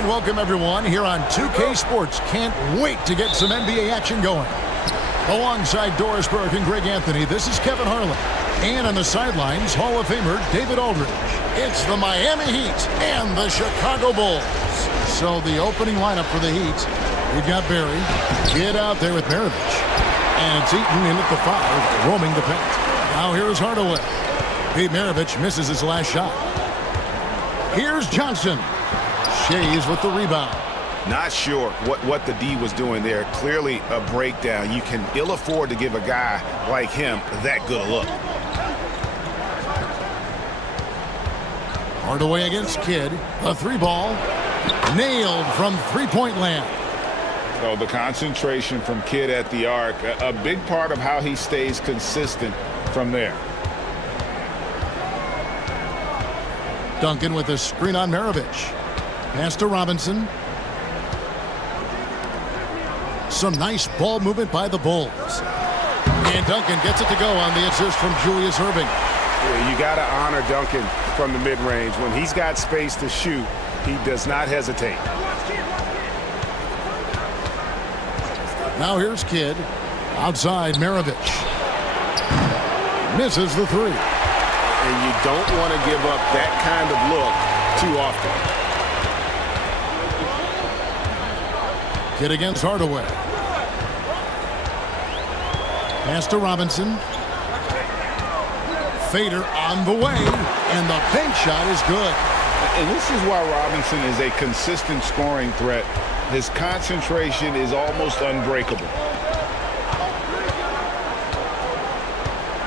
And welcome everyone here on 2K Sports. Can't wait to get some NBA action going. Alongside Doris Burke and Greg Anthony, this is Kevin Harlan. And on the sidelines, Hall of Famer David Aldridge. It's the Miami Heat and the Chicago Bulls. So the opening lineup for the Heat, we've got Barry, get out there with Maravich. And it's Eaton in at the 5, roaming the paint. Now here's Hardaway. Pete Maravich misses his last shot. Here's Johnson. Shays with the rebound. Not sure what the D was doing there. Clearly a breakdown. You can ill afford to give a guy like him that good a look. Hardaway against Kidd. A 3-ball. Nailed from three-point land. So the concentration from Kidd at the arc, a big part of how he stays consistent from there. Duncan with a screen on Maravich. Pass to Robinson. Some nice ball movement by the Bulls. And Duncan gets it to go on the assist from Julius Erving. Yeah, you got to honor Duncan from the mid-range. When he's got space to shoot, he does not hesitate. Now here's Kidd. Outside Maravich. Misses the 3. And you don't want to give up that kind of look too often. Kidd against Hardaway. Pass to Robinson. Fader on the way, and the bank shot is good. And this is why Robinson is a consistent scoring threat. His concentration is almost unbreakable.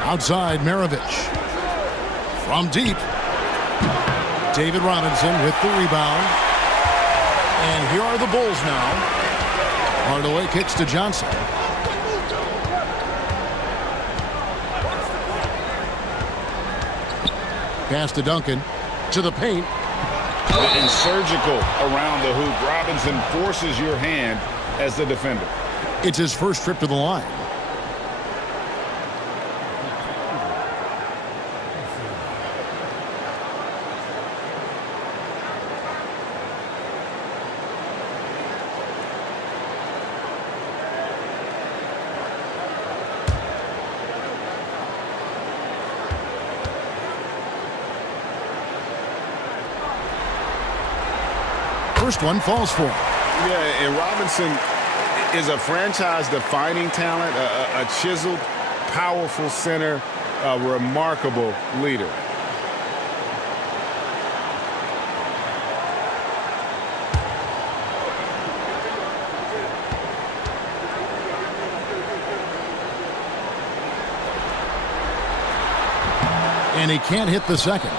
Outside Maravich. From deep. David Robinson with the rebound. And here are the Bulls now. Hardaway kicks to Johnson. Pass to Duncan. To the paint. And surgical around the hoop. Robinson forces your hand as the defender. It's his first trip to the line. First one falls for him. Yeah, and Robinson is a franchise-defining talent, a chiseled, powerful center, a remarkable leader. And he can't hit the second.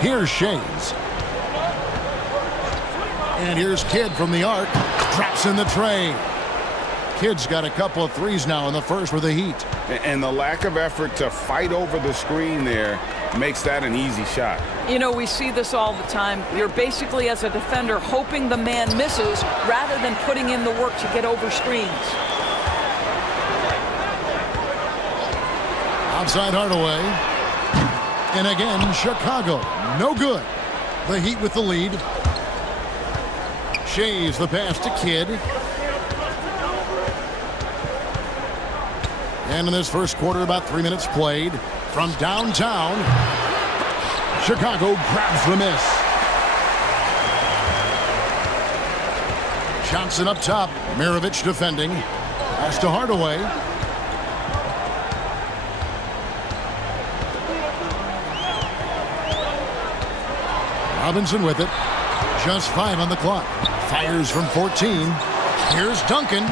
Here's Shays. And here's Kidd from the arc. Drops in the tray. Kidd's got a couple of threes now in the first for the Heat. And the lack of effort to fight over the screen there makes that an easy shot. You know, we see this all the time. You're basically, as a defender, hoping the man misses rather than putting in the work to get over screens. Outside Hardaway. And again, Chicago. No good. The Heat with the lead. Shays the pass to Kidd. And in this first quarter, about 3 minutes played. From downtown, Chicago grabs the miss. Johnson up top. Maravich defending. Pass to Hardaway. Robinson with it. Just 5 on the clock. Fires from 14. Here's Duncan.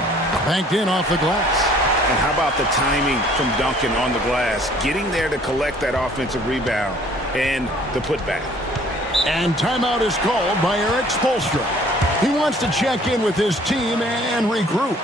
Banked in off the glass. And how about the timing from Duncan on the glass? Getting there to collect that offensive rebound and the putback. And timeout is called by Eric Spoelstra. He wants to check in with his team and regroup.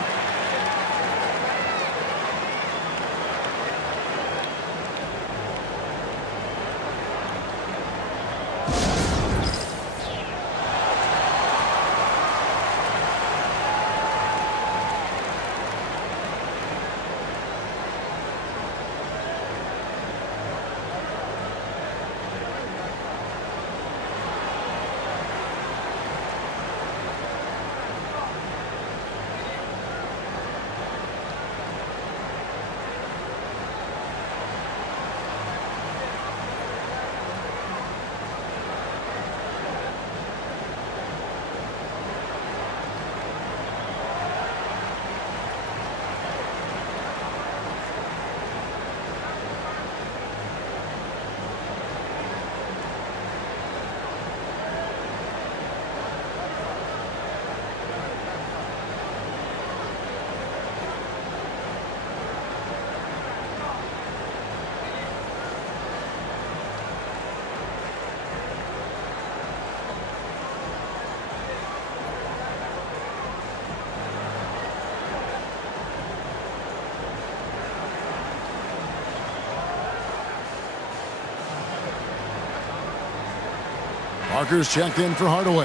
Parker's checked in for Hardaway.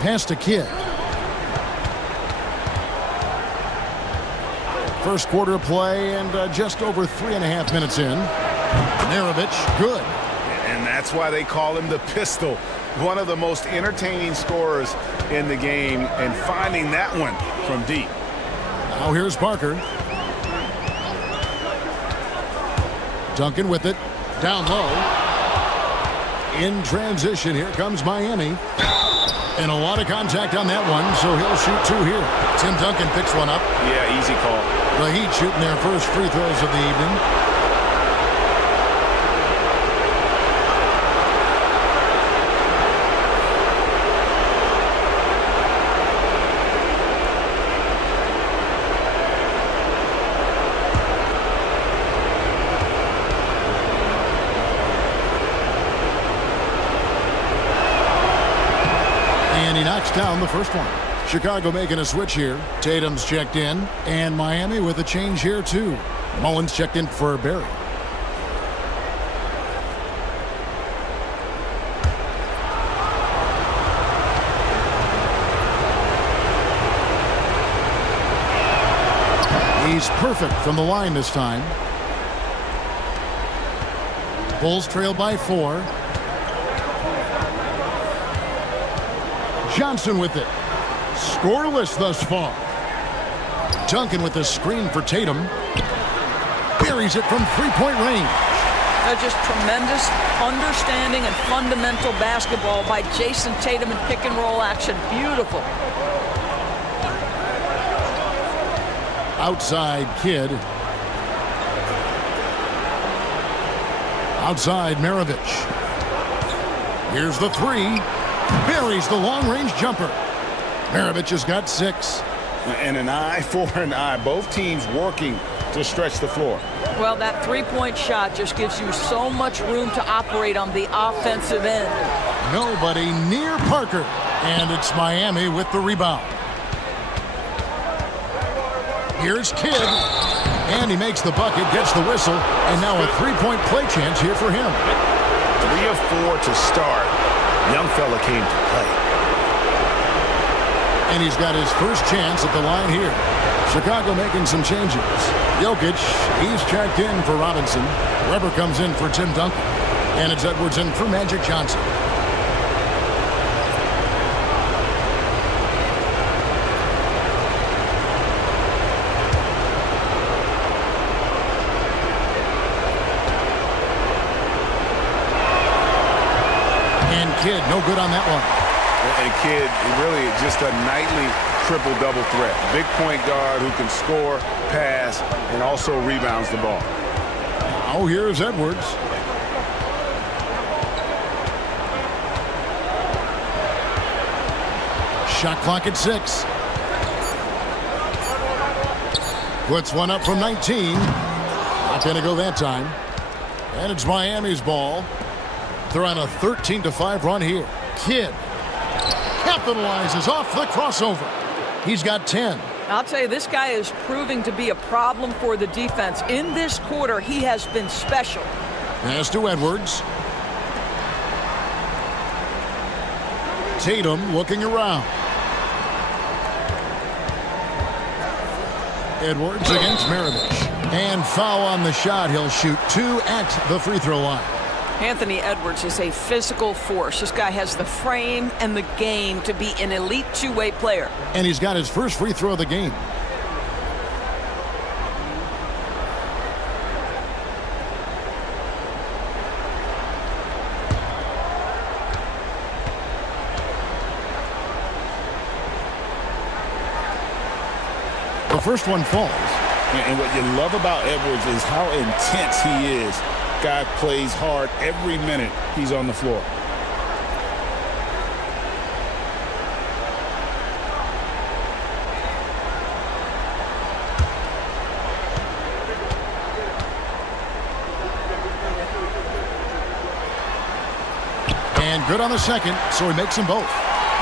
Pass to Kidd. First quarter of play and just over 3.5 minutes in. Maravich, good. And that's why they call him the pistol. One of the most entertaining scorers in the game, and finding that one from deep. Now here's Parker. Duncan with it. Down low. In transition, here comes Miami. And a lot of contact on that one, so he'll shoot two here. Tim Duncan picks one up. Yeah, easy call. The Heat shooting their first free throws of the evening. And he knocks down the first one. Chicago making a switch here. Tatum's checked in, and Miami with a change here too. Mullins checked in for Barry. He's perfect from the line this time. Bulls trail by 4. Johnson with it. Scoreless thus far. Duncan with the screen for Tatum. Buries it from three-point range. Just tremendous understanding and fundamental basketball by Jason Tatum in pick-and-roll action. Beautiful. Outside Kidd. Outside Maravich. Here's the three. Buries the long-range jumper. Maravich has got 6. And an eye for an eye. Both teams working to stretch the floor. Well, that three-point shot just gives you so much room to operate on the offensive end. Nobody near Parker. And it's Miami with the rebound. Here's Kidd. And he makes the bucket, gets the whistle, and now a three-point play chance here for him. 3 of 4 to start. Young fella came to play. And he's got his first chance at the line here. Chicago making some changes. Jokic, he's checked in for Robinson. Weber comes in for Tim Duncan. And it's Edwards in for Magic Johnson. And Kidd, no good on that one. And Kidd, really just a nightly triple-double threat. Big point guard who can score, pass, and also rebounds the ball. Now here's Edwards. Shot clock at 6. Puts one up from 19. Not going to go that time. And it's Miami's ball. They're on a 13-5 run here. Kidd capitalizes off the crossover. He's got 10. I'll tell you, this guy is proving to be a problem for the defense. In this quarter, he has been special. Pass to Edwards. Tatum looking around. Edwards against Maravich. And foul on the shot. He'll shoot 2 at the free throw line. Anthony Edwards is a physical force. This guy has the frame and the game to be an elite two-way player. And he's got his first free throw of the game. The first one falls. And what you love about Edwards is how intense he is. Guy plays hard every minute he's on the floor. And good on the second, so he makes them both.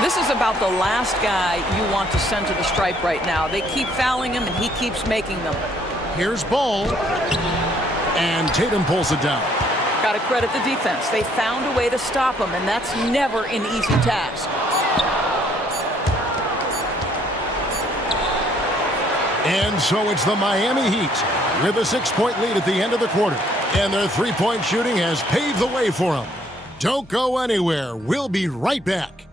This is about the last guy you want to send to the stripe right now. They keep fouling him, and he keeps making them. Here's Ball. And Tatum pulls it down. Got to credit the defense. They found a way to stop him, and that's never an easy task. And so it's the Miami Heat with a 6-point lead at the end of the quarter. And their three-point shooting has paved the way for them. Don't go anywhere. We'll be right back.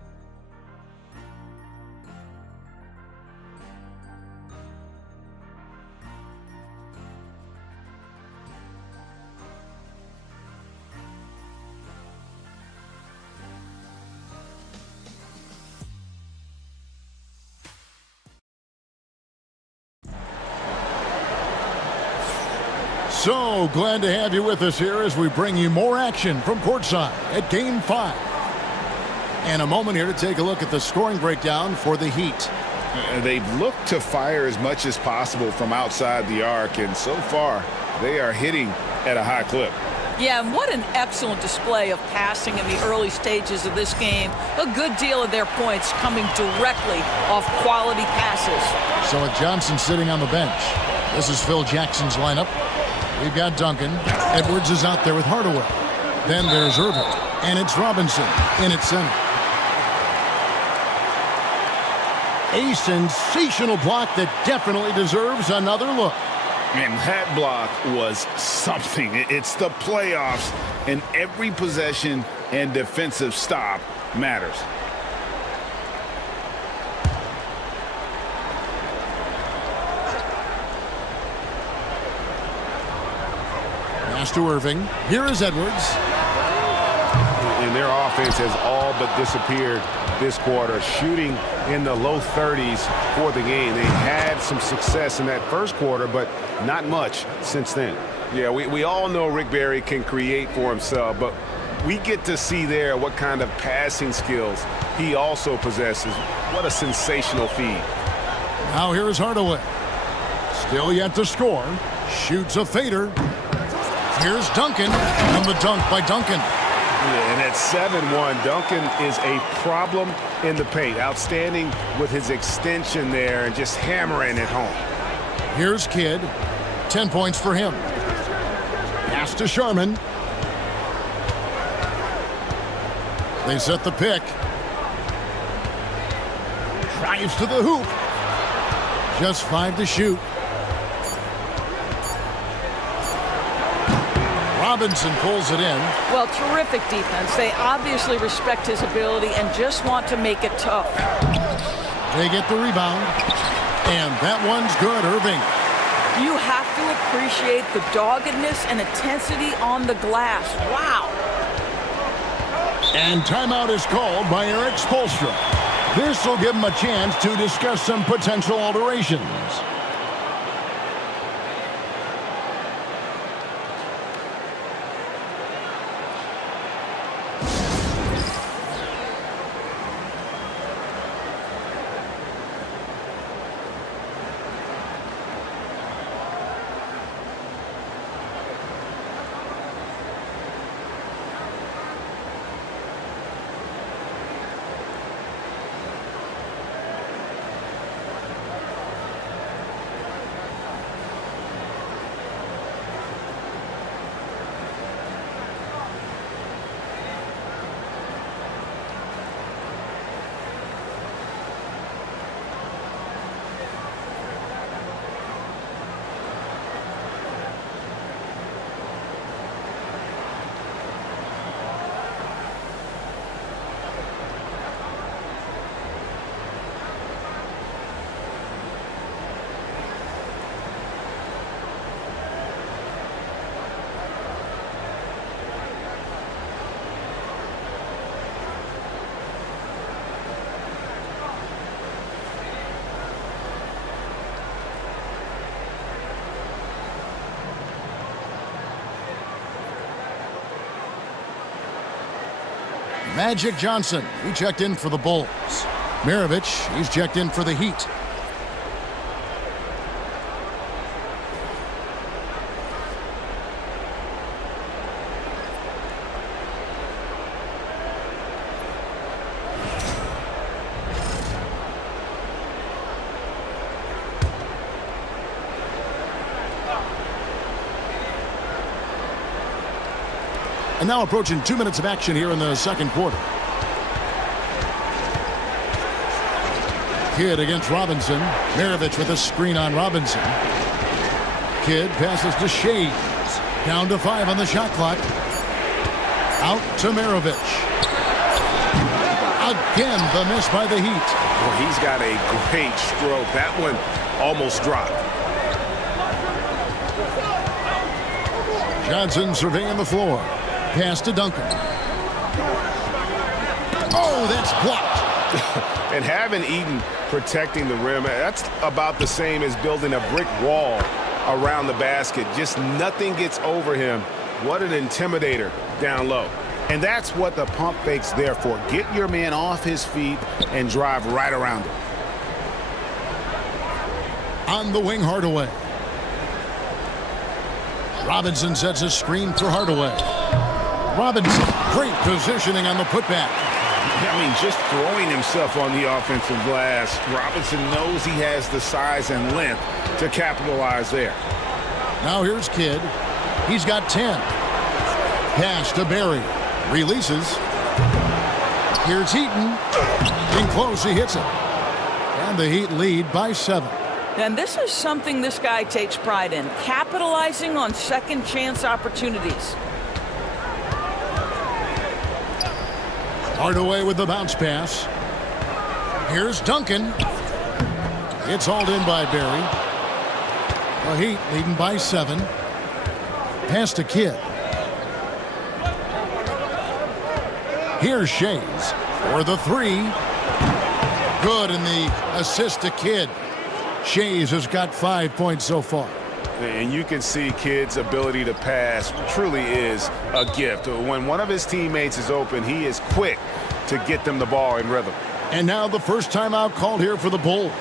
So glad to have you with us here as we bring you more action from courtside at Game 5. And a moment here to take a look at the scoring breakdown for the Heat. They've looked to fire as much as possible from outside the arc, and so far they are hitting at a high clip. Yeah, and what an excellent display of passing in the early stages of this game. A good deal of their points coming directly off quality passes. So with Johnson sitting on the bench, this is Phil Jackson's lineup. We've got Duncan. Edwards is out there with Hardaway. Then there's Irving. And it's Robinson in at center. A sensational block that definitely deserves another look. And that block was something. It's the playoffs, and every possession and defensive stop matters. Pass to Irving. Here is Edwards. And their offense has all but disappeared this quarter, shooting in the low 30s for the game. They had some success in that first quarter, but not much since then. Yeah, we all know Rick Barry can create for himself, but we get to see there what kind of passing skills he also possesses. What a sensational feed. Now here is Hardaway. Still yet to score. Shoots a fader. Here's Duncan, and the dunk by Duncan. Yeah, and at 7-1, Duncan is a problem in the paint. Outstanding with his extension there and just hammering it home. Here's Kidd. 10 points for him. Pass to Sharman. They set the pick. Drives to the hoop. Just 5 to shoot. Robinson pulls it in. Well, terrific defense. They obviously respect his ability and just want to make it tough. They get the rebound. And that one's good, Irving. You have to appreciate the doggedness and intensity on the glass. Wow. And timeout is called by Eric Spoelstra. This will give him a chance to discuss some potential alterations. Magic Johnson, he checked in for the Bulls. Mirovic, he's checked in for the Heat. And now approaching 2 minutes of action here in the second quarter. Kidd against Robinson. Maravich with a screen on Robinson. Kidd passes to Shays. Down to 5 on the shot clock. Out to Maravich. Again, the miss by the Heat. Well, he's got a great stroke. That one almost dropped. Johnson surveying the floor. Pass to Duncan. Oh, that's blocked. And having Eaton protecting the rim, that's about the same as building a brick wall around the basket. Just nothing gets over him. What an intimidator down low. And that's what the pump fake's there for. Get your man off his feet and drive right around him. On the wing, Hardaway. Robinson sets a screen for Hardaway. Robinson, great positioning on the putback. I mean, just throwing himself on the offensive glass. Robinson knows he has the size and length to capitalize there. Now here's Kidd. He's got 10. Pass to Barry. Releases. Here's Heaton. In close, he hits it. And the Heat lead by 7. And this is something this guy takes pride in, capitalizing on second chance opportunities. Hardaway with the bounce pass. Here's Duncan. It's hauled in by Barry. The Heat leading by 7. Pass to Kidd. Here's Shays for the 3. Good in the assist to Kidd. Shays has got 5 points so far. And you can see Kidd's ability to pass truly is a gift. When one of his teammates is open, he is quick to get them the ball in rhythm. And now the first timeout called here for the Bulls.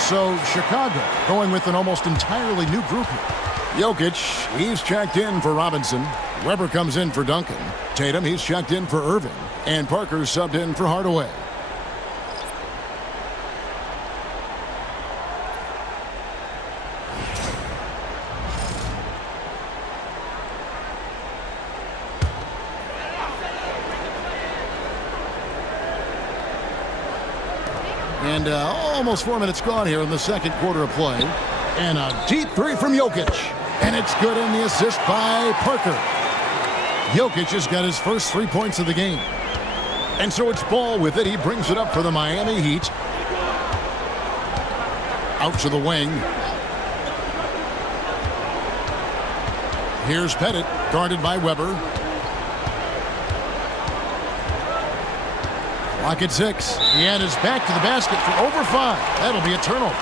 So Chicago going with an almost entirely new group here. Jokic, he's checked in for Robinson. Weber comes in for Duncan. Tatum, he's checked in for Irving. And Parker subbed in for Hardaway. And almost 4 minutes gone here in the second quarter of play. And a deep 3 from Jokic. And it's good in the assist by Parker. Jokic has got his first 3 points of the game. And so it's Ball with it. He brings it up for the Miami Heat. Out to the wing. Here's Pettit, guarded by Weber. Clock at 6. And is back to the basket for over 5. That'll be a turnover.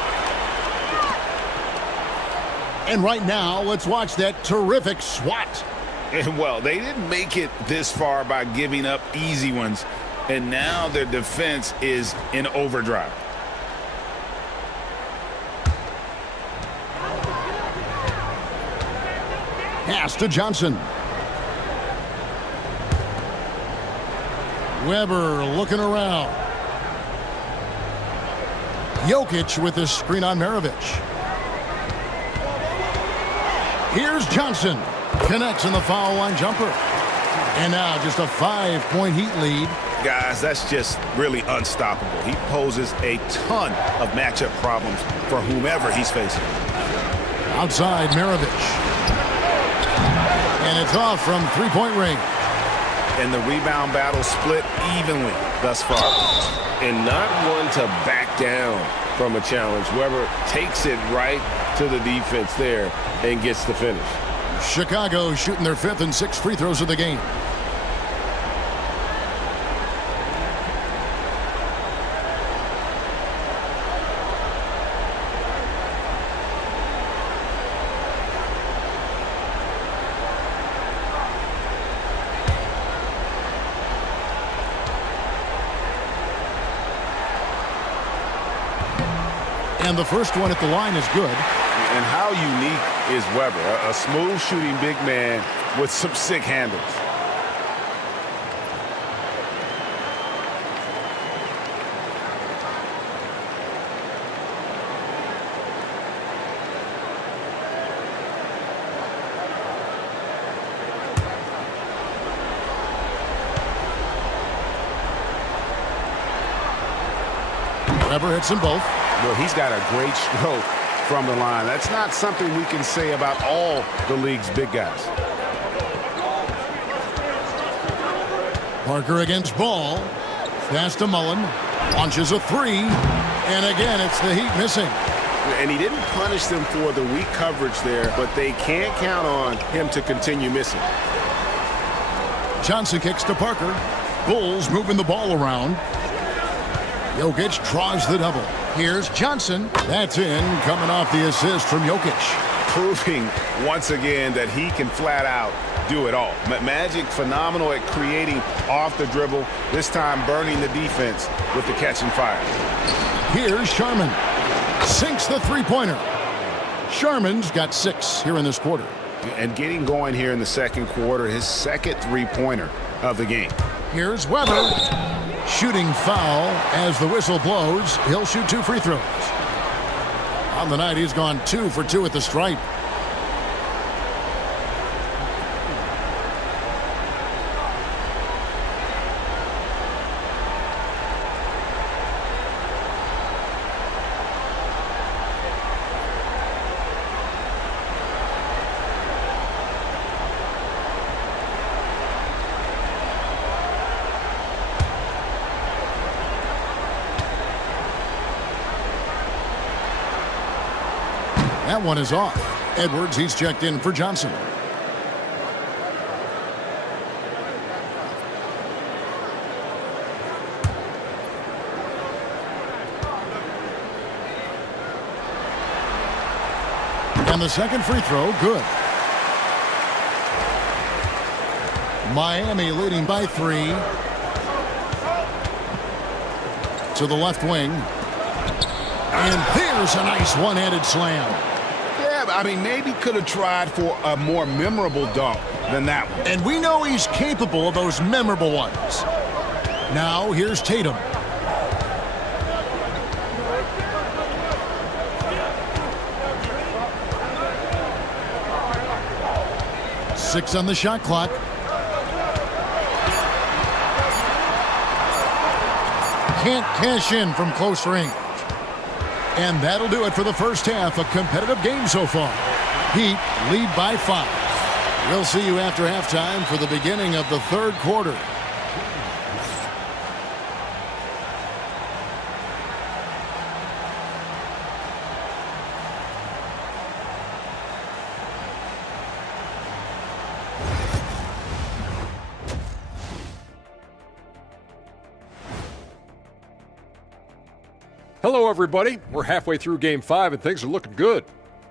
And right now, let's watch that terrific swat. And well, they didn't make it this far by giving up easy ones. And now their defense is in overdrive. Pass to Johnson. Weber looking around. Jokic with the screen on Maravich. Here's Johnson. Connects in the foul line jumper. And now just a 5-point Heat lead. Guys, that's just really unstoppable. He poses a ton of matchup problems for whomever he's facing. Outside, Maravich. And it's off from three-point range. And the rebound battle split evenly thus far. And not one to back down from a challenge. Weber takes it right to the defense there and gets the finish. Chicago shooting their 5th and 6th free throws of the game. And the first one at the line is good. And how unique is Weber? A smooth shooting big man with some sick handles. Weber hits them both. Well, he's got a great stroke from the line. That's not something we can say about all the league's big guys. Parker against Ball. Pass to Mullen. Launches a three. And again, it's the Heat missing. And he didn't punish them for the weak coverage there, but they can't count on him to continue missing. Johnson kicks to Parker. Bulls moving the ball around. Jokic draws the double. Here's Johnson. That's in, coming off the assist from Jokic. Proving once again that he can flat out do it all. Magic phenomenal at creating off the dribble, this time burning the defense with the catch and fire. Here's Sharman. Sinks the three-pointer. Sharman's got 6 here in this quarter. And getting going here in the second quarter, his second three-pointer of the game. Here's Weber. Shooting foul as the whistle blows. He'll shoot 2 free throws. On the night, he's gone 2 for 2 at the stripe. That one is off. Edwards, he's checked in for Johnson. And the second free throw, good. Miami leading by 3. To the left wing. And there's a nice one-handed slam. Yeah, I mean, maybe could have tried for a more memorable dunk than that one. And we know he's capable of those memorable ones. Now, here's Tatum. Six on the shot clock. Can't cash in from close range. And that'll do it for the first half. A competitive game so far. Heat lead by 5. We'll see you after halftime for the beginning of the third quarter. Hello, everybody. We're halfway through Game 5, and things are looking good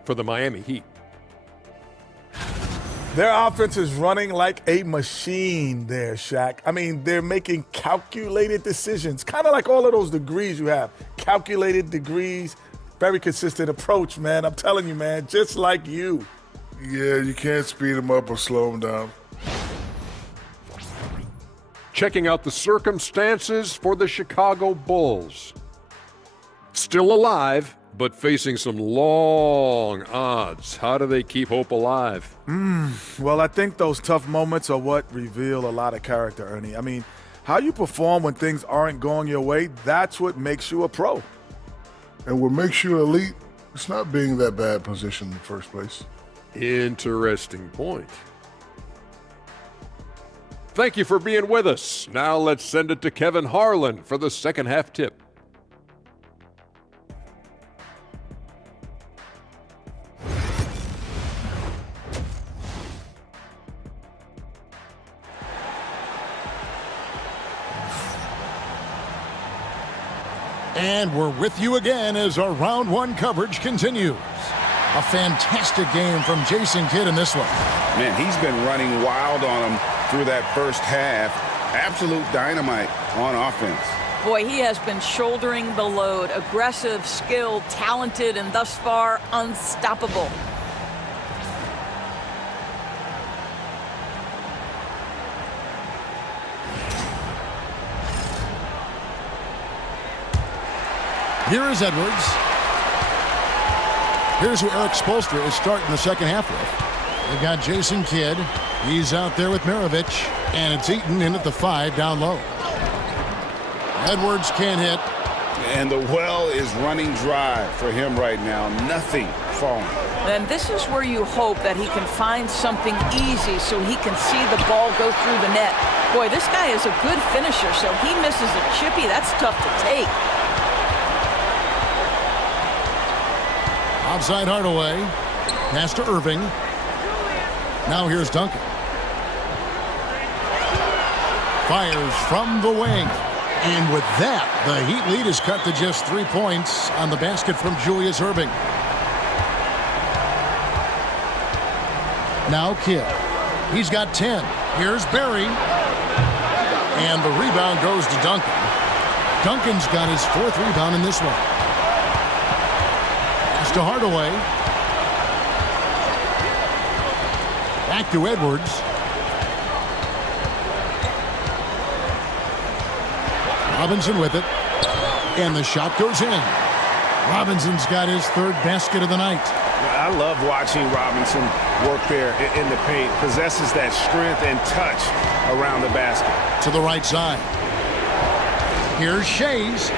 for the Miami Heat. Their offense is running like a machine there, Shaq. I mean, they're making calculated decisions, kind of like all of those degrees you have. Calculated degrees, very consistent approach, man. I'm telling you, man, just like you. Yeah, you can't speed them up or slow them down. Checking out the circumstances for the Chicago Bulls. Still alive, but facing some long odds. How do they keep hope alive? Well, I think those tough moments are what reveal a lot of character, Ernie. I mean, how you perform when things aren't going your way, that's what makes you a pro. And what makes you elite, it's not being that bad position in the first place. Interesting point. Thank you for being with us. Now let's send it to Kevin Harlan for the second half tip. And we're with you again as our round one coverage continues. A fantastic game from Jason Kidd in this one. Man, he's been running wild on him through that first half. Absolute dynamite on offense. Boy, he has been shouldering the load. Aggressive, skilled, talented, and thus far unstoppable. Here is Edwards. Here's who Eric Spoelstra is starting the second half with. They've got Jason Kidd. He's out there with Maravich. And it's Eaton in at the 5 down low. Edwards can't hit. And the well is running dry for him right now. Nothing falling. And this is where you hope that he can find something easy so he can see the ball go through the net. Boy, this guy is a good finisher, so he misses a chippy. That's tough to take. Outside Hardaway. Pass to Irving. Now here's Duncan. Fires from the wing. And with that, the Heat lead is cut to just 3 points on the basket from Julius Erving. Now Kidd. He's got 10. Here's Barry. And the rebound goes to Duncan. Duncan's got his 4th rebound in this one. Pass to Hardaway. Back to Edwards. Robinson with it. And the shot goes in. Robinson's got his 3rd basket of the night. I love watching Robinson work there in the paint. Possesses that strength and touch around the basket. To the right side. Here's Shays.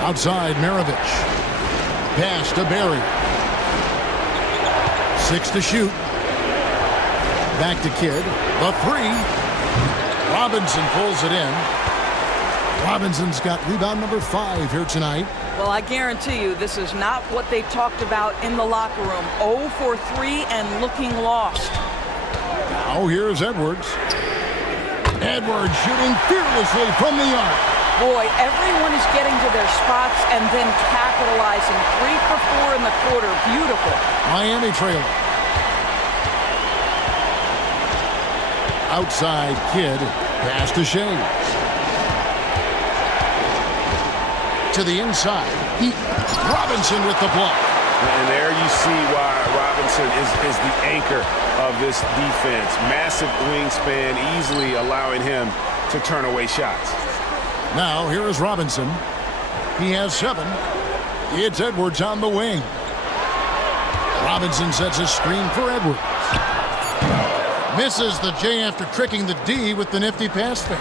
Outside Maravich. Pass to Barry. 6 to shoot. Back to Kidd. The 3. Robinson pulls it in. Robinson's got rebound number 5 here tonight. Well, I guarantee you this is not what they talked about in the locker room. 0 for 3 and looking lost. Now here's Edwards. Edwards shooting fearlessly from the arc. Boy, everyone is getting to their spots and then capitalizing. 3 for 4 in the quarter. Beautiful. Miami trailer. Outside Kidd. Pass to Shays. To the inside. Robinson with the block. And there you see why Robinson is the anchor of this defense. Massive wingspan, easily allowing him to turn away shots. Now here is Robinson. He has 7. It's Edwards on the wing. Robinson sets a screen for Edwards. Misses the J after tricking the D with the nifty pass fake.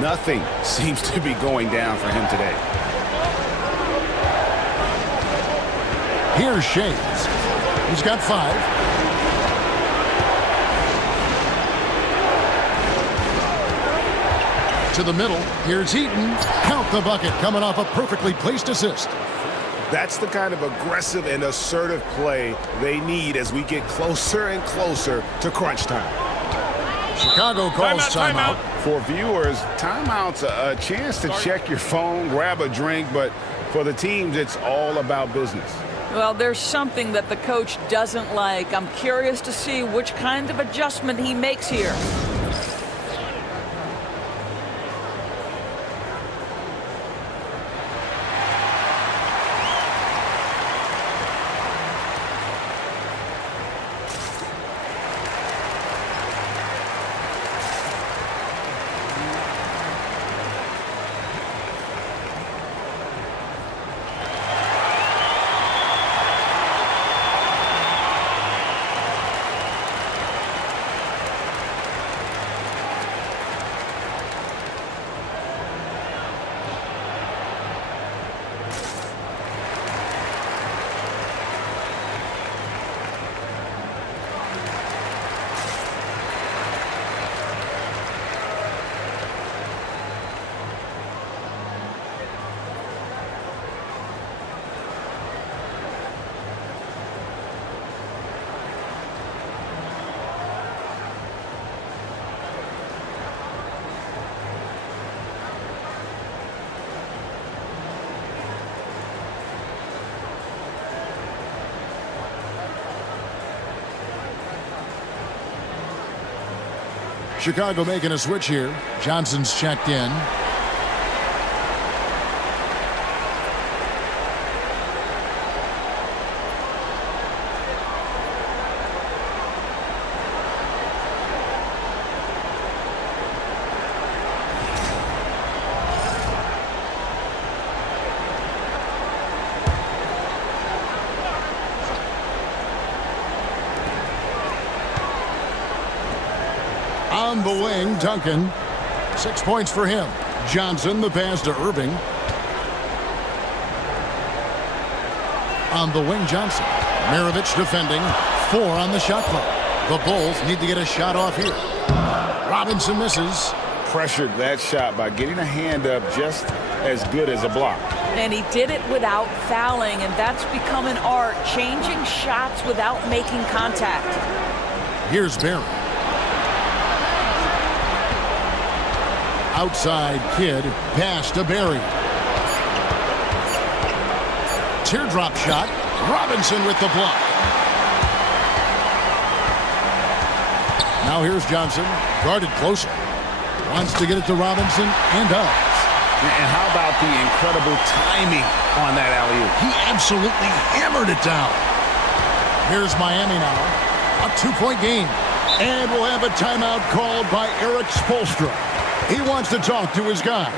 Nothing seems to be going down for him today. Here's Shays. He's got 5. To the middle. Here's Eaton. Count the bucket coming off a perfectly placed assist. That's the kind of aggressive and assertive play they need as we get closer and closer to crunch time. Chicago calls timeout. For viewers, timeout's a chance to check your phone, grab a drink, but for the teams, it's all about business. Well, there's something that the coach doesn't like. I'm curious to see which kind of adjustment he makes here. Chicago making a switch here. Johnson's checked in. On the wing, Duncan. 6 points for him. Johnson, the pass to Irving. On the wing, Johnson. Maravich defending. 4 on the shot clock. The Bulls need to get a shot off here. Robinson misses. Pressured that shot by getting a hand up just as good as a block. And he did it without fouling, and that's become an art, changing shots without making contact. Here's Barry. Outside Kidd, pass to Barry. Teardrop shot. Robinson with the block. Now here's Johnson, guarded closer. Wants to get it to Robinson, and does. And how about the incredible timing on that alley-oop? He absolutely hammered it down. Here's Miami now. A 2-point game. And we'll have a timeout called by Eric Spoelstra. He wants to talk to his guys.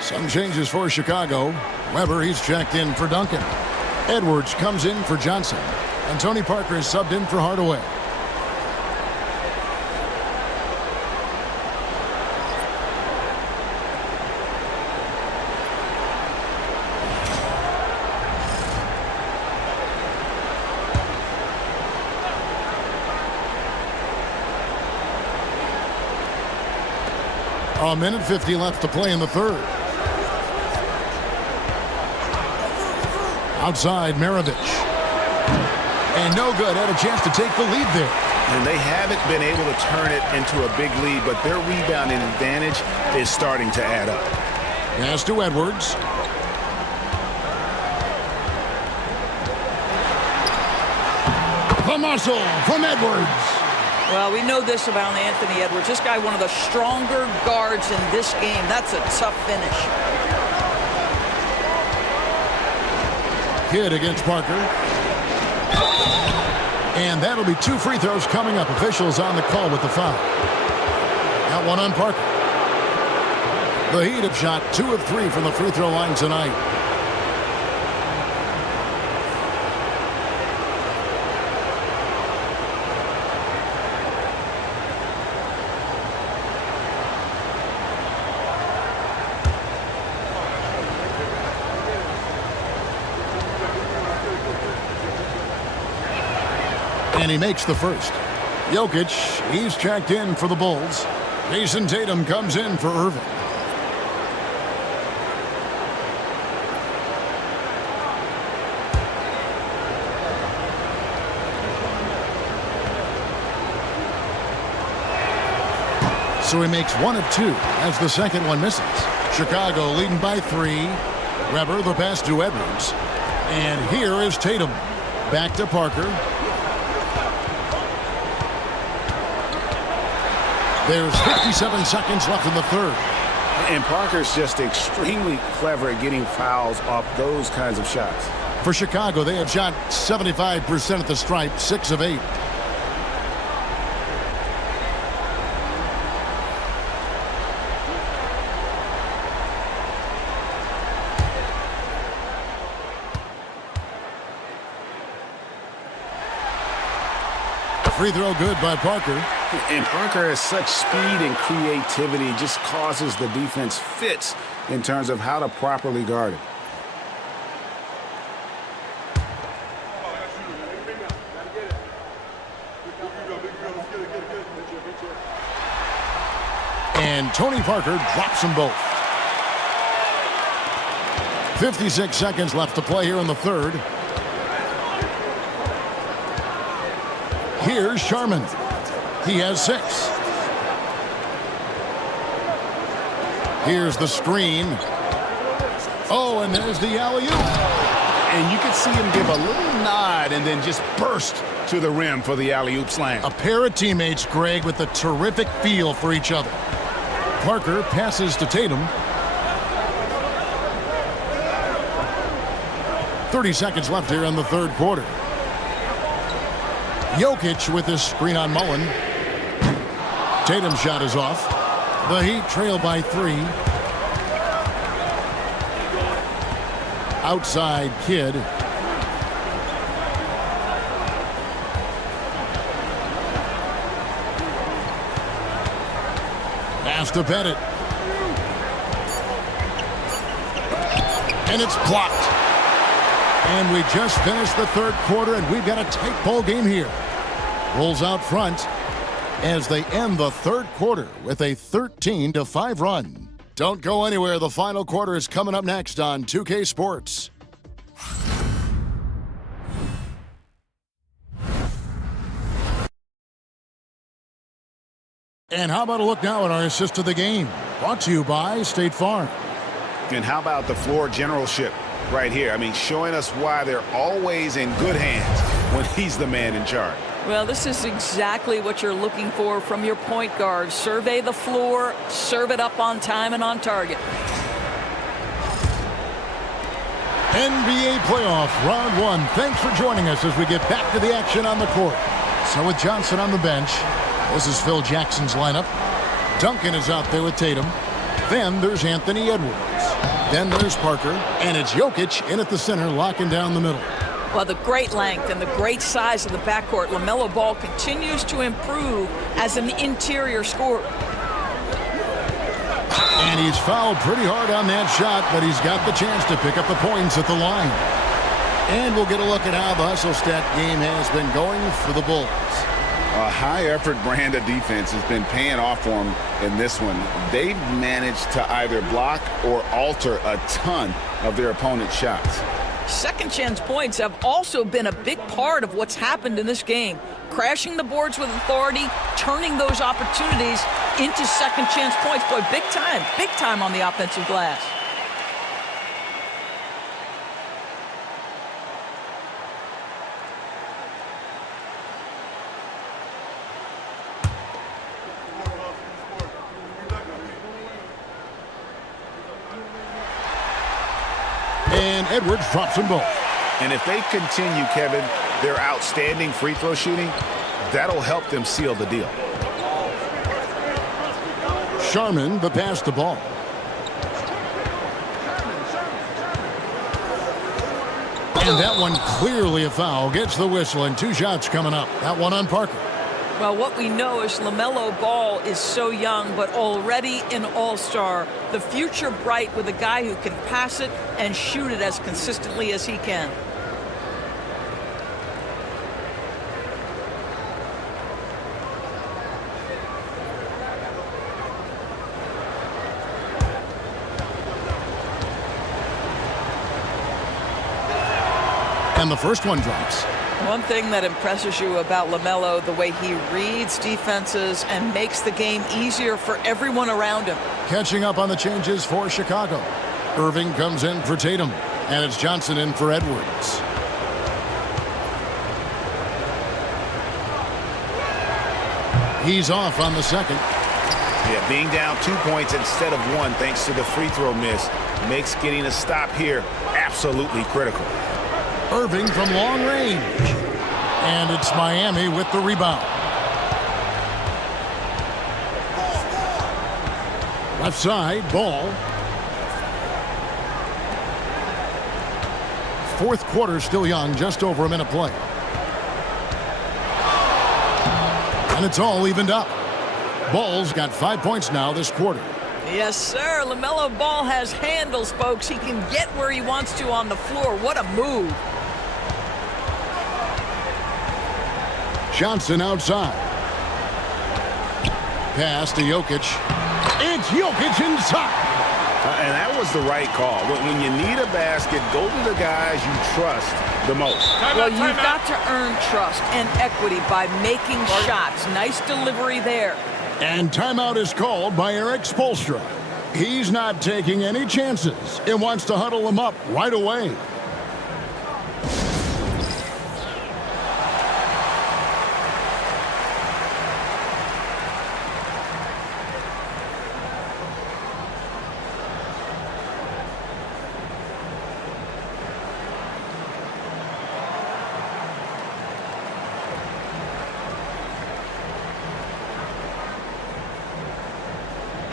Some changes for Chicago. Weber, he's checked in for Duncan. Edwards comes in for Johnson. And Tony Parker is subbed in for Hardaway. A minute 50 left to play in the third. Outside, Maravich. And no good. Had a chance to take the lead there. And they haven't been able to turn it into a big lead, but their rebounding advantage is starting to add up. Pass to Edwards. The muscle from Edwards. Well, we know this about Anthony Edwards. This guy, one of the stronger guards in this game. That's a tough finish. Kidd against Parker. And that'll be 2 free throws coming up. Officials on the call with the foul. Got one on Parker. The Heat have shot 2 of 3 from the free throw line tonight. And he makes the first. Jokic, he's checked in for the Bulls. Jason Tatum comes in for Irving. So he makes 1 of 2 as the second one misses. Chicago leading by 3. Weber, the pass to Edwards. And here is Tatum. Back to Parker. There's 57 seconds left in the third. And Parker's just extremely clever at getting fouls off those kinds of shots. For Chicago, they have shot 75% at the stripe, 6 of 8. Free throw good by Parker. And Parker has such speed and creativity, just causes the defense fits in terms of how to properly guard it. And Tony Parker drops them both. 56 seconds left to play here in the third. Here's Sharman. He has 6. Here's the screen. Oh, and there's the alley-oop. And you can see him give a little nod and then just burst to the rim for the alley-oop slam. A pair of teammates, Greg, with a terrific feel for each other. Parker passes to Tatum. 30 seconds left here in the third quarter. Jokic with his screen on Mullen. Tatum's shot is off. The Heat trail by 3. Outside Kidd. Pass to Pettit. And it's blocked. And we just finished the third quarter, and we've got a tight ball game here. Bulls out front as they end the third quarter with a 13-5 run. Don't go anywhere. The final quarter is coming up next on 2K Sports. And how about a look now at our assist of the game? Brought to you by State Farm. And how about the floor generalship right here? I mean, showing us why they're always in good hands when he's the man in charge. Well, this is exactly what you're looking for from your point guard. Survey the floor, serve it up on time and on target. NBA playoff round 1. Thanks for joining us as we get back to the action on the court. So with Johnson on the bench, this is Phil Jackson's lineup. Duncan is out there with Tatum. Then there's Anthony Edwards. Then there's Parker. And it's Jokic in at the center, locking down the middle. Well, the great length and the great size of the backcourt, LaMelo Ball continues to improve as an interior scorer. And he's fouled pretty hard on that shot, but he's got the chance to pick up the points at the line. And we'll get a look at how the hustle stat game has been going for the Bulls. A high-effort brand of defense has been paying off for them in this one. They've managed to either block or alter a ton of their opponent's shots. Second chance points have also been a big part of what's happened in this game. Crashing the boards with authority, turning those opportunities into second chance points. Boy, big time on the offensive glass. And Edwards drops them both. And if they continue, Kevin, their outstanding free throw shooting, that'll help them seal the deal. Sharman, the pass to Ball. And that one clearly a foul. Gets the whistle, and 2 shots coming up. That one on Parker. Well, what we know is LaMelo Ball is so young, but already an all-star. The future bright with a guy who can pass it and shoot it as consistently as he can. And the first one drops. One thing that impresses you about LaMelo, the way he reads defenses and makes the game easier for everyone around him. Catching up on the changes for Chicago. Irving comes in for Tatum, and it's Johnson in for Edwards. He's off on the second. Yeah, being down 2 points instead of 1 thanks to the free throw miss makes getting a stop here absolutely critical. Irving from long range. And it's Miami with the rebound. Left side, Ball. Fourth quarter still young, just over a minute play. And it's all evened up. Ball's got 5 points now this quarter. Yes, sir. LaMelo Ball has handles, folks. He can get where he wants to on the floor. What a move. Johnson outside. Pass to Jokic. It's Jokic inside. And that was the right call. When you need a basket, go to the guys you trust the most. Well, you've got to earn trust and equity by making shots. Nice delivery there. And timeout is called by Eric Spoelstra. He's not taking any chances and wants to huddle them up right away.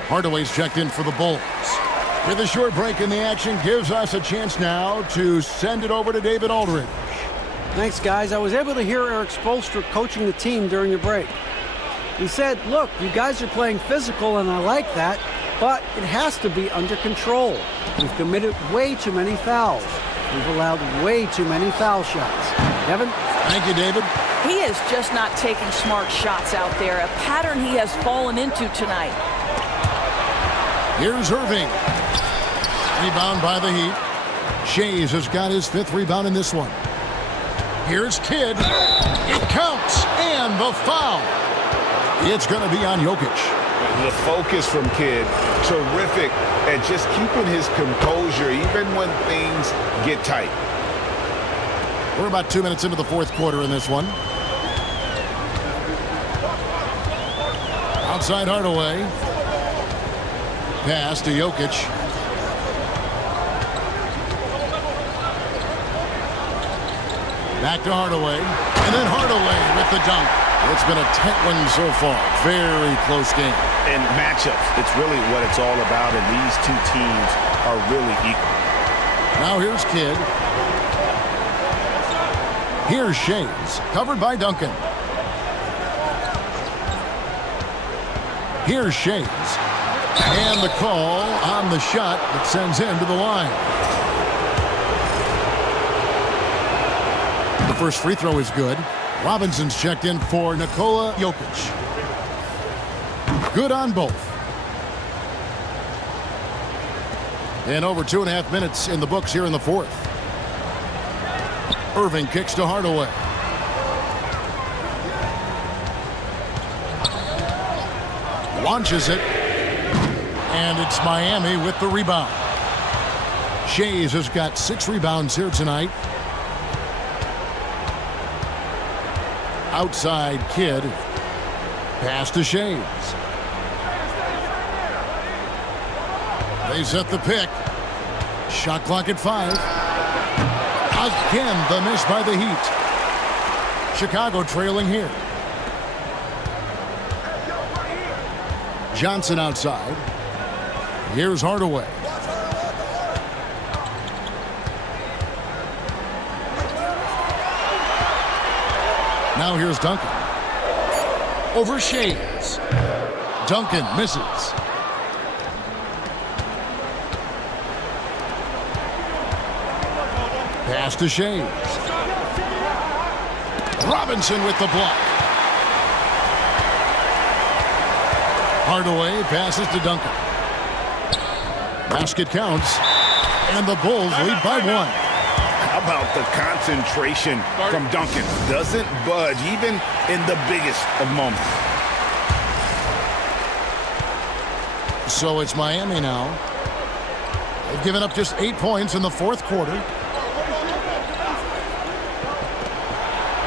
Hardaway's checked in for the Bulls. With a short break in the action, gives us a chance now to send it over to David Aldridge. Thanks, guys. I was able to hear Eric Spoelstra coaching the team during the break. He said, look, you guys are playing physical, and I like that, but it has to be under control. We've committed way too many fouls. We've allowed way too many foul shots. Kevin? Thank you, David. He is just not taking smart shots out there, a pattern he has fallen into tonight. Here's Irving. Rebound by the Heat. Shays has got his 5th rebound in this one. Here's Kidd. It counts. And the foul. It's going to be on Jokic. The focus from Kidd, terrific at just keeping his composure even when things get tight. We're about 2 minutes into the fourth quarter in this one. Outside Hardaway. Pass to Jokic. Back to Hardaway. And then Hardaway with the dunk. It's been a tight one so far. Very close game. And matchups, it's really what it's all about, and these two teams are really equal. Now here's Kidd. Here's Shays, covered by Duncan. Here's Shays. And the call on the shot that sends him to the line. The first free throw is good. Robinson's checked in for Nikola Jokic. Good on both. And over 2.5 minutes in the books here in the fourth. Irving kicks to Hardaway. Launches it. And it's Miami with the rebound. Shays has got 6 rebounds here tonight. Outside Kidd. Pass to Shays. They set the pick. Shot clock at 5. Again, the miss by the Heat. Chicago trailing here. Johnson outside. Here's Hardaway. Now here's Duncan. Over Shays. Duncan misses. Pass to Shays. Robinson with the block. Hardaway passes to Duncan. Basket counts. And the Bulls lead by 1. How about the concentration from Duncan? Doesn't budge even in the biggest of moments. So it's Miami now. They've given up just 8 points in the fourth quarter.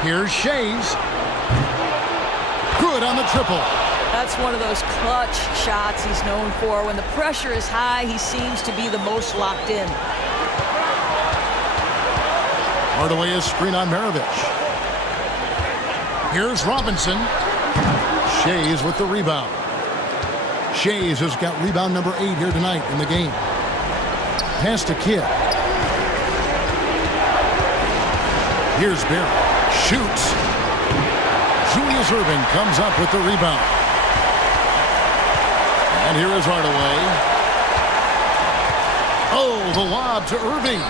Here's Shays. Good on the triple. That's one of those clutch shots he's known for. When the pressure is high, he seems to be the most locked in. Hardaway is screen on Maravich. Here's Robinson. Shays with the rebound. Shays has got rebound number 8 here tonight in the game. Pass to Kidd. Here's Barry. Shoots. Julius Erving comes up with the rebound. And here is Hardaway. Oh, the lob to Erving.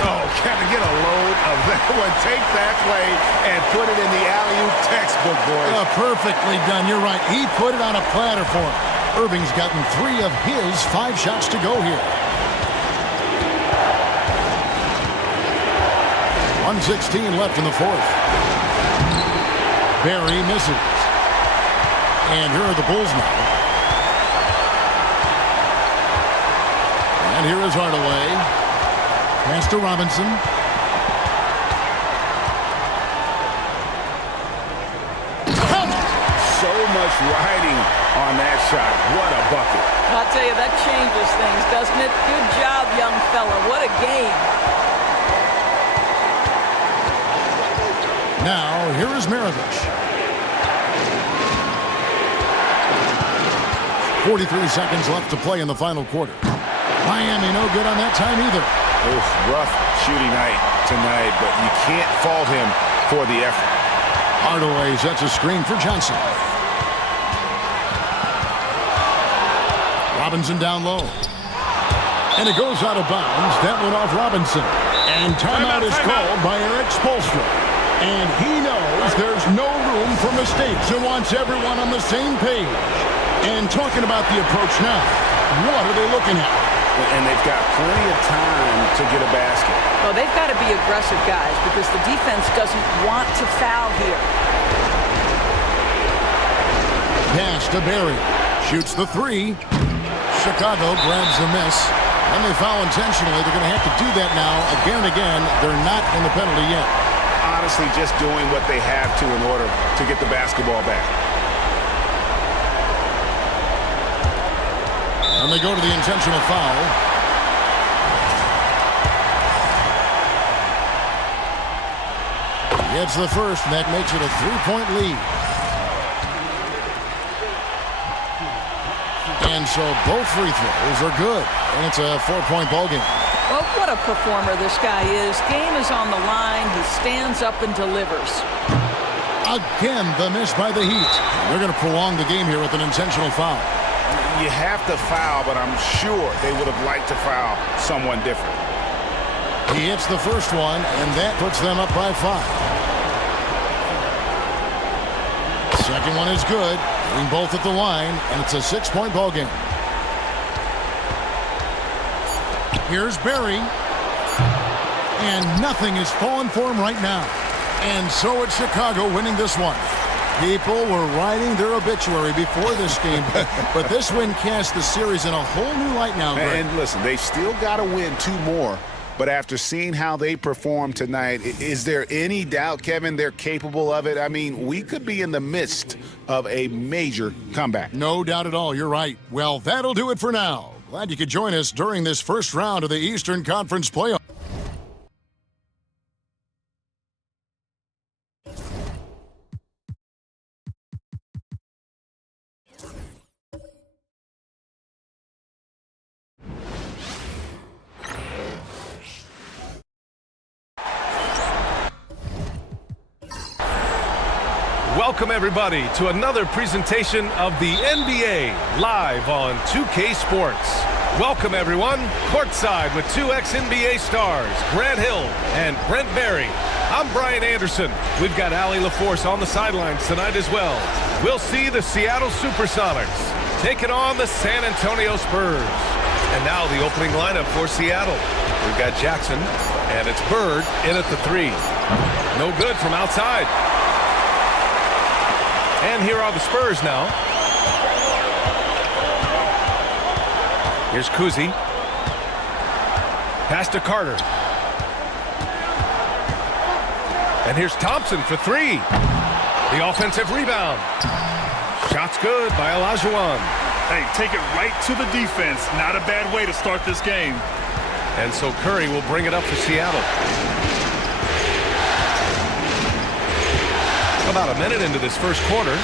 Oh, Kevin, get a load of that one. Take that play and put it in the alley-oop textbook, boys. Perfectly done. You're right. He put it on a platter for him. Irving's gotten 3 of his 5 shots to go here. 1:16 left in the fourth. Barry misses. And here are the Bulls now. And here is Hardaway. Pass to Robinson. So much riding on that shot. What a bucket. I'll tell you, that changes things, doesn't it? Good job, young fella. What a game. Now, here is Maravich. 43 seconds left to play in the final quarter. Miami no good on that time either. Oof, rough shooting night tonight, but you can't fault him for the effort. Hardaway sets a screen for Johnson. Robinson down low. And it goes out of bounds. That went off Robinson. And timeout is called by Eric Spoelstra. And he knows there's no room for mistakes and wants everyone on the same page. And talking about the approach now, what are they looking at? And they've got plenty of time to get a basket. Well, they've got to be aggressive, guys, because the defense doesn't want to foul here. Pass to Barry. Shoots the 3. Chicago grabs the miss. And they foul intentionally. They're going to have to do that now again and again. They're not in the penalty yet. Honestly, just doing what they have to in order to get the basketball back. And they go to the intentional foul. He hits the first, and that makes it a 3-point lead. And so both free throws are good, and it's a 4-point ball game. Well, what a performer this guy is. Game is on the line. He stands up and delivers. Again, the miss by the Heat. They're going to prolong the game here with an intentional foul. You have to foul, but I'm sure they would have liked to foul someone different. He hits the first one, and that puts them up by 5. Second one is good. Hitting both at the line, and it's a 6-point ball game. Here's Barry. And nothing is falling for him right now. And so it's Chicago winning this one. People were writing their obituary before this game, but this win casts the series in a whole new light now, Greg. And listen, they still got to win 2 more, but after seeing how they performed tonight, is there any doubt, Kevin, they're capable of it? I mean, we could be in the midst of a major comeback. No doubt at all. You're right. Well, that'll do it for now. Glad you could join us during this first round of the Eastern Conference playoffs. Welcome, everybody, to another presentation of the NBA live on 2K Sports. Welcome, everyone, courtside with 2 ex-NBA stars, Grant Hill and Brent Barry. I'm Brian Anderson. We've got Allie LaForce on the sidelines tonight as well. We'll see the Seattle Supersonics taking on the San Antonio Spurs. And now the opening lineup for Seattle. We've got Jackson, and it's Bird in at the 3. No good from outside. And here are the Spurs now. Here's Kuzi. Pass to Carter. And here's Thompson for three. The offensive rebound. Shot's good by Olajuwon. Hey, take it right to the defense. Not a bad way to start this game. And so Curry will bring it up for Seattle. About a minute into this first quarter.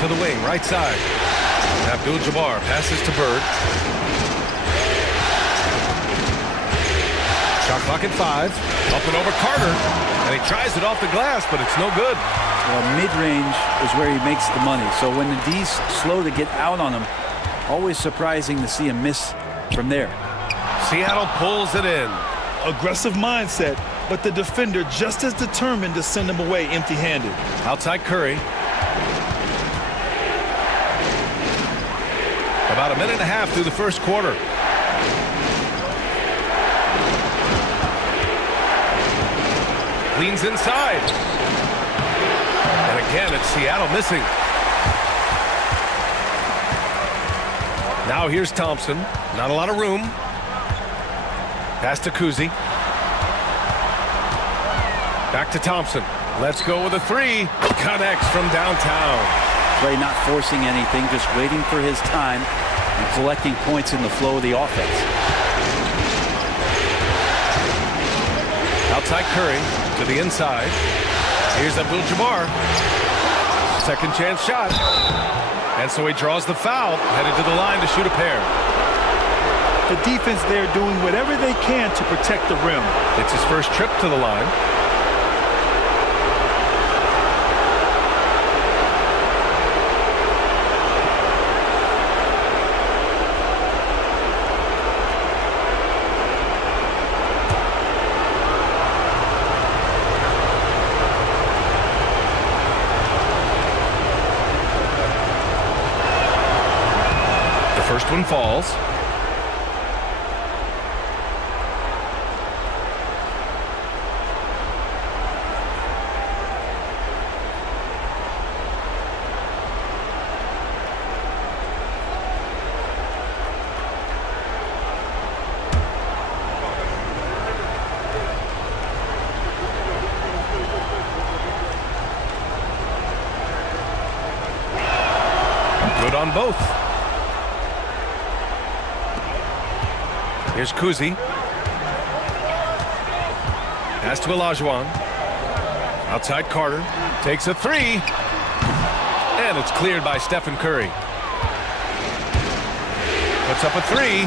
To the wing, right side. Abdul-Jabbar passes to Bird. Shot clock at 5. Up and over Carter. And he tries it off the glass, but it's no good. Well, mid-range is where he makes the money. So when the D's slow to get out on him, always surprising to see him miss from there. Seattle pulls it in. Aggressive mindset, but the defender just as determined to send him away empty-handed. Outside Curry. About a minute and a half through the first quarter. Leans inside. And again, it's Seattle missing. Now here's Thompson. Not a lot of room. Pass to Kuzi. Back to Thompson. Let's go with a three. Connects from downtown. Play not forcing anything, just waiting for his time and collecting points in the flow of the offense. Outside Curry to the inside. Here's Abdul-Jabbar. Second chance shot. And so he draws the foul, headed to the line to shoot a pair. The defense there doing whatever they can to protect the rim. It's his first trip to the line. First one falls. Good on both. Here's Kuzi. Pass to Olajuwon. Outside Carter. Takes a three. And it's cleared by Stephen Curry. Puts up a three.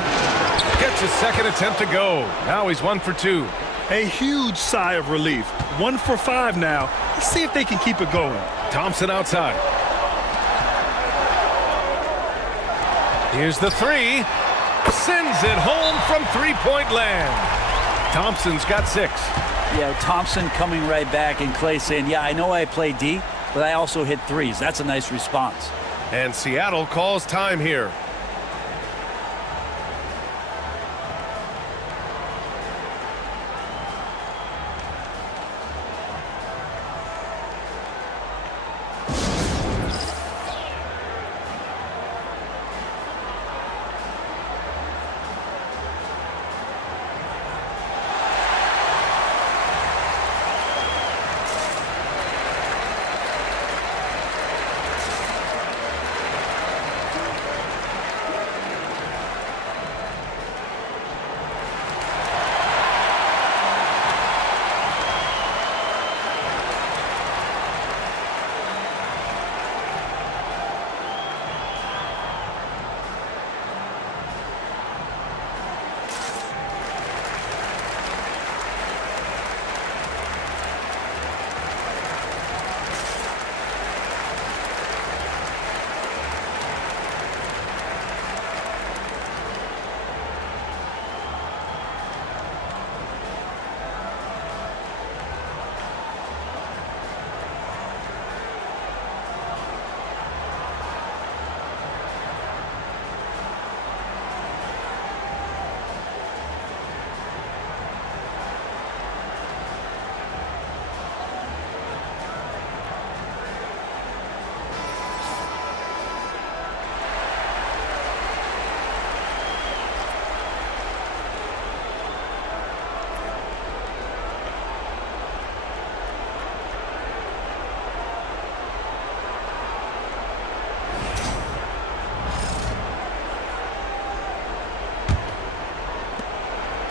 Gets his second attempt to go. Now he's 1 for 2. A huge sigh of relief. 1 for 5 now. Let's see if they can keep it going. Thompson outside. Here's the three. Sends it home from three-point land. Thompson's got 6. Yeah, Thompson coming right back and Clay saying, yeah, I know I play D, but I also hit threes. That's a nice response. And Seattle calls time here.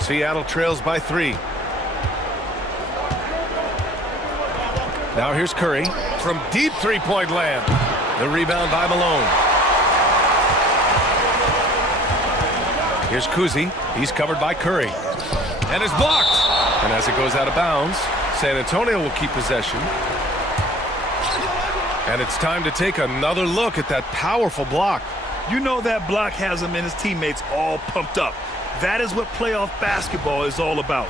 Seattle trails by 3. Now here's Curry from deep three-point land. The rebound by Malone. Here's Kuzi. He's covered by Curry. And is blocked. And as it goes out of bounds, San Antonio will keep possession. And it's time to take another look at that powerful block. You know that block has him and his teammates all pumped up. That is what playoff basketball is all about.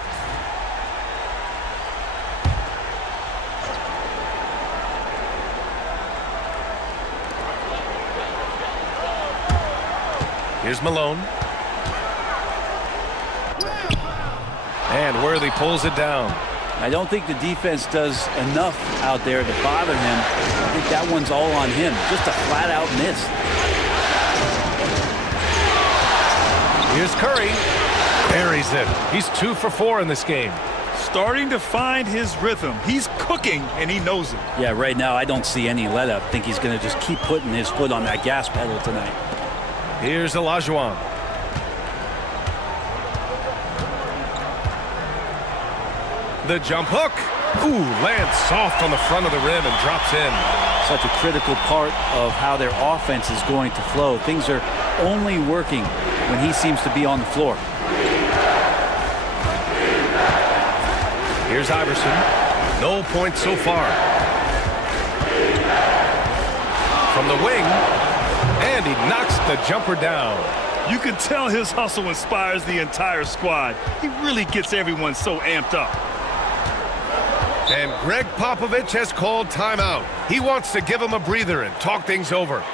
Here's Malone. And Worthy pulls it down. I don't think the defense does enough out there to bother him. I think that one's all on him. Just a flat-out miss. Here's Curry. Buries it. He's 2 for 4 in this game. Starting to find his rhythm. He's cooking, and he knows it. Yeah, right now I don't see any let-up. I think he's going to just keep putting his foot on that gas pedal tonight. Here's Olajuwon. The jump hook. Ooh, lands soft on the front of the rim and drops in. Such a critical part of how their offense is going to flow. Things are only working when he seems to be on the floor. Here's Iverson. No points so far. From the wing. And he knocks the jumper down. You can tell his hustle inspires the entire squad. He really gets everyone so amped up. And Greg Popovich has called timeout. He wants to give him a breather and talk things over.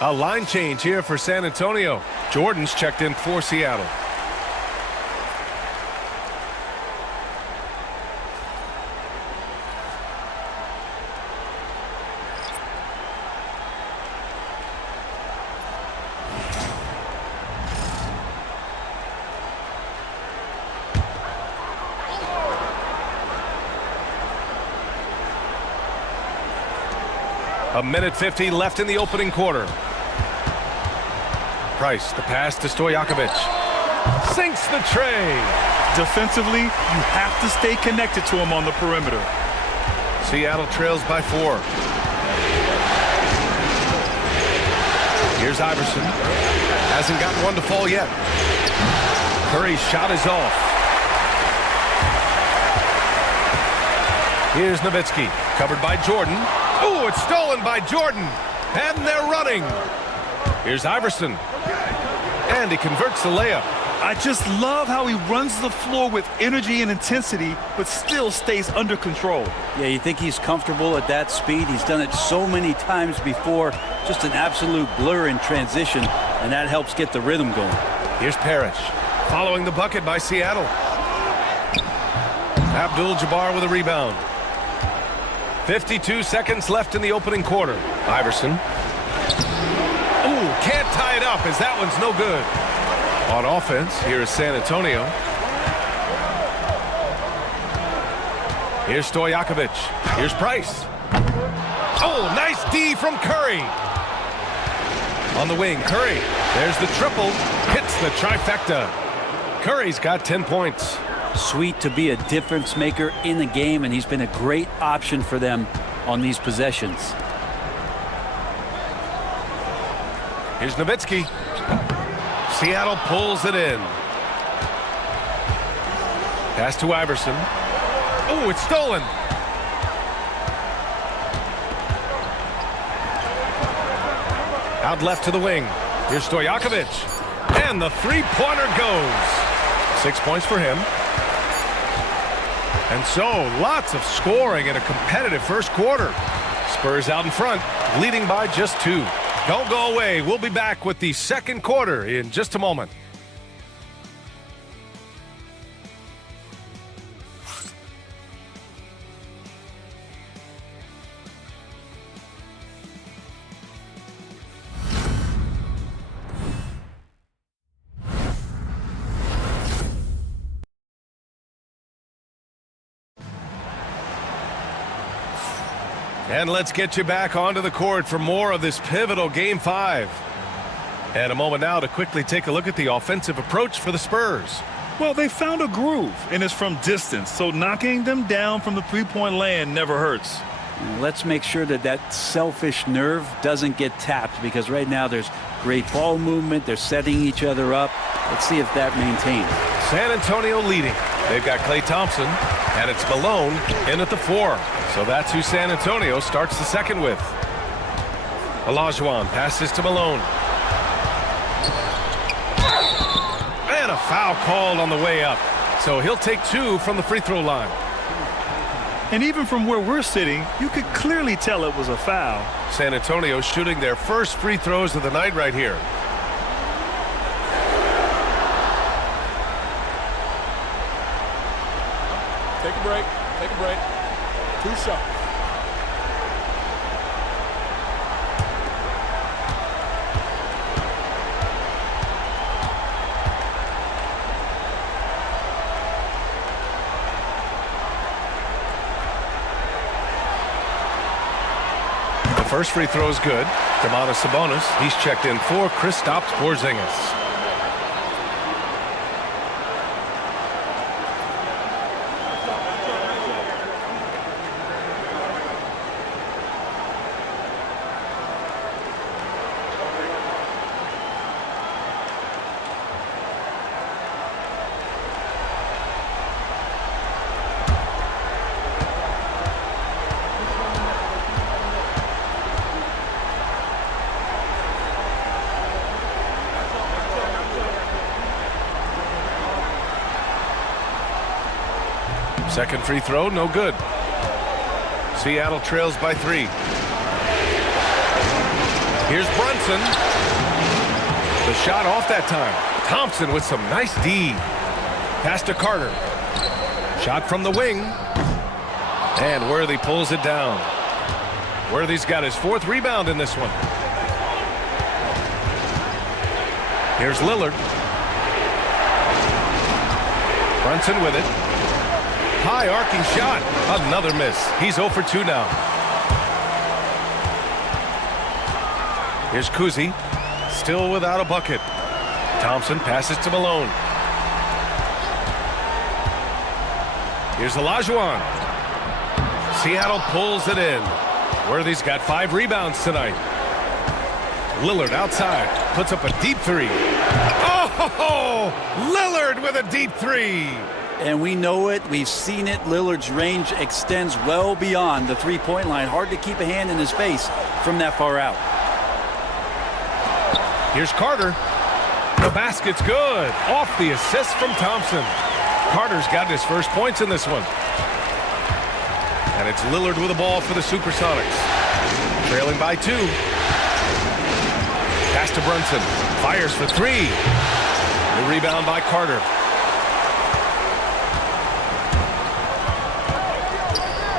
A line change here for San Antonio. Jordan's checked in for Seattle. A minute 50 left in the opening quarter. Price, the pass to Stojakovic. Sinks the tray. Defensively, you have to stay connected to him on the perimeter. Seattle trails by 4. Here's Iverson. Hasn't gotten one to fall yet. Curry's shot is off. Here's Nowitzki, covered by Jordan. Ooh, it's stolen by Jordan. And they're running. Here's Iverson. And he converts the layup. I just love how he runs the floor with energy and intensity, but still stays under control. Yeah, you think he's comfortable at that speed. He's done it so many times before. Just an absolute blur in transition, and that helps get the rhythm going. Here's Parrish, following the bucket by Seattle. Abdul-Jabbar with a rebound. 52 seconds left in the opening quarter. Iverson. Ooh, can't tie it up as that one's no good. On offense, here is San Antonio. Here's Stojakovic. Here's Price. Oh, nice D from Curry. On the wing, Curry. There's the triple. Hits the trifecta. Curry's got 10 points. Sweet to be a difference maker in the game, and he's been a great option for them on these possessions. Here's Nowitzki. Seattle pulls it in. Pass to Iverson. Oh, it's stolen. Out left to the wing. Here's Stojakovic. And the three-pointer goes. 6 points for him. And so, lots of scoring in a competitive first quarter. Spurs out in front, leading by just 2. Don't go away. We'll be back with the second quarter in just a moment. And let's get you back onto the court for more of this pivotal Game 5. And a moment now to quickly take a look at the offensive approach for the Spurs. Well, they found a groove, and it's from distance, so knocking them down from the three-point land never hurts. Let's make sure that that selfish nerve doesn't get tapped, because right now there's great ball movement. They're setting each other up. Let's see if that maintains. San Antonio leading. They've got Klay Thompson, and it's Malone in at the 4. So that's who San Antonio starts the second with. Olajuwon passes to Malone. And a foul called on the way up. So he'll take 2 from the free throw line. And even from where we're sitting, you could clearly tell it was a foul. San Antonio shooting their first free throws of the night right here. Take a break. Take a break. 2 shots. The first free throw is good. Domantas Sabonis, he's checked in for Kristaps Porzingis. Second free throw, no good. Seattle trails by 3. Here's Brunson. The shot off that time. Thompson with some nice D. Pass to Carter. Shot from the wing. And Worthy pulls it down. Worthy's got his 4th rebound in this one. Here's Lillard. Brunson with it. High arcing shot. Another miss. He's 0 for 2 now. Here's Kuzi. Still without a bucket. Thompson passes to Malone. Here's Olajuwon. Seattle pulls it in. Worthy's got 5 rebounds tonight. Lillard outside. Puts up a deep 3. Oh! Lillard with a deep 3. And we know it. We've seen it. Lillard's range extends well beyond the three-point line. Hard to keep a hand in his face from that far out. Here's Carter. The basket's good. Off the assist from Thompson. Carter's got his first points in this one. And it's Lillard with the ball for the Supersonics. Trailing by 2. Pass to Brunson. Fires for 3. The rebound by Carter.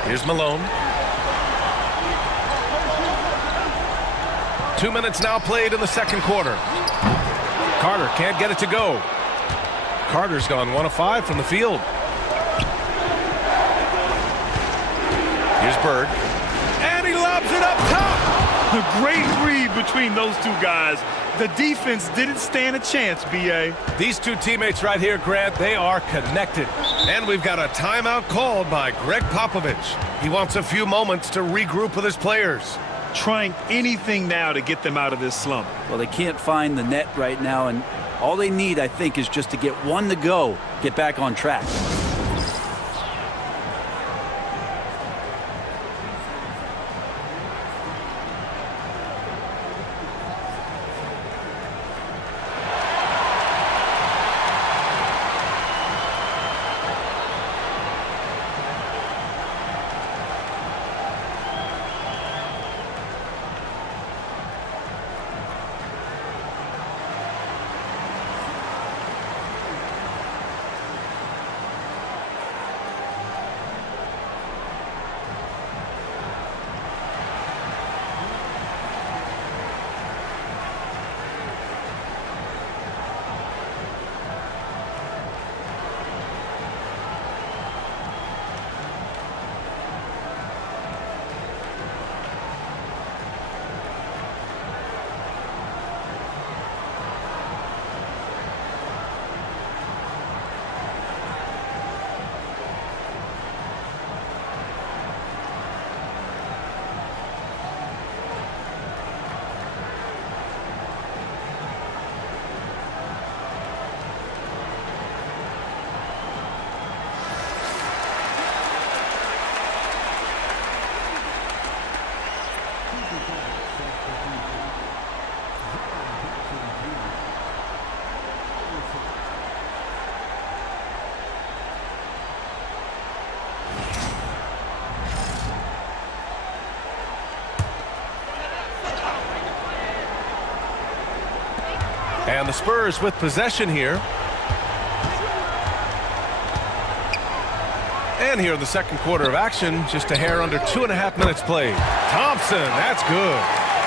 Here's Malone. 2 minutes now played in the second quarter. Carter can't get it to go. Carter's gone 1 of 5 from the field. Here's Bird. And he lobs it up top. A great read between those two guys. The defense didn't stand a chance, B.A. These two teammates right here, Grant, they are connected. And we've got a timeout called by Greg Popovich. He wants a few moments to regroup with his players. Trying anything now to get them out of this slump. Well, they can't find the net right now, and all they need, I think, is just to get one to go, get back on track. And the Spurs with possession here. And here in the second quarter of action, just a hair under 2.5 minutes played. Thompson, that's good.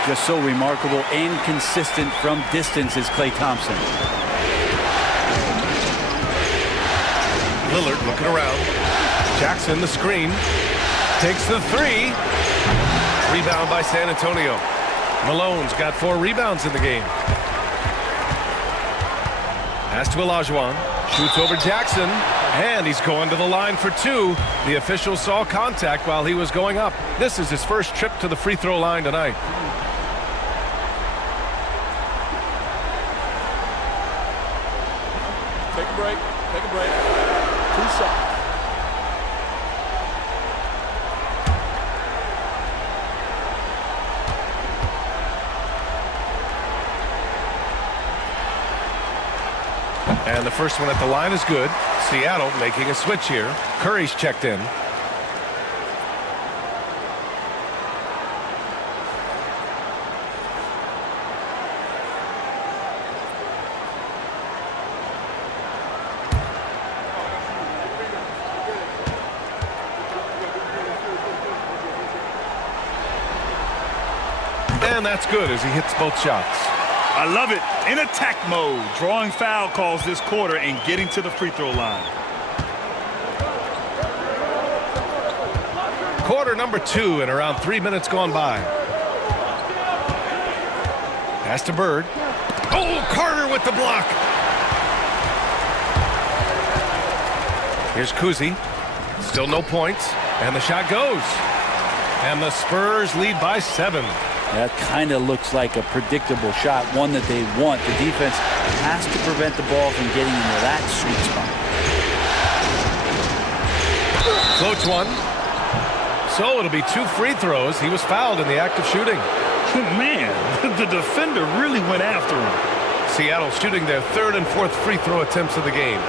Just so remarkable and consistent from distance is Klay Thompson. Lillard looking around. Jackson, the screen. Takes the three. Rebound by San Antonio. Malone's got 4 rebounds in the game. Pass to Olajuwon. Shoots over Jackson. And he's going to the line for 2. The official saw contact while he was going up. This is his first trip to the free throw line tonight. Take a break. Take a break. 2 shots. And the first one at the line is good. Seattle making a switch here. Curry's checked in. And that's good as he hits both shots. I love it. In attack mode, drawing foul calls this quarter and getting to the free throw line. Quarter number 2 and around 3 minutes gone by. Pass to Bird. Oh, Carter with the block. Here's Kuzi. Still no points. And the shot goes. And the Spurs lead by 7. That kind of looks like a predictable shot, one that they want. The defense has to prevent the ball from getting into that sweet spot. Floats one. So it'll be 2 free throws. He was fouled in the act of shooting. Man, the defender really went after him. Seattle shooting their 3rd and 4th free throw attempts of the game.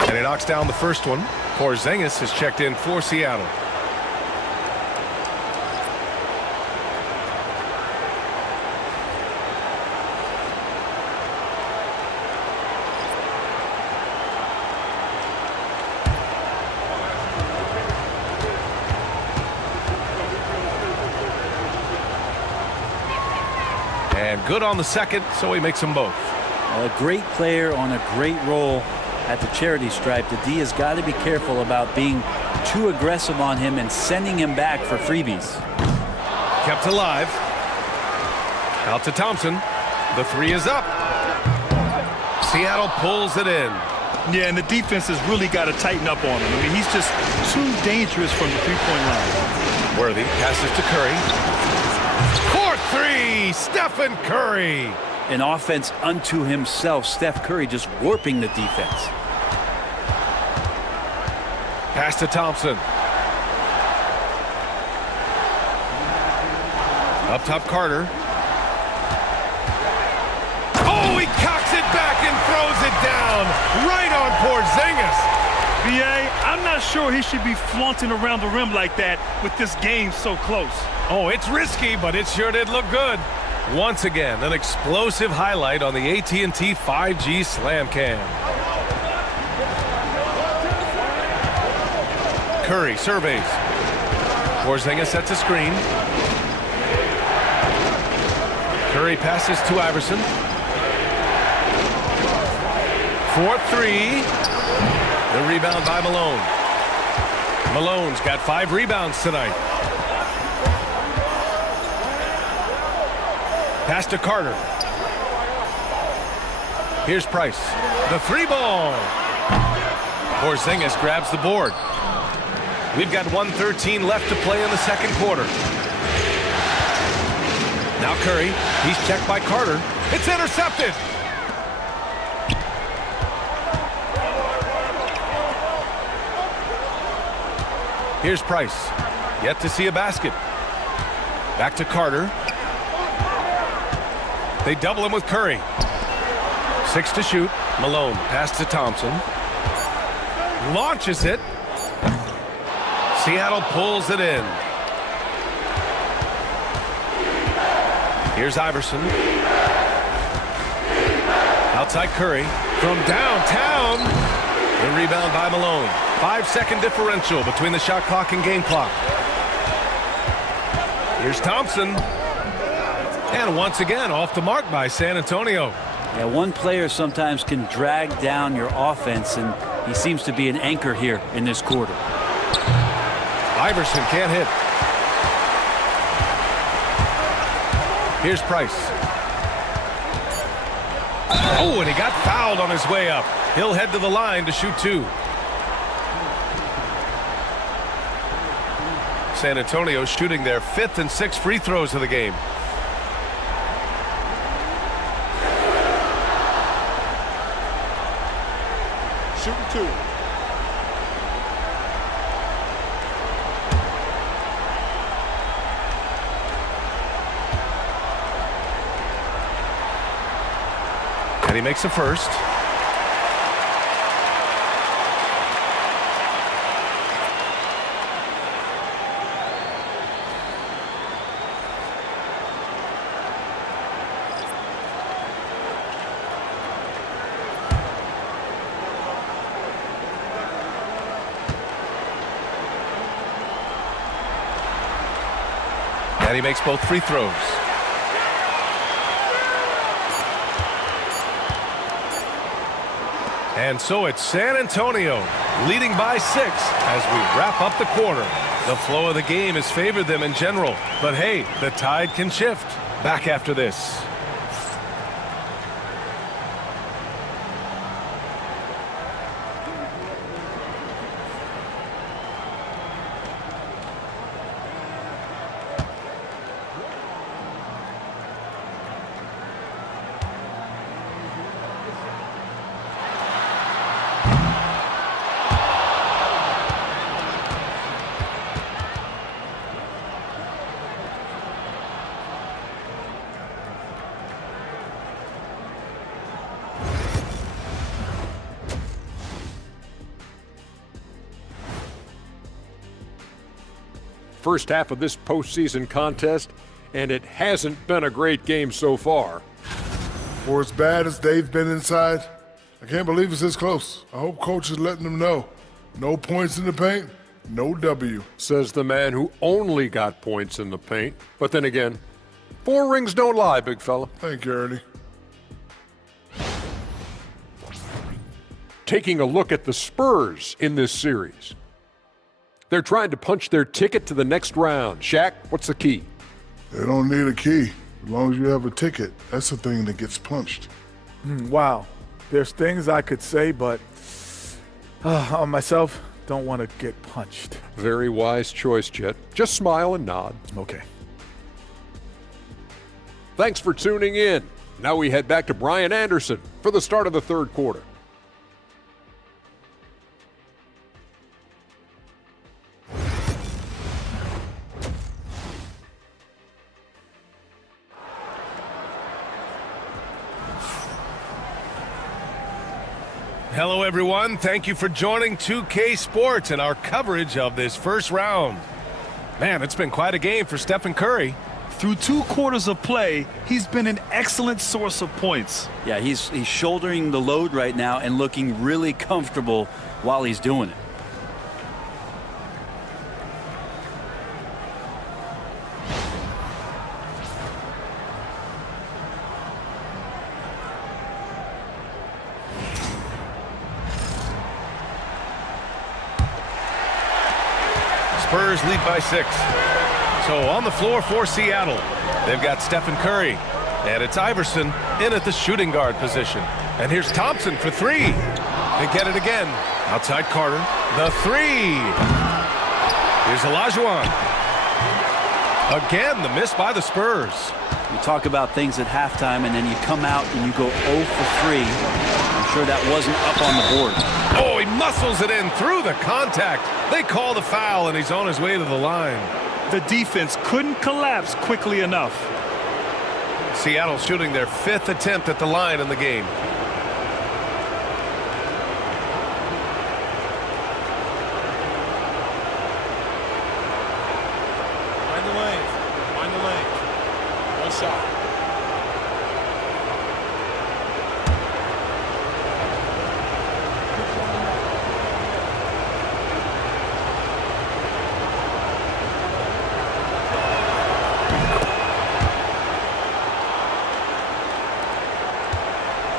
And he knocks down the first one. Porzingis has checked in for Seattle. And good on the second, so he makes them both. A great player on a great role at the charity stripe. The D has got to be careful about being too aggressive on him and sending him back for freebies. Kept alive. Out to Thompson. The three is up. Seattle pulls it in. Yeah, and the defense has really got to tighten up on him. I mean, he's just too dangerous from the three-point line. Worthy passes to Curry. 4-3, Stephen Curry. An offense unto himself. Steph Curry just warping the defense. Pass to Thompson. Up top, Carter. Oh, he cocks it back and throws it down. Right on Porzingis. B.A., I'm not sure he should be flaunting around the rim like that with this game so close. Oh, it's risky, but it sure did look good. Once again, an explosive highlight on the AT&T 5G Slam Cam. Curry surveys. Porzingis sets a screen. Curry passes to Iverson. 4-3. The rebound by Malone. Malone's got 5 rebounds tonight. Pass to Carter. Here's Price. The 3-ball. Porzingis grabs the board. We've got 1:13 left to play in the second quarter. Now Curry. He's checked by Carter. It's intercepted. Here's Price. Yet to see a basket. Back to Carter. They double him with Curry. 6 to shoot. Malone pass to Thompson. Launches it. Seattle pulls it in. Here's Iverson. Outside Curry. From downtown. The rebound by Malone. 5-second differential between the shot clock and game clock. Here's Thompson. And once again, off the mark by San Antonio. Yeah, one player sometimes can drag down your offense, and he seems to be an anchor here in this quarter. Iverson can't hit. Here's Price. Oh, and he got fouled on his way up. He'll head to the line to shoot 2. San Antonio shooting their 5th and 6th free throws of the game. Shooting 2. And he makes the first. And he makes both free throws. And so it's San Antonio leading by 6 as we wrap up the quarter. The flow of the game has favored them in general. But hey, the tide can shift. Back after this. First half of this postseason contest, and it hasn't been a great game so far. For as bad as they've been inside, I can't believe it's this close. I hope coach is letting them know. No points in the paint, no W. Says the man who only got points in the paint. But then again, 4 rings don't lie, big fella. Thank you, Ernie. Taking a look at the Spurs in this series. They're trying to punch their ticket to the next round. Shaq, what's the key? They don't need a key. As long as you have a ticket, that's the thing that gets punched. Wow. There's things I could say, but on myself, don't want to get punched. Very wise choice, Jet. Just smile and nod. Okay. Thanks for tuning in. Now we head back to Brian Anderson for the start of the third quarter. Hello, everyone. Thank you for joining 2K Sports and our coverage of this first round. Man, it's been quite a game for Stephen Curry. Through 2 quarters of play, he's been an excellent source of points. Yeah, he's shouldering the load right now and looking really comfortable while he's doing it. Spurs lead by 6. So on the floor for Seattle, they've got Stephen Curry, and it's Iverson in at the shooting guard position. And here's Thompson for 3. They get it again. Outside Carter, the 3. Here's Olajuwon. Again, the miss by the Spurs. You talk about things at halftime, and then you come out and you go 0 for 3. I'm sure that wasn't up on the board. Oh, he muscles it in through the contact. They call the foul, and he's on his way to the line. The defense couldn't collapse quickly enough. Seattle shooting their 5th attempt at the line in the game. Find the lanes. Find the lanes. One shot.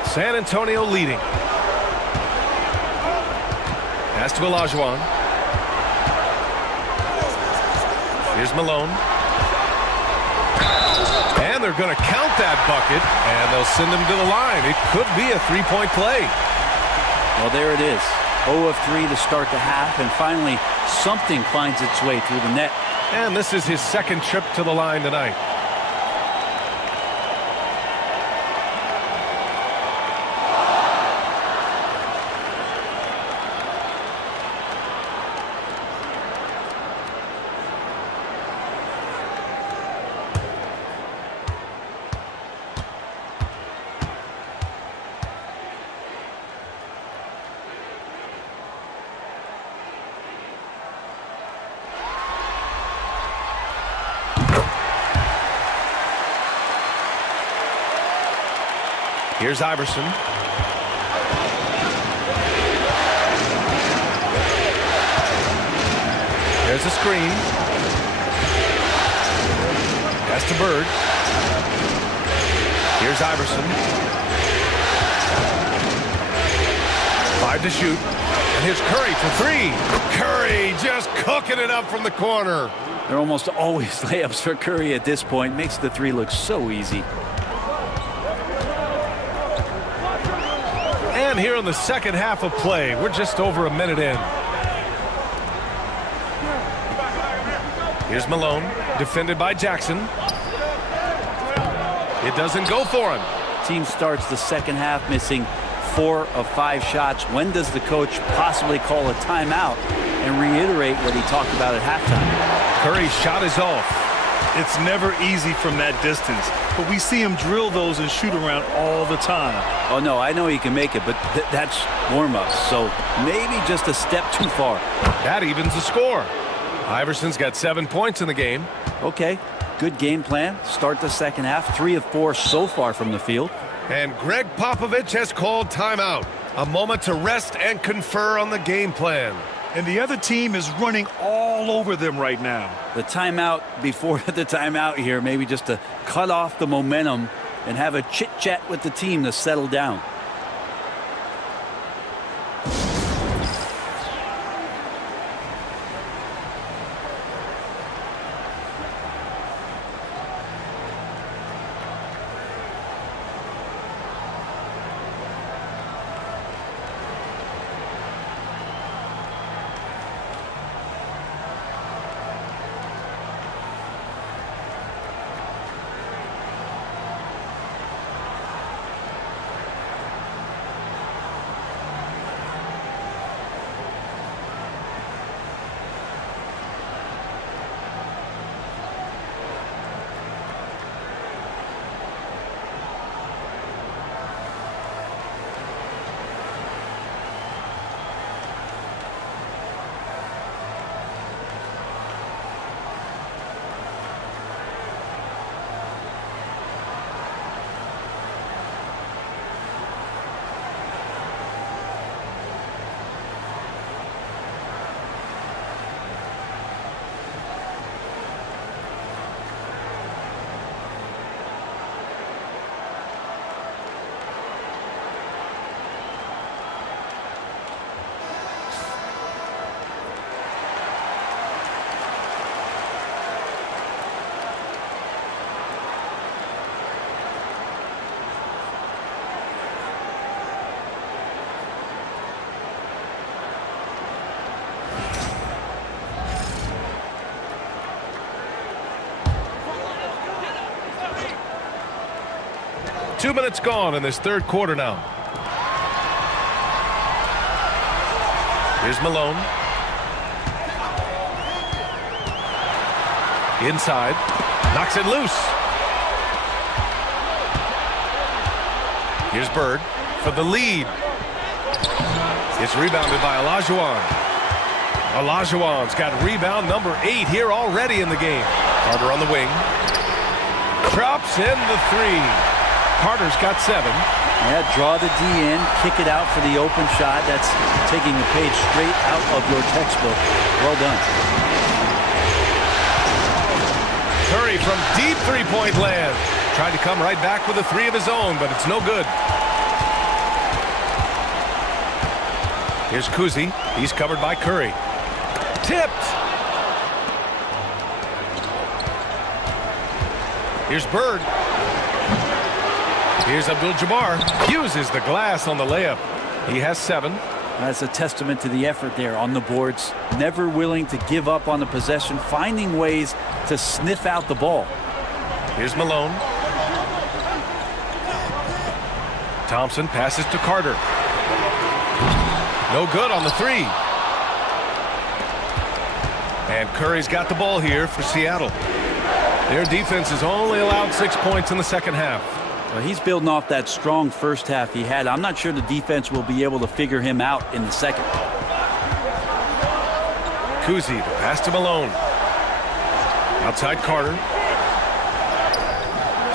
San Antonio leading. Pass to Olajuwon. Here's Malone. And they're going to count that bucket, and they'll send him to the line. It could be a 3-point play. Well, there it is. 0 of 3 to start the half, and finally something finds its way through the net. And this is his 2nd trip to the line tonight. Here's Iverson. There's a screen. Pass to Bird. Here's Iverson. 5 to shoot. And here's Curry for 3. Curry just cooking it up from the corner. They're almost always layups for Curry at this point. Makes the 3 look so easy. And here in the second half of play, we're just over a minute in. Here's Malone, defended by Jackson. It doesn't go for him. Team starts the second half missing 4 of 5 shots. When does the coach possibly call a timeout and reiterate what he talked about at halftime? Curry's shot is off. It's never easy from that distance, but we see him drill those and shoot around all the time. Oh, no, I know he can make it, but that's warm-up, so maybe just a step too far. That evens the score. Iverson's got 7 points in the game. Okay, good game plan. Start the second half. 3 of 4 so far from the field. And Greg Popovich has called timeout. A moment to rest and confer on the game plan. And the other team is running all over them right now. The timeout before the timeout here, maybe just to cut off the momentum and have a chit-chat with the team to settle down. Two minutes gone in this third quarter now. Here's Malone. Inside. Knocks it loose. Here's Bird for the lead. It's rebounded by Olajuwon. Olajuwon's got rebound number 8 here already in the game. Carter on the wing. Drops in the 3. Carter's got 7. Yeah, draw the D in, kick it out for the open shot. That's taking a page straight out of your textbook. Well done. Curry from deep three-point land. Tried to come right back with a 3 of his own, but it's no good. Here's Kuzi. He's covered by Curry. Tipped. Here's Bird. Here's Abdul-Jabbar. Uses the glass on the layup. He has 7. That's a testament to the effort there on the boards. Never willing to give up on the possession, finding ways to sniff out the ball. Here's Malone. Thompson passes to Carter. No good on the 3. And Curry's got the ball here for Seattle. Their defense has only allowed 6 points in the second half. Well, he's building off that strong first half he had. I'm not sure the defense will be able to figure him out in the second. Kuzi, the pass to Malone. Outside Carter.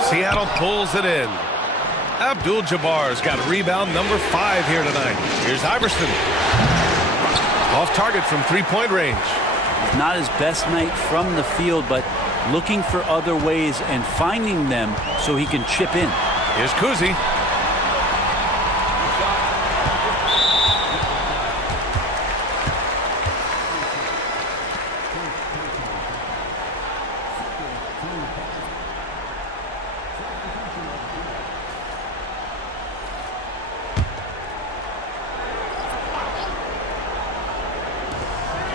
Seattle pulls it in. Abdul-Jabbar's got rebound number 5 here tonight. Here's Iverson. Off target from three-point range. Not his best night from the field, but looking for other ways and finding them so he can chip in. Here's Kuzi.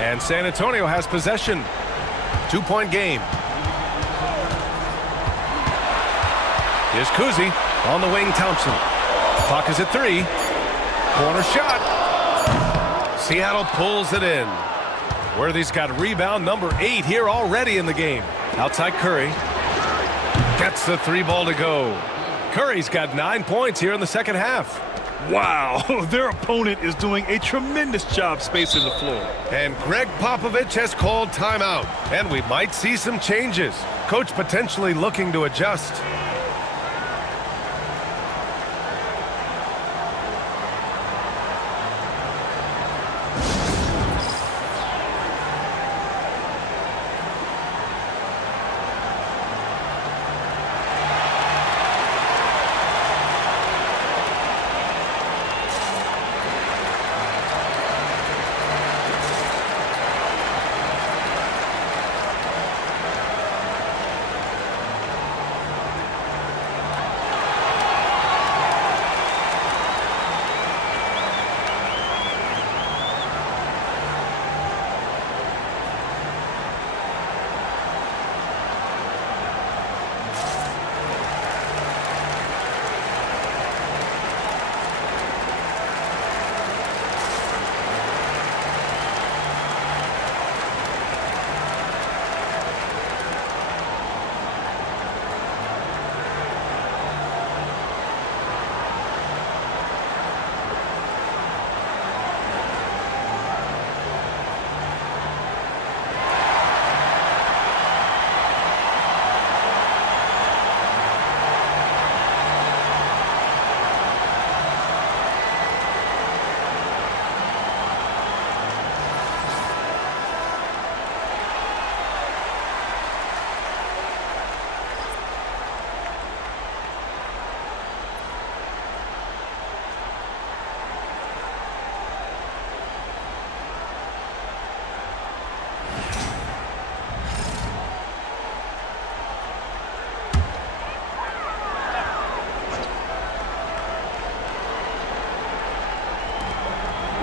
And San Antonio has possession. 2-point game. Here's Kuzi. On the wing, Thompson. Clock is at 3. Corner shot. Seattle pulls it in. Worthy's got rebound number 8 here already in the game. Outside Curry. Gets the 3 ball to go. Curry's got 9 points here in the second half. Wow, their opponent is doing a tremendous job spacing the floor. And Greg Popovich has called timeout. And we might see some changes. Coach potentially looking to adjust.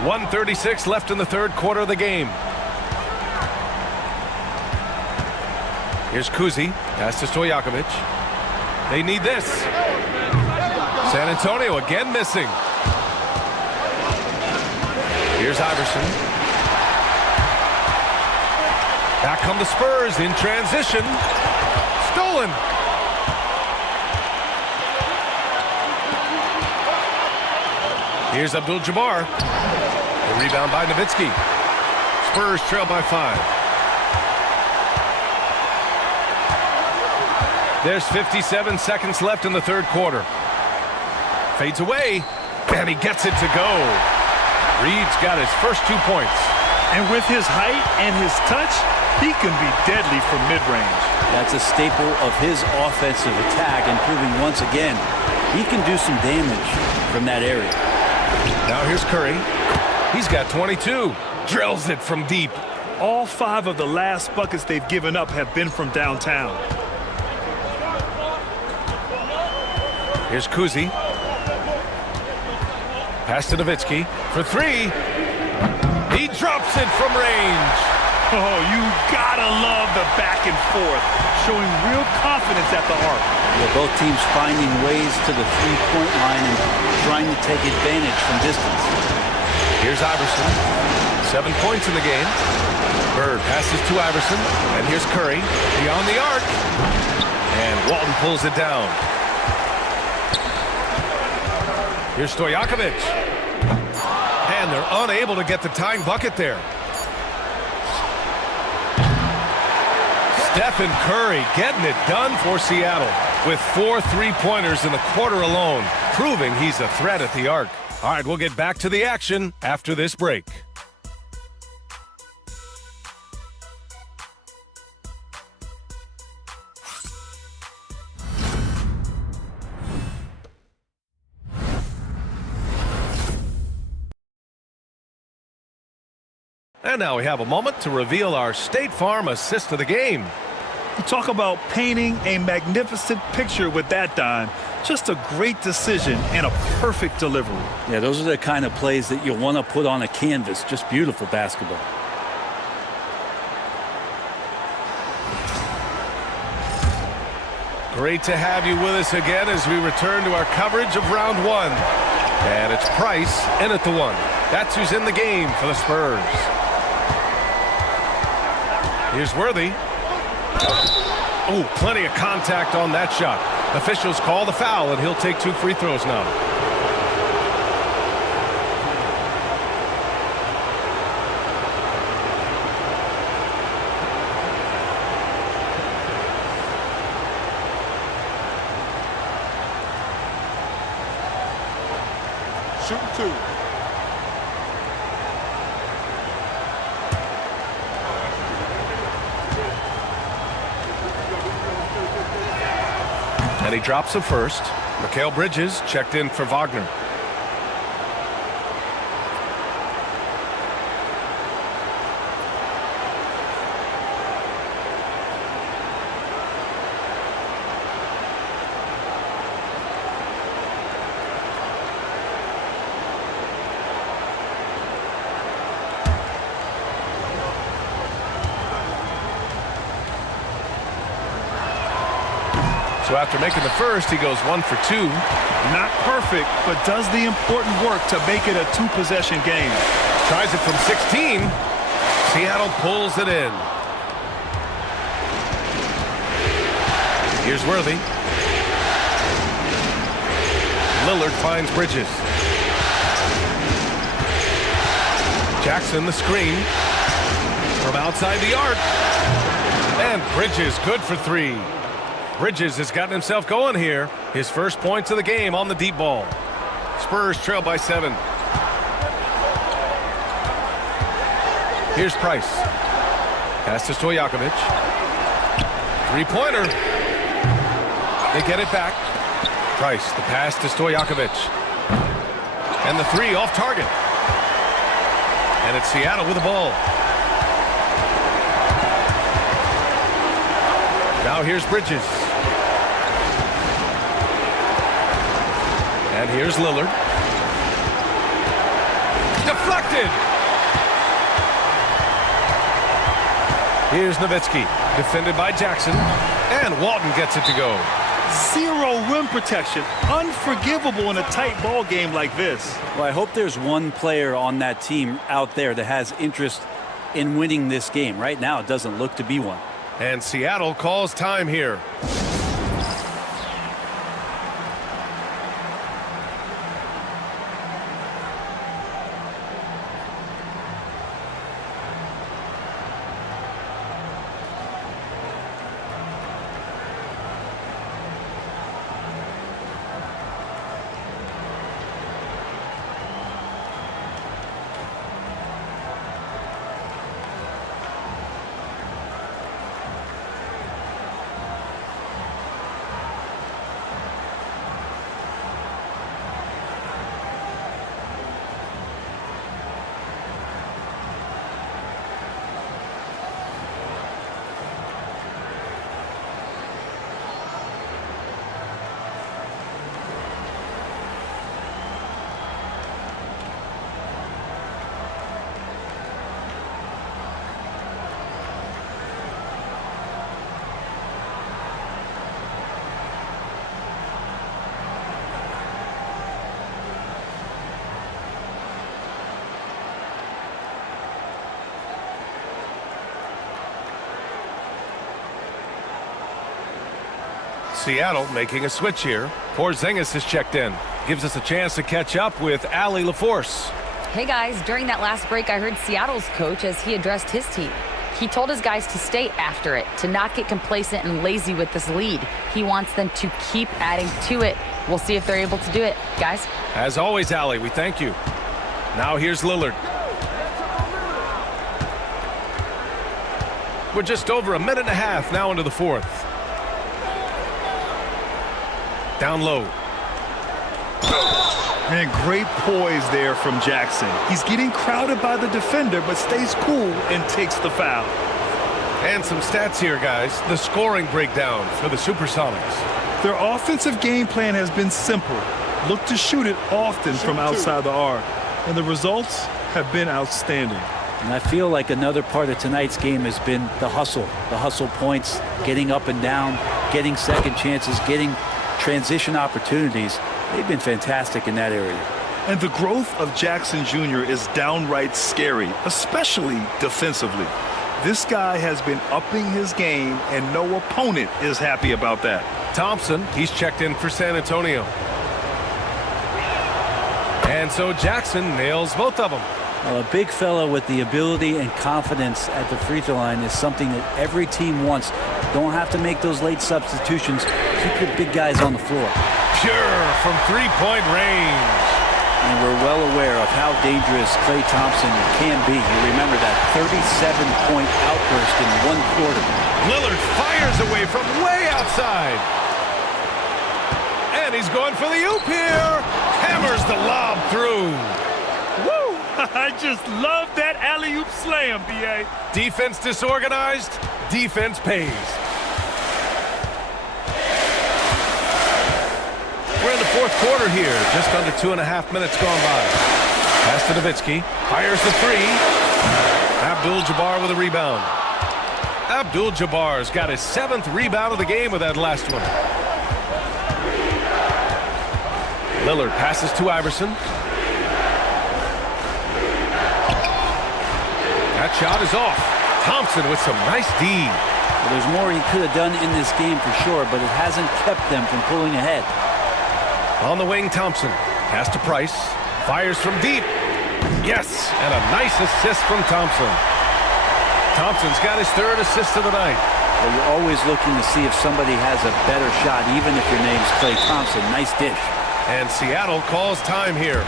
1:36 left in the third quarter of the game. Here's Kuzi. Pass to Stojakovic. They need this. San Antonio again missing. Here's Iverson. Back come the Spurs in transition. Stolen. Here's Abdul-Jabbar. The rebound by Nowitzki. Spurs trail by 5. There's 57 seconds left in the third quarter. Fades away, and he gets it to go. Reed's got his first 2 points. And with his height and his touch, he can be deadly from mid-range. That's a staple of his offensive attack, and proving once again he can do some damage from that area. Now here's Curry. He's got 22. Drills it from deep. All 5 of the last buckets they've given up have been from downtown. Here's Kuzi. Pass to Nowitzki for 3. He drops it from range. Oh, you gotta love the back and forth, showing real confidence at the arc. Yeah, both teams finding ways to the three-point line and trying to take advantage from distance. Here's Iverson. 7 points in the game. Bird passes to Iverson, and here's Curry beyond the arc. And Walton pulls it down. Here's Stojakovic. And they're unable to get the tying bucket there. Stephen Curry getting it done for Seattle with 4 3-pointers in the quarter alone, proving he's a threat at the arc. All right, we'll get back to the action after this break. And now we have a moment to reveal our State Farm assist of the game. You talk about painting a magnificent picture with that dime. Just a great decision and a perfect delivery. Yeah, those are the kind of plays that you want to put on a canvas. Just beautiful basketball. Great to have you with us again as we return to our coverage of round 1. And it's Price in at the 1. That's who's in the game for the Spurs. Here's Worthy. Oh, plenty of contact on that shot. Officials call the foul, and he'll take 2 free throws now. Shooting 2. And he drops the first. Mikal Bridges checked in for Wagner. So after making the first, he goes 1 for 2. Not perfect, but does the important work to make it a 2-possession game. Tries it from 16. Seattle pulls it in. Here's Worthy. Lillard finds Bridges. Jackson the screen from outside the arc. And Bridges good for 3. Bridges has gotten himself going here. His first points of the game on the deep ball. Spurs trail by 7. Here's Price. Pass to Stojakovic. 3-pointer. They get it back. Price, the pass to Stojakovic. And the 3 off target. And it's Seattle with the ball. Now here's Bridges. And here's Lillard. Deflected. Here's Nowitzki, defended by Jackson, and Walton gets it to go. Zero rim protection. Unforgivable in a tight ball game like this. Well, I hope there's one player on that team out there that has interest in winning this game. Right now, it doesn't look to be one. And Seattle calls time here. Seattle making a switch here. Porzingis is checked in. Gives us a chance to catch up with Allie LaForce. Hey guys, during that last break I heard Seattle's coach as he addressed his team. He told his guys to stay after it, to not get complacent and lazy with this lead. He wants them to keep adding to it. We'll see if they're able to do it. Guys? As always, Allie, we thank you. Now here's Lillard. We're just over a minute and a half now into the fourth. Down low. And great poise there from Jackson. He's getting crowded by the defender, but stays cool and takes the foul. And some stats here, guys. The scoring breakdown for the Supersonics. Their offensive game plan has been simple. Look to shoot it often from outside the arc. And the results have been outstanding. And I feel like another part of tonight's game has been the hustle points, getting up and down, getting second chances, getting transition opportunities. They've been fantastic in that area. And the growth of Jackson Jr. is downright scary, especially defensively. This guy has been upping his game, and no opponent is happy about that. Thompson, he's checked in for San Antonio. And so Jackson nails both of them. Well, a big fella with the ability and confidence at the free throw line is something that every team wants. Don't have to make those late substitutions. Keep your big guys on the floor. Pure from three-point range. And we're well aware of how dangerous Klay Thompson can be. You remember that 37-point outburst in one quarter. Lillard fires away from way outside. And he's going for the oop here. Hammers the lob through. Woo! I just love that alley-oop slam, B.A. Defense disorganized, defense pays. We're in the fourth quarter here, just under 2.5 minutes gone by. Pass to Nowitzki, fires the three. Abdul-Jabbar with a rebound. Abdul-Jabbar's got his 7th rebound of the game with that last one. Lillard passes to Iverson. That shot is off. Thompson with some nice D. Well, there's more he could have done in this game for sure, but it hasn't kept them from pulling ahead. On the wing, Thompson. Pass to Price. Fires from deep. Yes, and a nice assist from Thompson. Thompson's got his 3rd assist of the night. Well, you're always looking to see if somebody has a better shot, even if your name's Klay Thompson. Nice dish. And Seattle calls time here.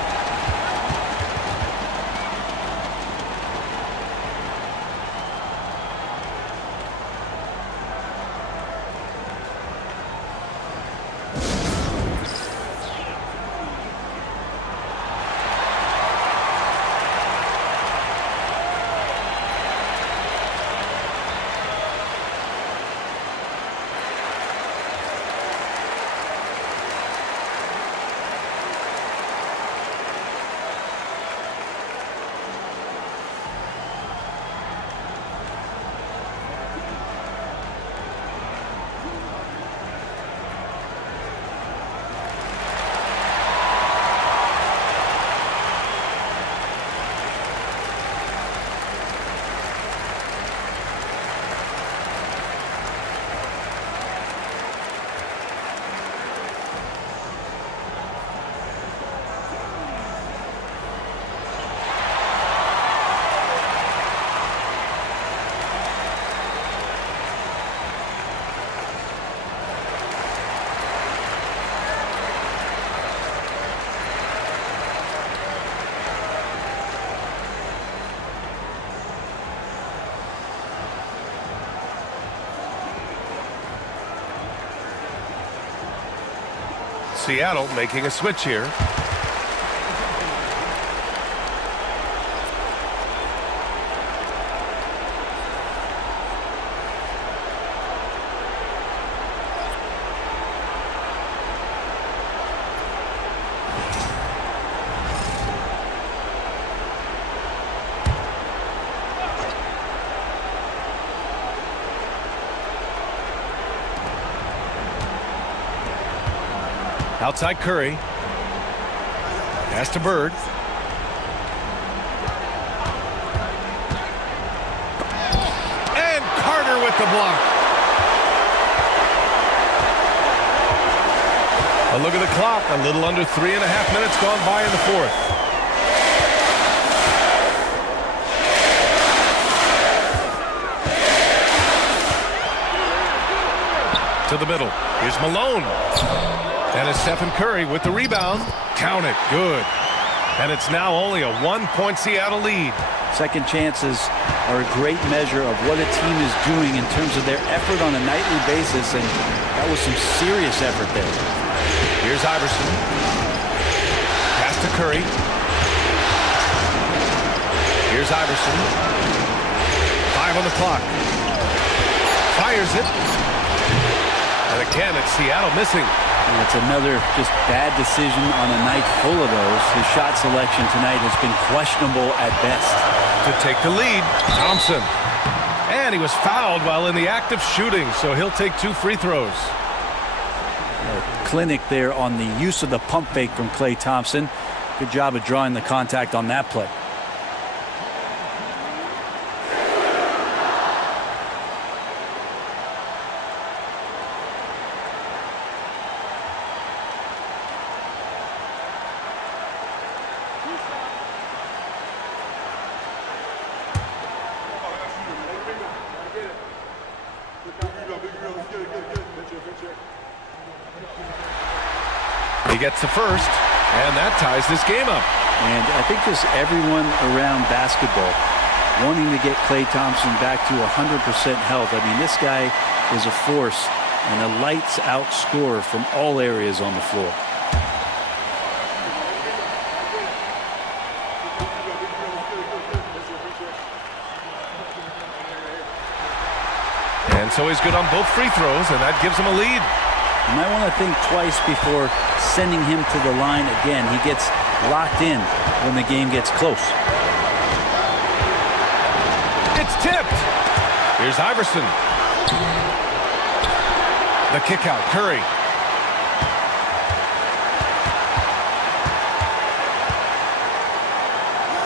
Seattle making a switch here. Outside Curry. Pass to Bird. And Carter with the block. A look at the clock. A little under 3.5 minutes gone by in the fourth. To the middle. Here's Malone. And it's Stephen Curry with the rebound. Count it. Good. And it's now only a 1-point Seattle lead. Second chances are a great measure of what a team is doing in terms of their effort on a nightly basis, and that was some serious effort there. Here's Iverson. Pass to Curry. Here's Iverson. 5 on the clock. Fires it. And again, it's Seattle missing. And it's another just bad decision on a night full of those. His shot selection tonight has been questionable at best. To take the lead, Thompson. And he was fouled while in the act of shooting, so he'll take 2 free throws. A clinic there on the use of the pump fake from Klay Thompson. Good job of drawing the contact on that play. He gets the first, and that ties this game up. And I think just everyone around basketball wanting to get Klay Thompson back to 100% health. I mean, this guy is a force and a lights-out scorer from all areas on the floor. And so he's good on both free throws, and that gives him a lead. You might want to think twice before sending him to the line again. He gets locked in when the game gets close. It's tipped. Here's Iverson. The kick out, Curry.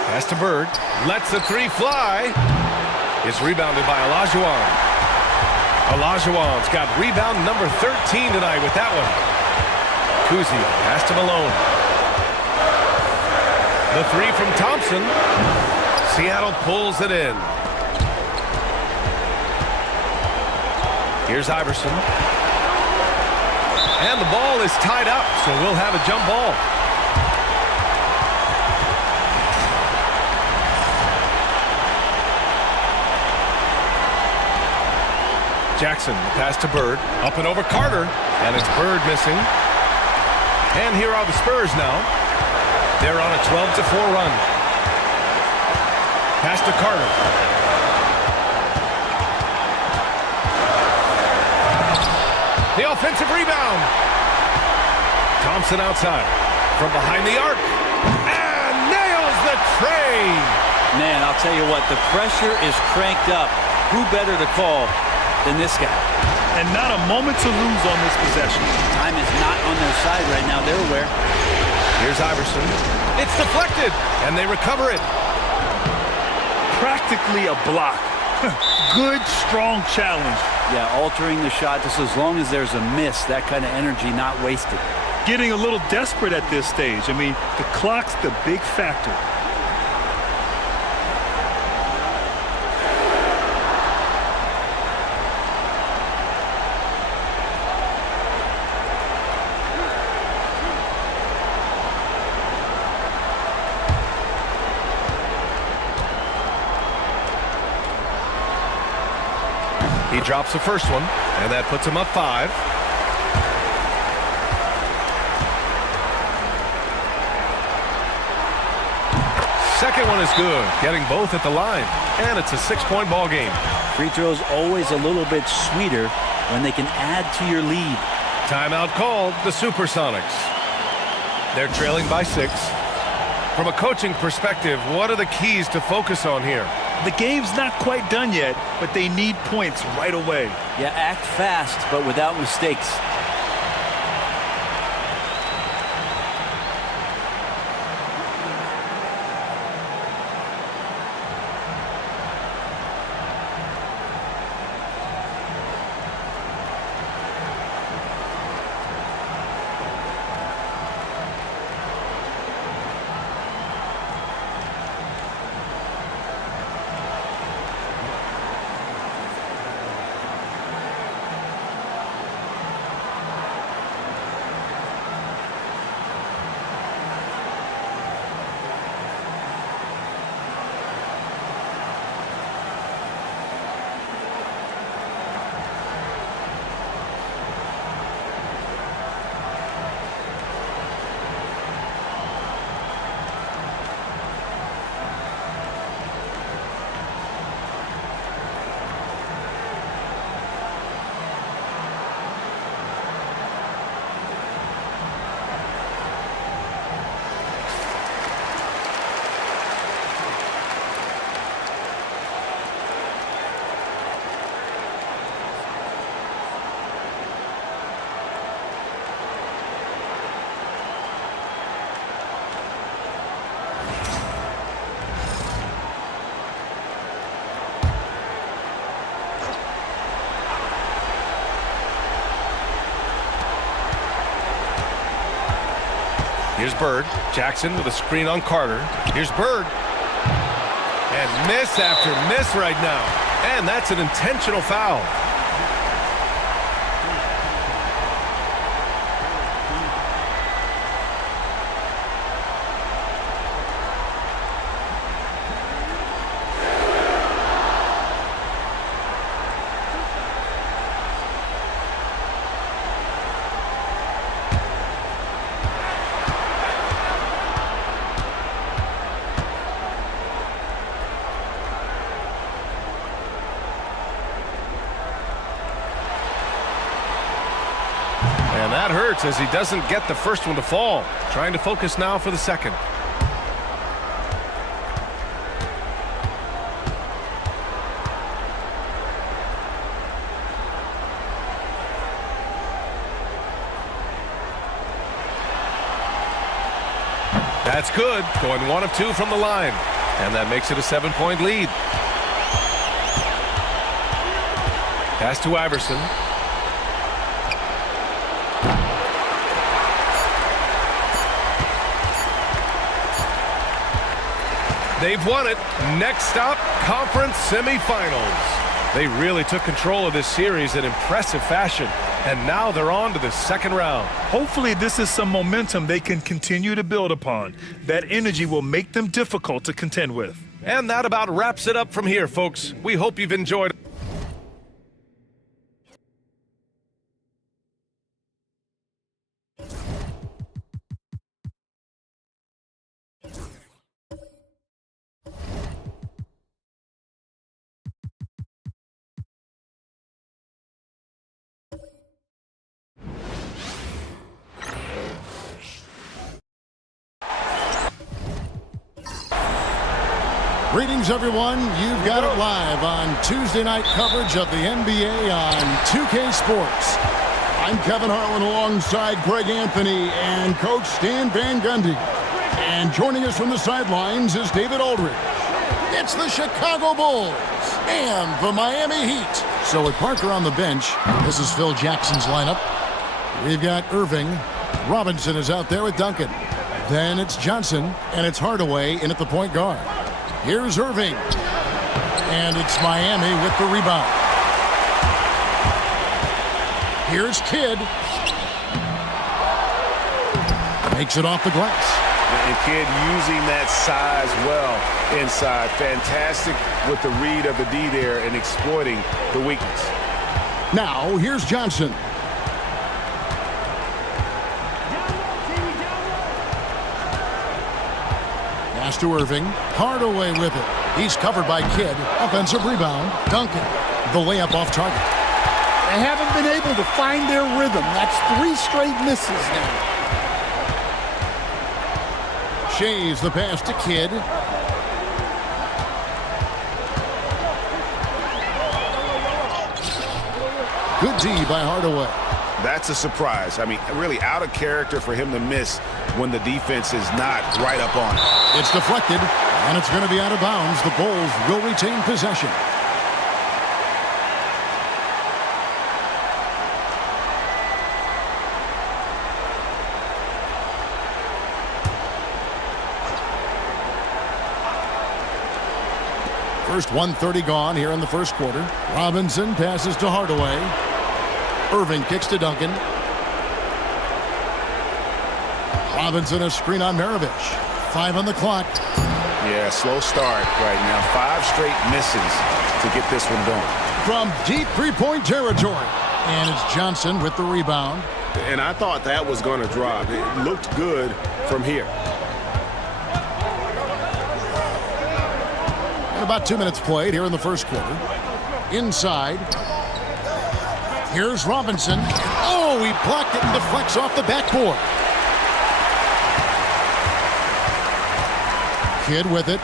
Pass to Bird. Lets the 3 fly. It's rebounded by Olajuwon. Olajuwon's got rebound number 13 tonight with that one. Kuzi, pass to Malone. The 3 from Thompson. Seattle pulls it in. Here's Iverson. And the ball is tied up, so we'll have a jump ball. Jackson, the pass to Bird. Up and over Carter. And it's Bird missing. And here are the Spurs now. They're on a 12-4 run. Pass to Carter. The offensive rebound. Thompson outside. From behind the arc. And nails the tray. Man, I'll tell you what, the pressure is cranked up. Who better to call than this guy? And not a moment to lose on this possession. Time is not on their side right now. They're aware. Here's Iverson. It's deflected, and they recover it. Practically a block. Good, strong challenge. Yeah, altering the shot just as long as there's a miss. That kind of energy not wasted. Getting a little desperate at this stage. I mean, the clock's the big factor. He drops the first one, and that puts him up 5. second one is good, getting both at the line. And it's a 6-point ball game. Free throws always a little bit sweeter when they can add to your lead. Timeout called, the Supersonics. They're trailing by 6. From a coaching perspective, what are the keys to focus on here? The game's not quite done yet, but they need points right away. Yeah, act fast, but without mistakes. Here's Bird. Jackson with a screen on Carter. Here's Bird. And miss after miss right now. And that's an intentional foul. And that hurts as he doesn't get the first one to fall. Trying to focus now for the second. That's good. Going 1 of 2 from the line. And that makes it a 7-point lead. Pass to Iverson. They've won it. Next stop, conference semifinals. They really took control of this series in impressive fashion, and now they're on to the second round. Hopefully this is some momentum they can continue to build upon. That energy will make them difficult to contend with. And that about wraps it up from here, folks. We hope you've enjoyed. Greetings, everyone. You've got it live on Tuesday night coverage of the NBA on 2K Sports. I'm Kevin Harlan alongside Greg Anthony and Coach Stan Van Gundy. And joining us from the sidelines is David Aldridge. It's the Chicago Bulls and the Miami Heat. So with Parker on the bench, this is Phil Jackson's lineup. We've got Irving. Robinson is out there with Duncan. Then it's Johnson, and it's Hardaway in at the point guard. Here's Irving. And it's Miami with the rebound. Here's Kidd. Makes it off the glass. And Kidd using that size well inside. Fantastic with the read of the D there and exploiting the weakness. Now, here's Johnson. Pass to Irving. Hardaway with it. He's covered by Kidd. Offensive rebound. Duncan. The layup off target. They haven't been able to find their rhythm. That's 3 straight misses now. Shays the pass to Kidd. Good D by Hardaway. That's a surprise. I mean, really out of character for him to miss when the defense is not right up on it. It's deflected, and it's going to be out of bounds. The Bulls will retain possession. First 1:30 gone here in the first quarter. Robinson passes to Hardaway. Irving kicks to Duncan. Robinson a screen on Maravich. 5 on the clock. Yeah, slow start right now. 5 straight misses to get this one going. From deep three-point territory. And it's Johnson with the rebound. And I thought that was going to drop. It looked good from here. About 2 minutes played here in the first quarter. Inside. Here's Robinson. Oh, he blocked it and deflects off the backboard. Kidd with it.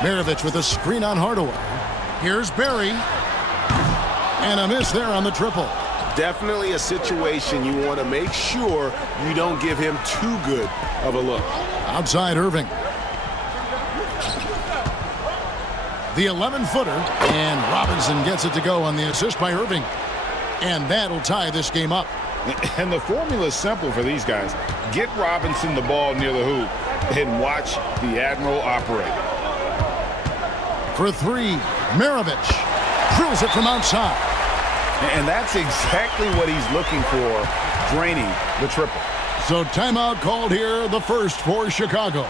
Maravich with a screen on Hardaway. Here's Barry. And a miss there on the triple. Definitely a situation you want to make sure you don't give him too good of a look. Outside Irving. The 11-footer, and Robinson gets it to go on the assist by Irving. And that'll tie this game up. And the formula is simple for these guys. Get Robinson the ball near the hoop and watch the Admiral operate. For 3, Maravich drills it from outside. And that's exactly what he's looking for, draining the triple. So timeout called here, the first for Chicago.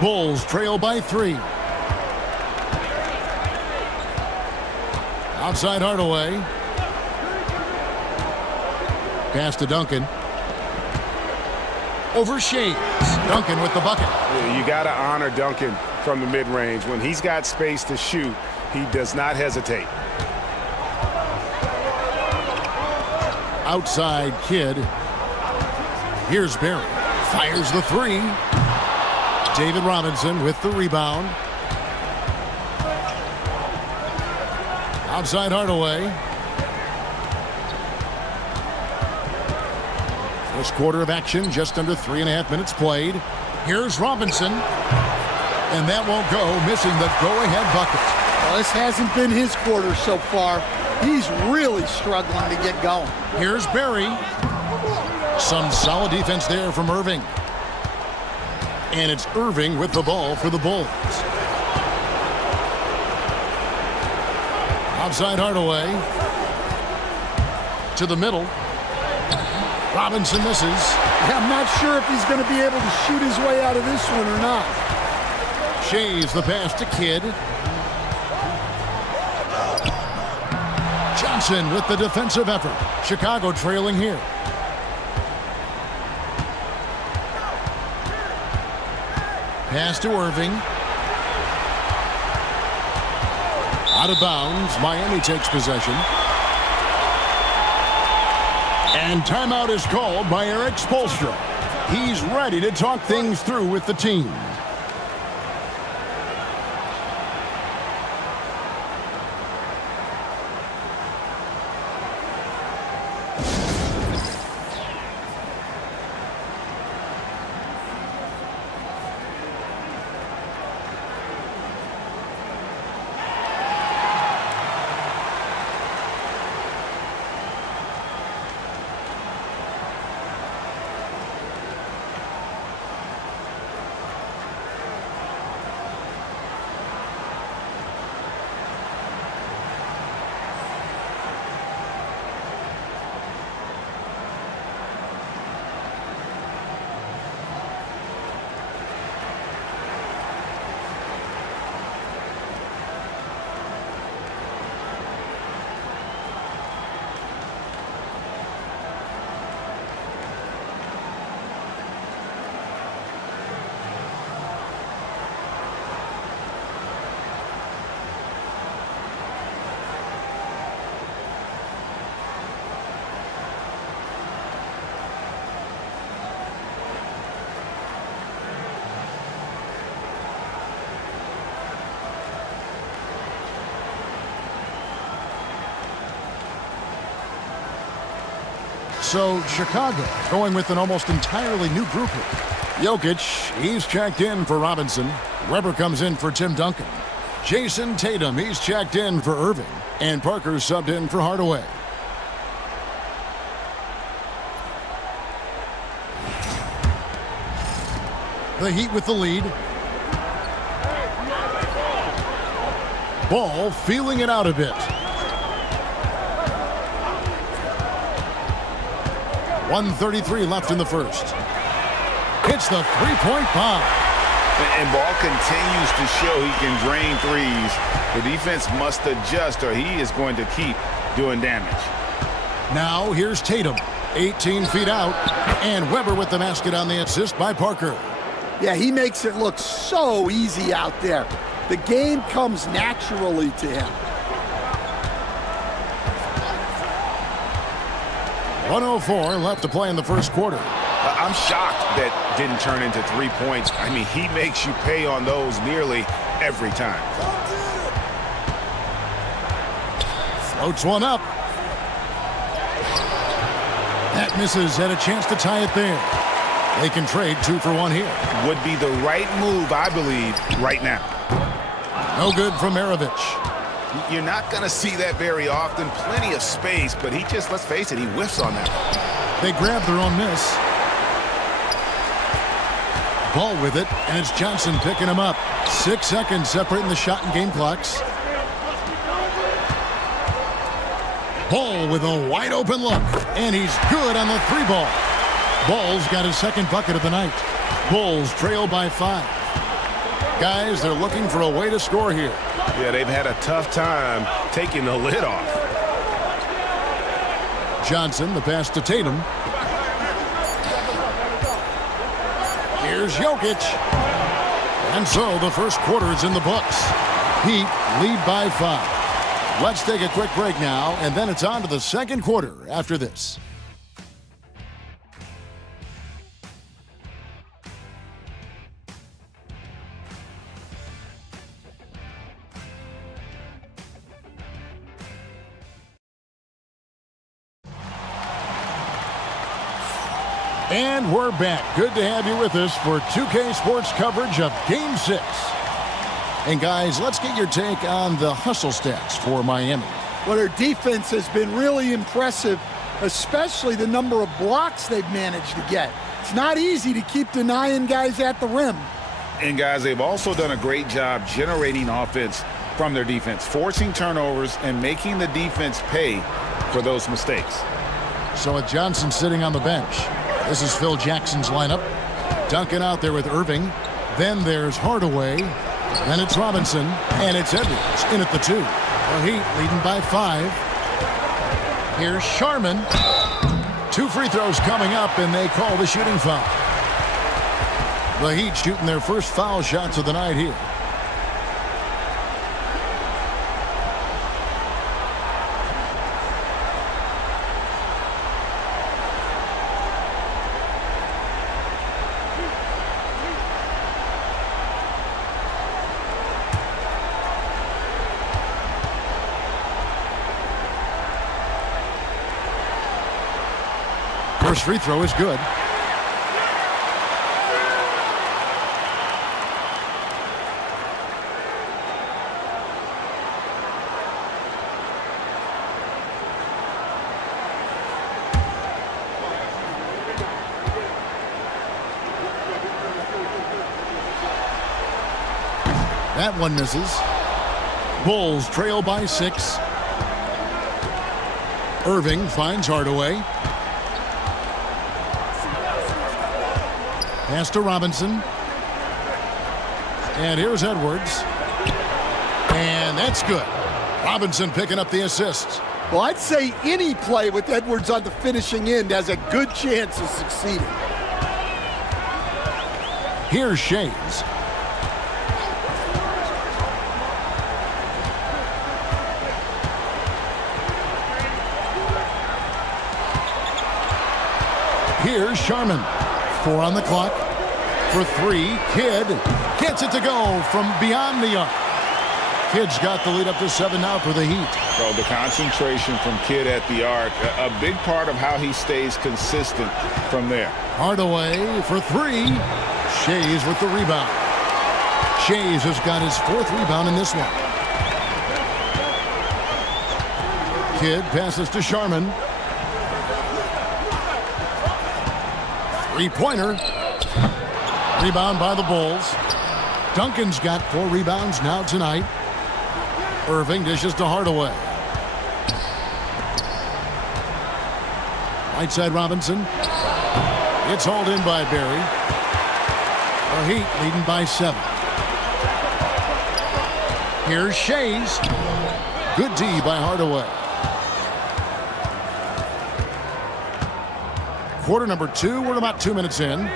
Bulls trail by 3. Outside Hardaway. Pass to Duncan. Over Shays. Duncan with the bucket. You got to honor Duncan from the mid-range. When he's got space to shoot, he does not hesitate. Outside Kidd. Here's Barry. Fires the 3. David Robinson with the rebound. Outside Hardaway. First quarter of action, just under 3.5 minutes played. Here's Robinson. And that won't go, missing the go-ahead bucket. Well, this hasn't been his quarter so far. He's really struggling to get going. Here's Barry. Some solid defense there from Irving. And it's Irving with the ball for the Bulls. Outside Hardaway. To the middle. Robinson misses. Yeah, I'm not sure if he's going to be able to shoot his way out of this one or not. Shays the pass to Kidd. Johnson with the defensive effort. Chicago trailing here. Pass to Irving. Out of bounds. Miami takes possession. And timeout is called by Erik Spoelstra. He's ready to talk things through with the team. So Chicago going with an almost entirely new group here. Jokic, he's checked in for Robinson. Weber comes in for Tim Duncan. Jason Tatum, he's checked in for Irving. And Parker subbed in for Hardaway. The Heat with the lead. Ball feeling it out a bit. 1:33 left in the first. Hits the three-point bomb. And Ball continues to show he can drain threes. The defense must adjust or he is going to keep doing damage. Now here's Tatum, 18 feet out, and Weber with the basket on the assist by Parker. Yeah, he makes it look so easy out there. The game comes naturally to him. 1:04 left to play in the first quarter. I'm shocked that didn't turn into 3 points. I mean, he makes you pay on those nearly every time. Floats one up. That misses, had a chance to tie it there. They can trade 2 for 1 here. Would be the right move, I believe, right now. No good from Maravich. You're not going to see that very often. Plenty of space, but he just, let's face it, he whiffs on that. They grab their own miss. Ball with it, and it's Johnson picking him up. 6 seconds separating the shot and game clocks. Ball with a wide open look, and he's good on the 3-ball. Ball's got his second bucket of the night. Bulls trail by 5. Guys, they're looking for a way to score here. Yeah, they've had a tough time taking the lid off. Johnson, the pass to Tatum. Here's Jokic. And so the first quarter is in the books. Heat lead by 5. Let's take a quick break now, and then it's on to the second quarter after this. And we're back. Good to have you with us for 2K Sports coverage of Game 6. And guys, let's get your take on the hustle stats for Miami. Well, their defense has been really impressive, especially the number of blocks they've managed to get. It's not easy to keep denying guys at the rim. And guys, they've also done a great job generating offense from their defense, forcing turnovers and making the defense pay for those mistakes. So with Johnson sitting on the bench, this is Phil Jackson's lineup. Duncan out there with Irving. Then there's Hardaway. Then it's Robinson. And it's Edwards in at the 2. The Heat leading by 5. Here's Sharman. 2 free throws coming up, and they call the shooting foul. The Heat shooting their first foul shots of the night here. First free throw is good. That one misses. Bulls trail by 6. Irving finds Hardaway. Pass to Robinson. And here's Edwards. And that's good. Robinson picking up the assist. Well, I'd say any play with Edwards on the finishing end has a good chance of succeeding. Here's Shays. Here's Sharman. 4 on the clock. For 3, Kidd gets it to go from beyond the arc. Kidd's got the lead up to 7 now for the Heat. So the concentration from Kidd at the arc, a big part of how he stays consistent from there. Hardaway for 3. Shays with the rebound. Shays has got his 4th rebound in this one. Kidd passes to Sharman. 3-pointer. Rebound by the Bulls. Duncan's got 4 rebounds now tonight. Irving dishes to Hardaway. Right side Robinson. It's hauled in by Barry. The Heat leading by 7. Here's Shays. Good D by Hardaway. Quarter number 2. We're about 2 minutes in.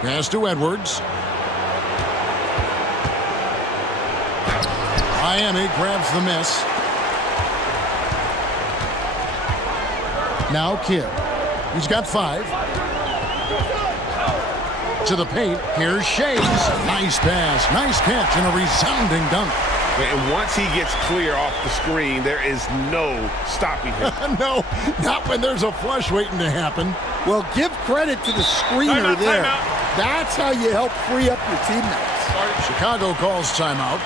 Pass to Edwards. Miami grabs the miss. Now Kidd. He's got 5. To the paint. Here's Shays. Nice pass. Nice catch and a resounding dunk. And once he gets clear off the screen, there is no stopping him. No, not when there's a flush waiting to happen. Well, give credit to the screener there. That's how you help free up your teammates. Chicago calls timeout.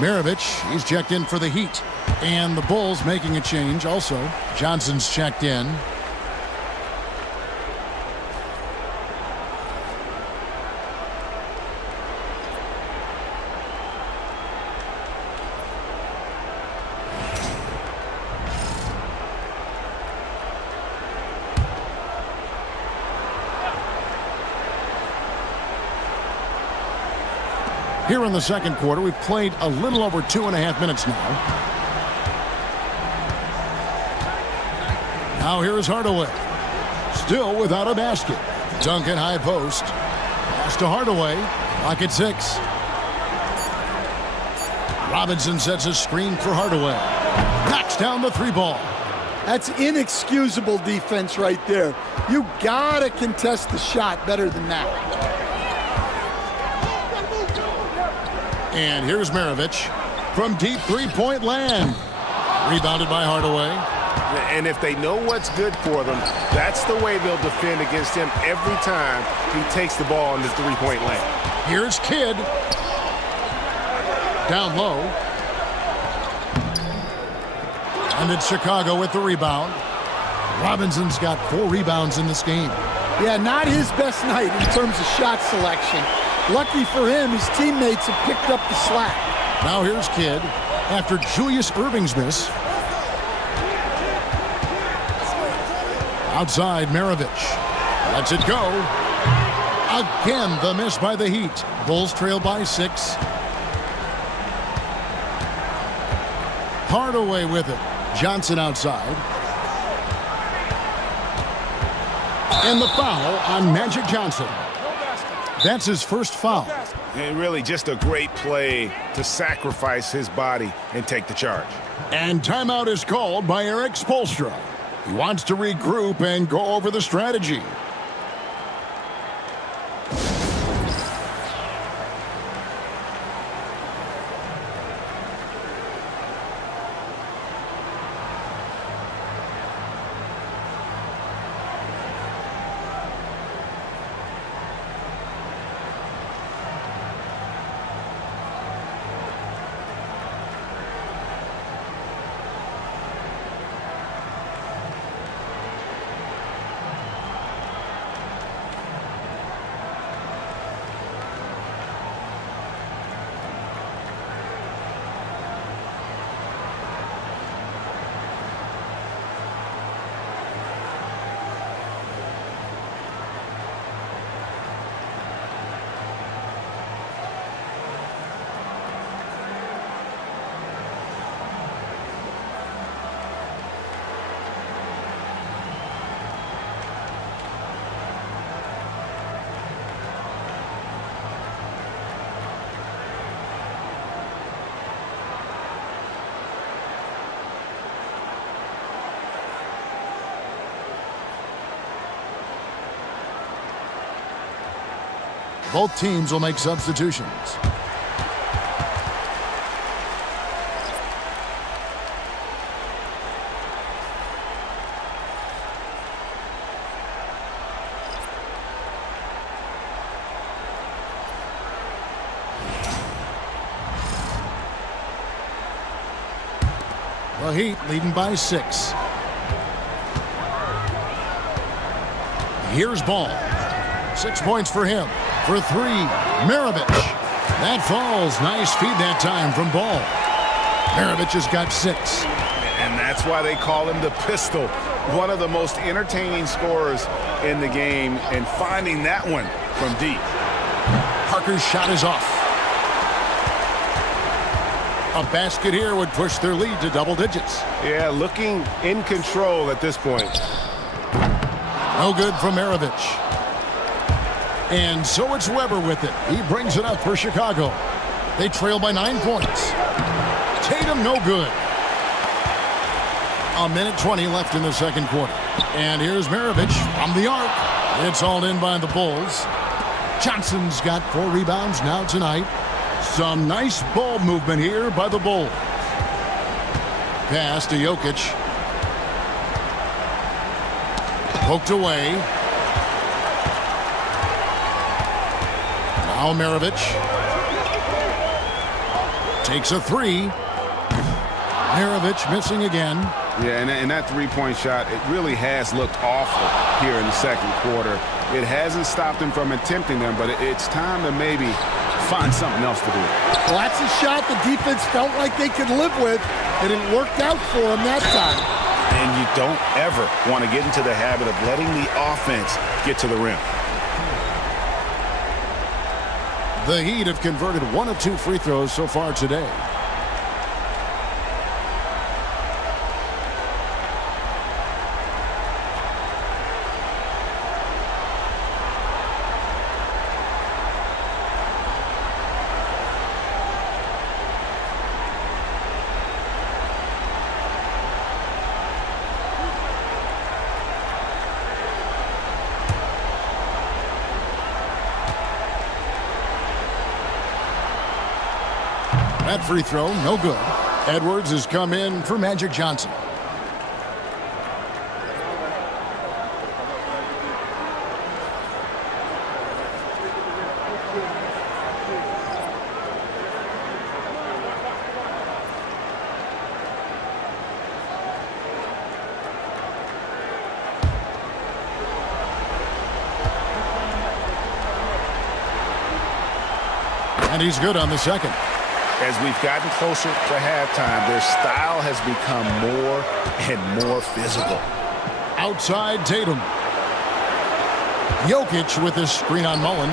Maravich, he's checked in for the Heat. And the Bulls making a change also. Johnson's checked in. Here in the second quarter, we've played a little over 2.5 minutes now. Now here's Hardaway. Still without a basket. Duncan high post. Pass to Hardaway. Clock at 6. Robinson sets a screen for Hardaway. Knocks down the 3 ball. That's inexcusable defense right there. You gotta contest the shot better than that. And here's Maravich from deep three-point land. Rebounded by Hardaway. And if they know what's good for them, that's the way they'll defend against him every time he takes the ball in the three-point lane. Here's Kidd. Down low. And it's Chicago with the rebound. Robinson's got 4 rebounds in this game. Yeah, not his best night in terms of shot selection. Lucky for him, his teammates have picked up the slack. Now here's Kidd after Julius Erving's miss. Outside, Maravich lets it go. Again, the miss by the Heat. Bulls trail by 6. Hardaway with it. Johnson outside. And the foul on Magic Johnson. That's his first foul. And really just a great play to sacrifice his body and take the charge. And timeout is called by Erik Spoelstra. He wants to regroup and go over the strategy. Both teams will make substitutions. The Heat leading by 6. Here's Ball. 6 points for him. For 3, Maravich. That falls. Nice feed that time from Ball. Maravich has got 6. And that's why they call him the Pistol. One of the most entertaining scorers in the game, and finding that one from deep. Parker's shot is off. A basket here would push their lead to double digits. Yeah, looking in control at this point. No good from Maravich. And so it's Weber with it. He brings it up for Chicago. They trail by 9 points. Tatum no good. 1:20 left in the second quarter. And here's Maravich from the arc. It's hauled in by the Bulls. Johnson's got 4 rebounds now tonight. Some nice ball movement here by the Bulls. Pass to Jokic. Poked away. Now Maravich. Takes a three. Maravich missing again. Yeah, and that three-point shot, it really has looked awful here in the second quarter. It hasn't stopped him from attempting them, but it's time to maybe find something else to do. Well, that's a shot the defense felt like they could live with, and it worked out for them that time. And you don't ever want to get into the habit of letting the offense get to the rim. The Heat have converted 1 of 2 free throws so far today. That free throw, no good. Edwards has come in for Magic Johnson. And he's good on the second. As we've gotten closer to halftime, their style has become more and more physical. Outside Tatum. Jokic with his screen on Mullen.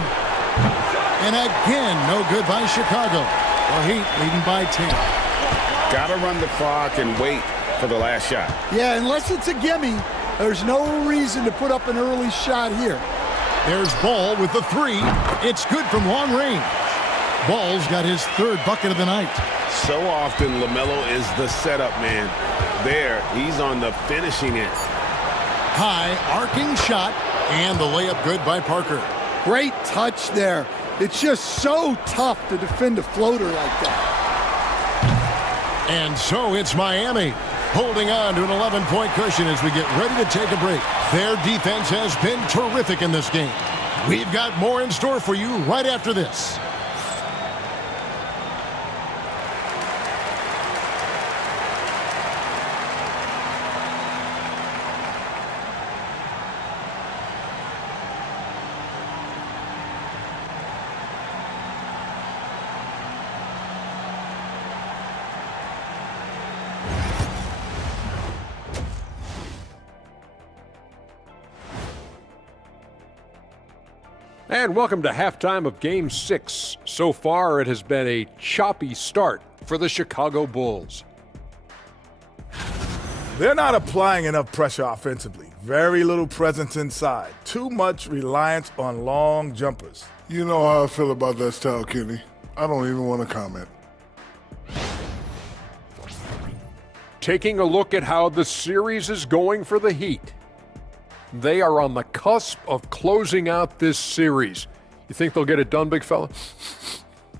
And again, no good by Chicago. The Heat leading by 10. Got to run the clock and wait for the last shot. Yeah, unless it's a gimme, there's no reason to put up an early shot here. There's Ball with the three. It's good from long range. Ball's got his third bucket of the night. So often, LaMelo is the setup man. There, he's on the finishing end. High, arcing shot, and the layup good by Parker. Great touch there. It's just so tough to defend a floater like that. And so it's Miami, holding on to an 11-point cushion as we get ready to take a break. Their defense has been terrific in this game. We've got more in store for you right after this. And welcome to halftime of Game 6. So far, it has been a choppy start for the Chicago Bulls. They're not applying enough pressure offensively. Very little presence inside. Too much reliance on long jumpers. You know how I feel about that style, Kenny. I don't even want to comment. Taking a look at how the series is going for the Heat. They are on the cusp of closing out this series. You think they'll get it done, big fella?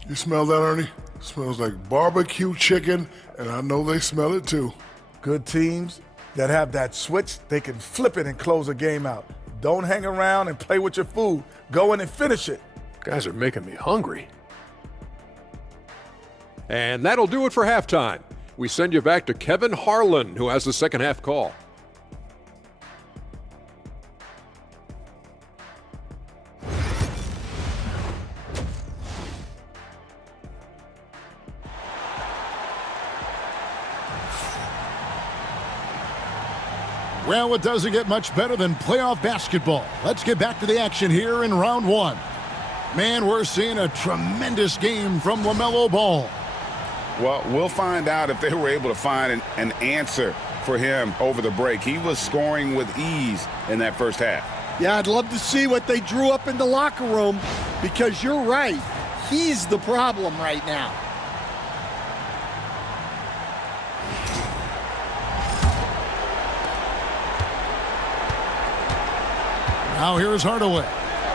You smell that, Ernie? It smells like barbecue chicken, and I know they smell it too. Good teams that have that switch, they can flip it and close a game out. Don't hang around and play with your food. Go in and finish it. Guys are making me hungry. And that'll do it for halftime. We send you back to Kevin Harlan, who has the second half call. Well, it doesn't get much better than playoff basketball. Let's get back to the action here in round one. Man, we're seeing a tremendous game from LaMelo Ball. Well, we'll find out if they were able to find an answer for him over the break. He was scoring with ease in that first half. Yeah, I'd love to see what they drew up in the locker room, because you're right. He's the problem right now. Now here's Hardaway.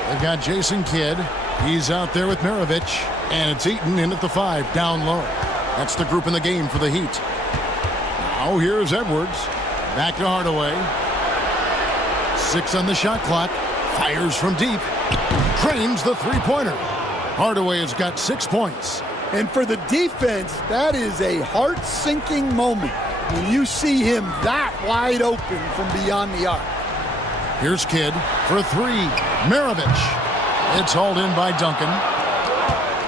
They've got Jason Kidd. He's out there with Maravich. And it's Eaton in at the 5, down low. That's the group in the game for the Heat. Now here's Edwards. Back to Hardaway. 6 on the shot clock. Fires from deep. Drains the three-pointer. Hardaway has got 6 points. And for the defense, that is a heart-sinking moment when you see him that wide open from beyond the arc. Here's Kidd for three. Maravich. It's hauled in by Duncan.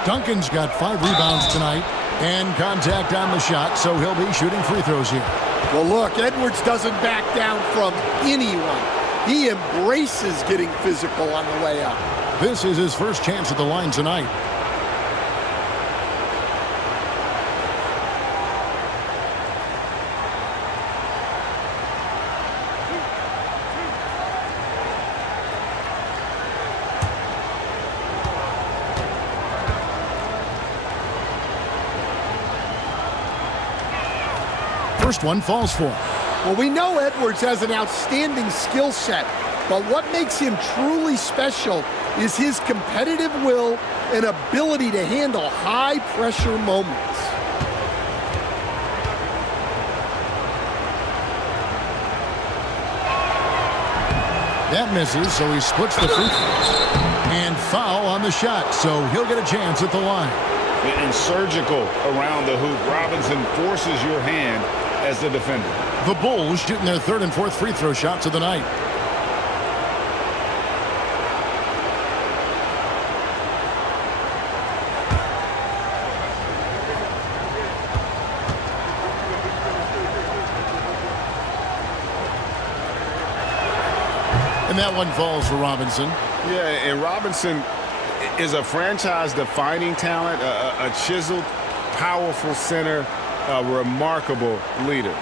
Duncan's got 5 rebounds tonight and contact on the shot, so he'll be shooting free throws here. Well, look, Edwards doesn't back down from anyone. He embraces getting physical on the way up. This is his first chance at the line tonight. First one falls for him. Well, we know Edwards has an outstanding skill set, but what makes him truly special is his competitive will and ability to handle high-pressure moments. That misses, so he splits the free throws. And foul on the shot, so he'll get a chance at the line. And surgical around the hoop. Robinson forces your hand as the defender. The Bulls shooting their 3rd and 4th free throw shots of the night. And that one falls for Robinson. Yeah, and Robinson is a franchise-defining talent, a chiseled, powerful center, a remarkable leader.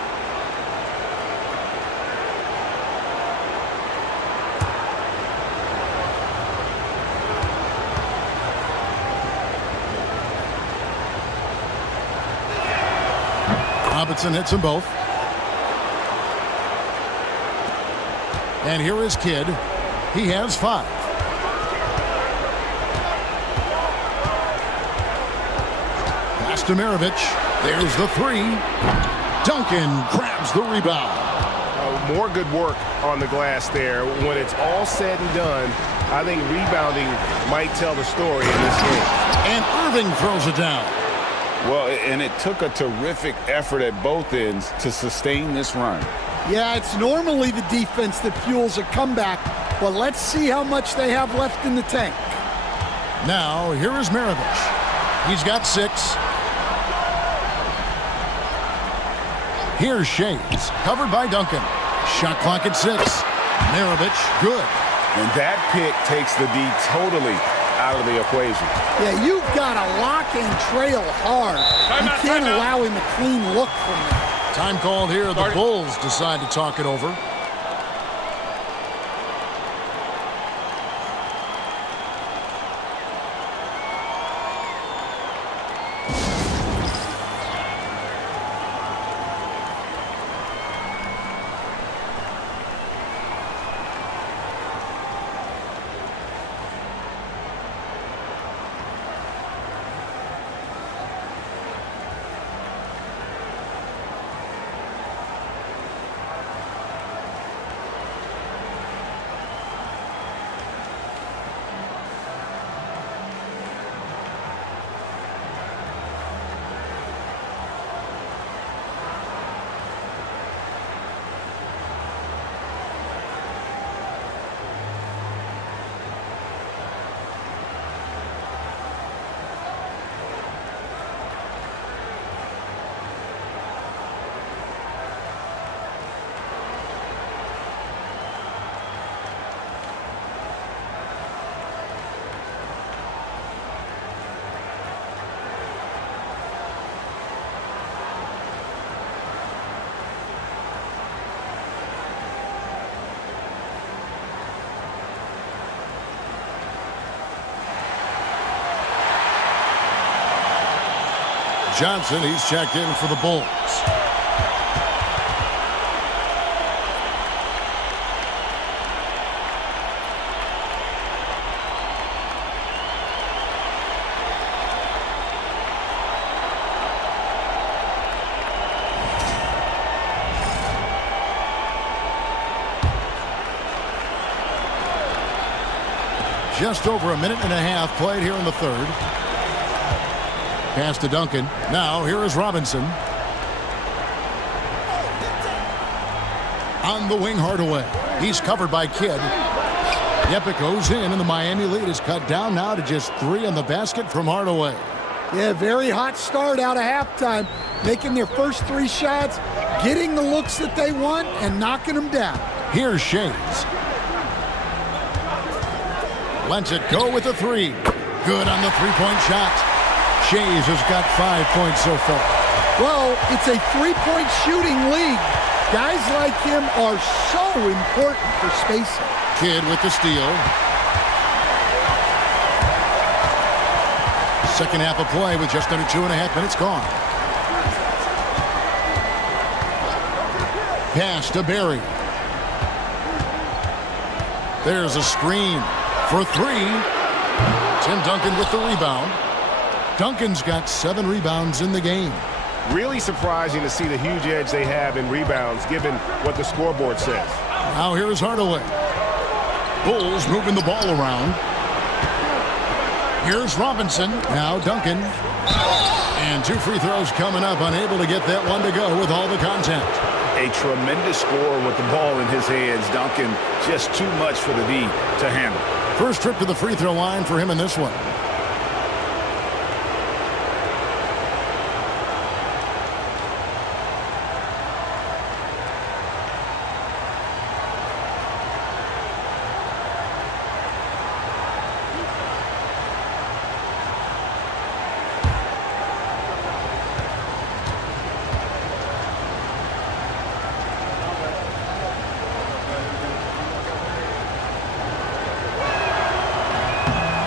Robinson hits them both. And here is Kidd. He has 5. Pass to Maravich. There's the 3. Duncan grabs the rebound. More good work on the glass there. When it's all said and done, I think rebounding might tell the story in this game. And Irving throws it down. Well, and it took a terrific effort at both ends to sustain this run. Yeah, it's normally the defense that fuels a comeback, but let's see how much they have left in the tank. Now, here is Maravich. He's got 6. Here's Shades, covered by Duncan. Shot clock at 6. Maravich, good. And that pick takes the D totally out of the equation. Yeah, you've got to lock and trail hard. You can't allow him a clean look from there. Time called here. The Bulls decide to talk it over. Johnson, he's checked in for the Bulls. Just over a minute and a half played here in the 3rd. Pass to Duncan. Now here is Robinson. On the wing, Hardaway. He's covered by Kidd. Yepik goes in, and the Miami lead is cut down now to just 3 on the basket from Hardaway. Yeah, very hot start out of halftime, making their first 3 shots, getting the looks that they want, and knocking them down. Here's Shays. Lets it go with the 3. Good on the 3-point shot. Shays has got 5 points so far. Well, it's a 3-point shooting league. Guys like him are so important for spacing. Kidd with the steal. Second half of play with just under 2.5 minutes gone. Pass to Barry. There's a screen for 3. Tim Duncan with the rebound. Duncan's got 7 rebounds in the game. Really surprising to see the huge edge they have in rebounds, given what the scoreboard says. Now here's Hardaway. Bulls moving the ball around. Here's Robinson. Now Duncan. And 2 free throws coming up. Unable to get that one to go with all the contact. A tremendous scorer with the ball in his hands. Duncan, just too much for the D to handle. First trip to the free throw line for him in this one.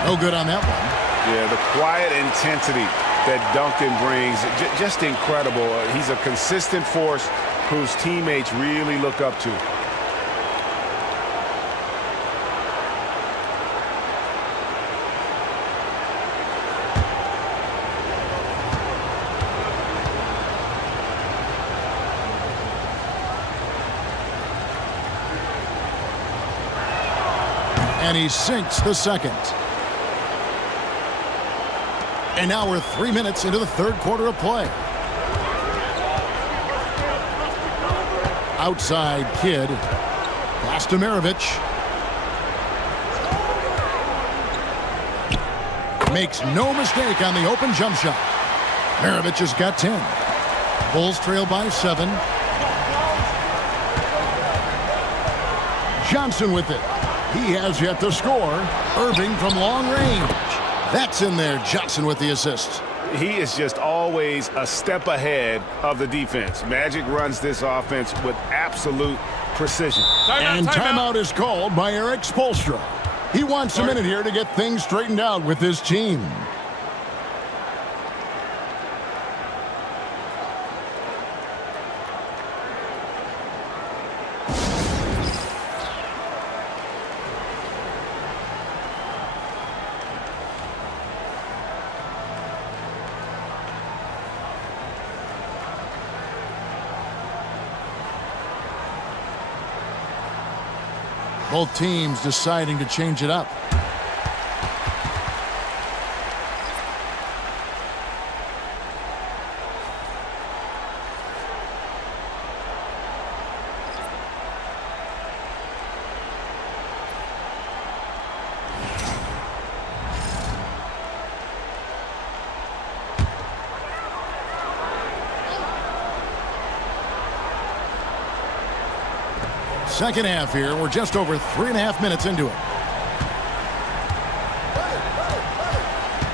No good on that one. Yeah, the quiet intensity that Duncan brings, just incredible. He's a consistent force whose teammates really look up to. And he sinks the second. And now we're 3 minutes into the third quarter of play. Outside Kidd. Pass to Maravich. Makes no mistake on the open jump shot. Maravich has got 10. Bulls trail by 7. Johnson with it. He has yet to score. Irving from long range. That's in there. Johnson with the assist. He is just always a step ahead of the defense. Magic runs this offense with absolute precision. And timeout is called by Eric Spoelstra. He wants a minute here to get things straightened out with his team. Both teams deciding to change it up. Second half here. We're just over 3.5 minutes into it.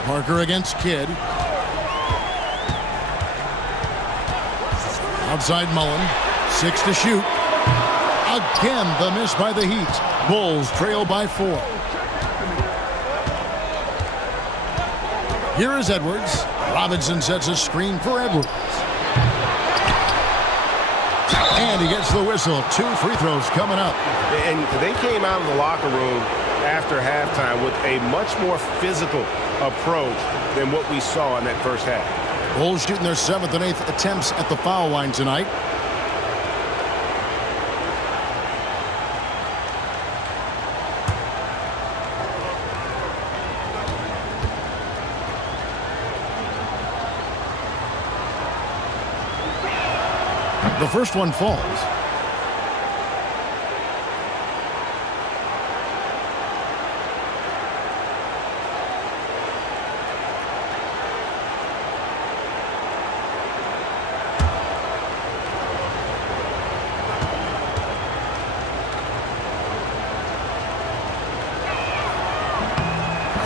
Parker against Kidd. Outside Mullen. 6 to shoot. Again, the miss by the Heat. Bulls trail by 4. Here is Edwards. Robinson sets a screen for Edwards. And he gets the whistle. 2 free throws coming up. And they came out of the locker room after halftime with a much more physical approach than what we saw in that first half. Bulls shooting their 7th and 8th attempts at the foul line tonight. The first one falls.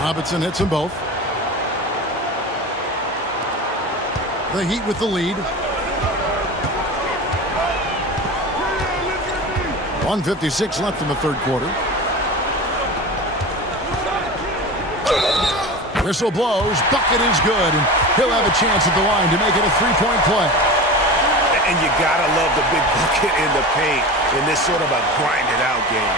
Robinson hits them both. The Heat with the lead. 1:56 left in the third quarter. Whistle blows. Bucket is good, and he'll have a chance at the line to make it a three-point play. And you gotta love the big bucket in the paint in this sort of a grinded-out game.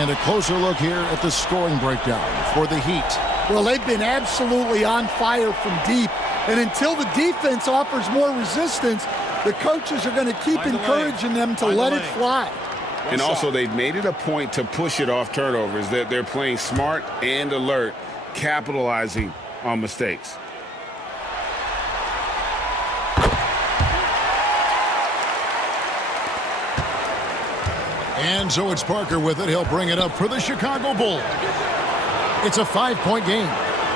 And a closer look here at the scoring breakdown for the Heat. Well, they've been absolutely on fire from deep. And until the defense offers more resistance, the coaches are going to keep encouraging them to let it fly. And also, they've made it a point to push it off turnovers. They're playing smart and alert, capitalizing on mistakes. And so it's Parker with it. He'll bring it up for the Chicago Bulls. It's a 5-point game.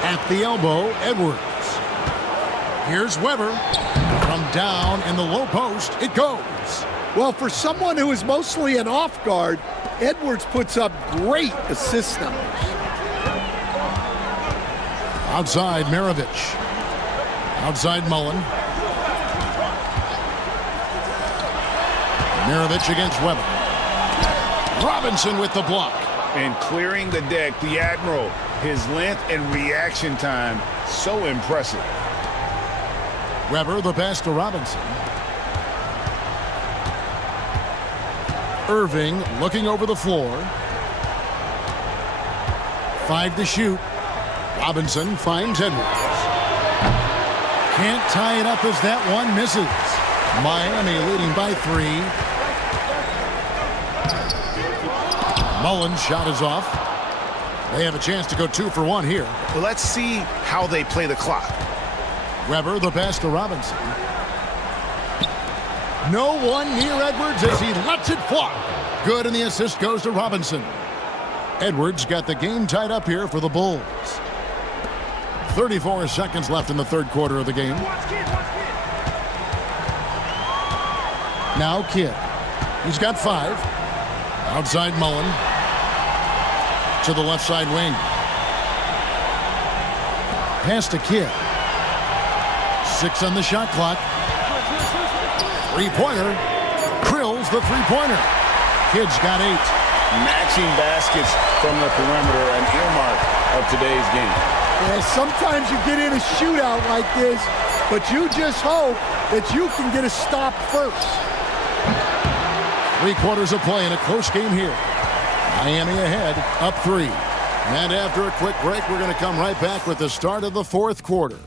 At the elbow, Edwards. Here's Weber. From down in the low post, it goes. Well, for someone who is mostly an off guard, Edwards puts up great assist numbers. Outside, Maravich. Outside, Mullen. Maravich against Weber. Robinson with the block. And clearing the deck, the Admiral. His length and reaction time, so impressive. Weber, the pass to Robinson. Irving looking over the floor. 5 to shoot. Robinson finds Edwards. Can't tie it up as that one misses. Miami leading by 3. Mullen's shot is off. They have a chance to go 2 for 1 here. Let's see how they play the clock. Weber, the pass to Robinson. No one near Edwards as he lets it fly. Good, and the assist goes to Robinson. Edwards got the game tied up here for the Bulls. 34 seconds left in the third quarter of the game. Now Kidd. He's got 5. Outside Mullen. To the left side wing. Pass to Kidd. 6 on the shot clock. Three-pointer. Krills the three-pointer. Kidd's got 8. Matching baskets from the perimeter, an earmark of today's game. Yeah, sometimes you get in a shootout like this, but you just hope that you can get a stop first. 3 quarters of play in a close game here. Miami ahead, up 3. And after a quick break, we're going to come right back with the start of the fourth quarter.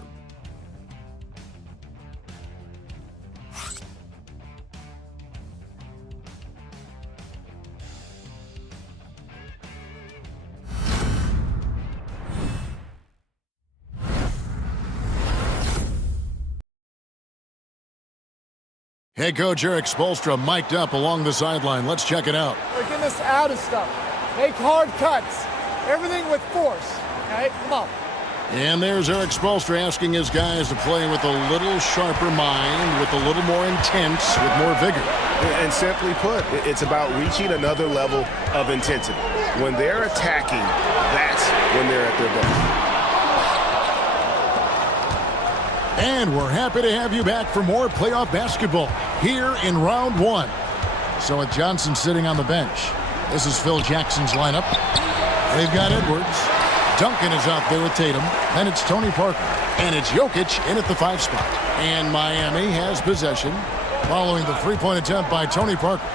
Head coach Eric Spoelstra mic'd up along the sideline. Let's check it out. We're getting us out of stuff. Make hard cuts. Everything with force. Okay, come on. And there's Eric Spoelstra asking his guys to play with a little sharper mind, with a little more intense, with more vigor. And simply put, it's about reaching another level of intensity. When they're attacking, that's when they're at their best. And we're happy to have you back for more playoff basketball here in round 1. So with Johnson sitting on the bench, this is Phil Jackson's lineup. They've got Edwards. Duncan is out there with Tatum. Then it's Tony Parker. And it's Jokic in at the 5 spot. And Miami has possession following the three-point attempt by Tony Parker.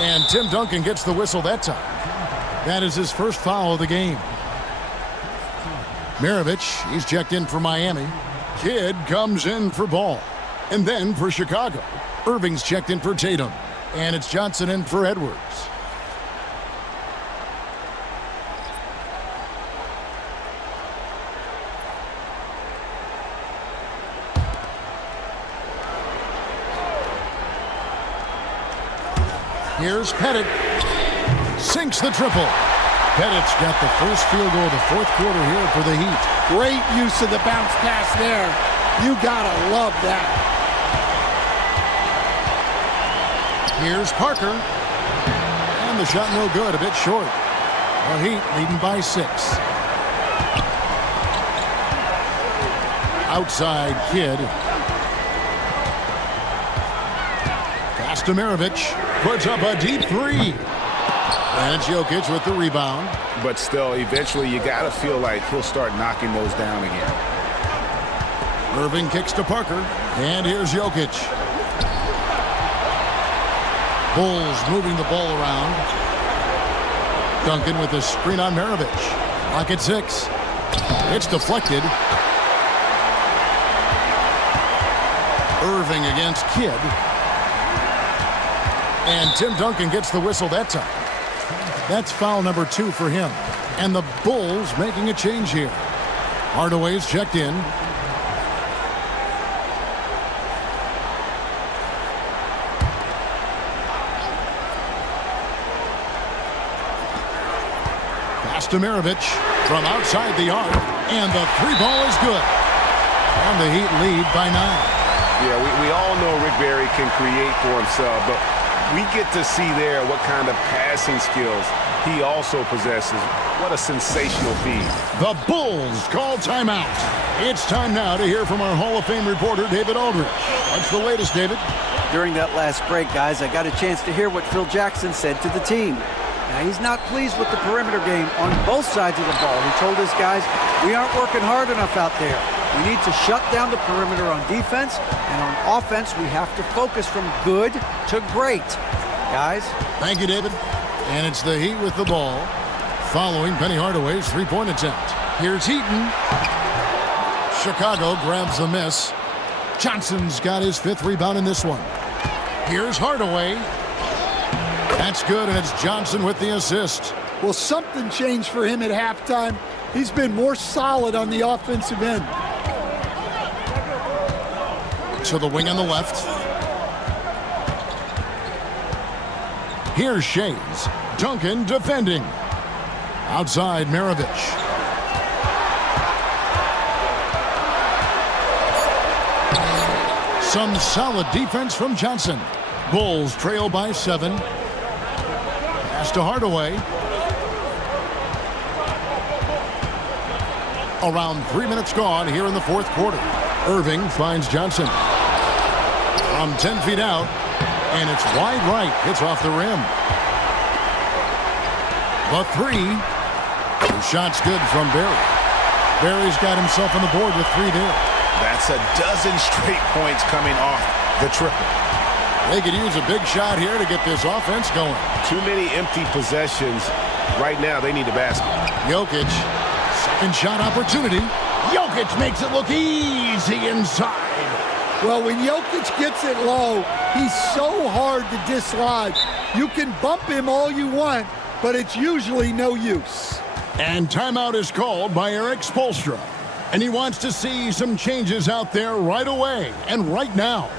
And Tim Duncan gets the whistle that time. That is his first foul of the game. Maravich, he's checked in for Miami. Kidd comes in for Ball. And then for Chicago, Irving's checked in for Tatum. And it's Johnson in for Edwards. Here's Pettit. Sinks the triple. Pettit's got the first field goal of the fourth quarter here for the Heat. Great use of the bounce pass there. You gotta love that. Here's Parker. And the shot no good, a bit short. The Heat leading by 6. Outside Kidd. Pass to Maravich. Puts up a deep 3. And it's Jokic with the rebound. But still, eventually you got to feel like he'll start knocking those down again. Irving kicks to Parker. And here's Jokic. Bulls moving the ball around. Duncan with a screen on Maravich. Lock at 6. It's deflected. Irving against Kidd. And Tim Duncan gets the whistle that time. That's foul number 2 for him. And the Bulls making a change here. Hardaway's checked in. Pass to Maravich from outside the arc. And the 3 ball is good. And the Heat lead by 9. Yeah, we all know Rick Barry can create for himself, but we get to see there what kind of passing skills he also possesses. What a sensational feed. The Bulls call timeout. It's time now to hear from our Hall of Fame reporter, David Aldridge. What's the latest, David? During that last break, guys, I got a chance to hear what Phil Jackson said to the team. Now, he's not pleased with the perimeter game on both sides of the ball. He told his guys, we aren't working hard enough out there. We need to shut down the perimeter on defense, and on offense, we have to focus from good to great. Guys? Thank you, David. And it's the Heat with the ball, following Penny Hardaway's three-point attempt. Here's Heaton. Chicago grabs the miss. Johnson's got his 5th rebound in this one. Here's Hardaway. That's good, and it's Johnson with the assist. Well, something changed for him at halftime. He's been more solid on the offensive end. To the wing on the left. Here's Shays. Duncan defending. Outside Maravich. Some solid defense from Johnson. Bulls trail by 7. Pass to Hardaway. Around 3 minutes gone here in the fourth quarter. Irving finds Johnson. From 10 feet out. And it's wide right. Hits off the rim. The 3. The shot's good from Barry. Barry's got himself on the board with 3 there. That's a dozen straight points coming off the triple. They could use a big shot here to get this offense going. Too many empty possessions. Right now, they need a basket. Jokic. Second shot opportunity. Jokic makes it look easy inside. Well, when Jokic gets it low, he's so hard to dislodge. You can bump him all you want, but it's usually no use. And timeout is called by Eric Spoelstra. And he wants to see some changes out there right away and right now.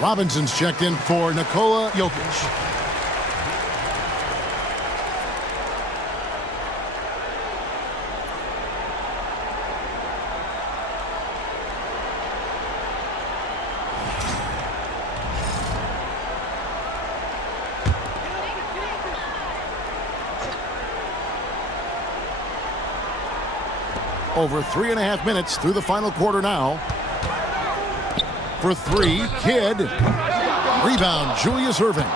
Robinson's checked in for Nikola Jokic. Over 3.5 minutes through the final quarter now. For three, Kidd. Rebound, Julius Erving.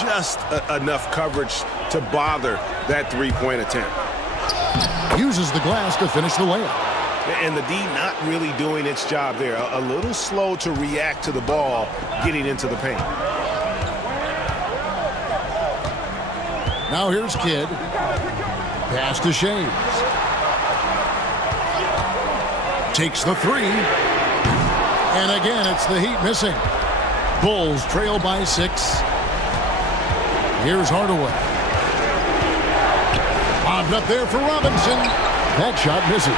Just enough coverage to bother that three-point attempt. Uses the glass to finish the layup. And the D not really doing its job there. A little slow to react to the ball getting into the paint. Now here's Kidd. Pass to Shays. Takes the three. And again, it's the Heat missing. Bulls trail by 6. Here's Hardaway. Lobbed up there for Robinson. That shot misses.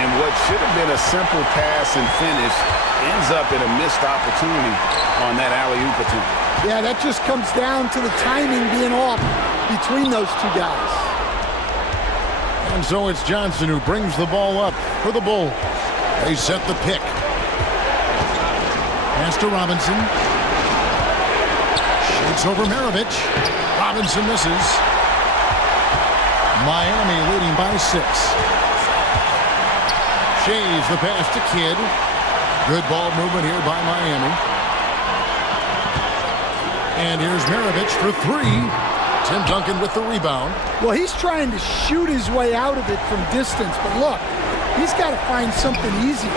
And what should have been a simple pass and finish ends up in a missed opportunity on that alley-oop attempt. Yeah, that just comes down to the timing being off between those two guys. And so it's Johnson who brings the ball up for the Bulls. They set the pick. Pass to Robinson. Shoots over Maravich. Robinson misses. Miami leading by 6. Shays the pass to Kidd. Good ball movement here by Miami. And here's Maravich for 3. Tim Duncan with the rebound. Well, he's trying to shoot his way out of it from distance, but look, he's got to find something easy.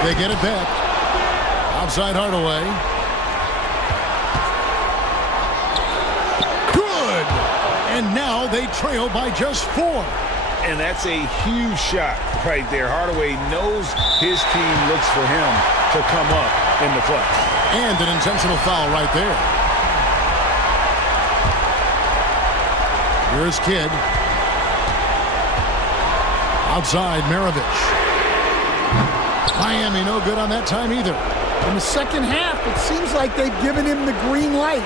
They get it back. Outside Hardaway. Good! And now they trail by just 4. And that's a huge shot right there. Hardaway knows his team looks for him to come up in the clutch. And an intentional foul right there. Here's Kidd. Outside Maravich. Miami no good on that time either. In the second half, it seems like they've given him the green light.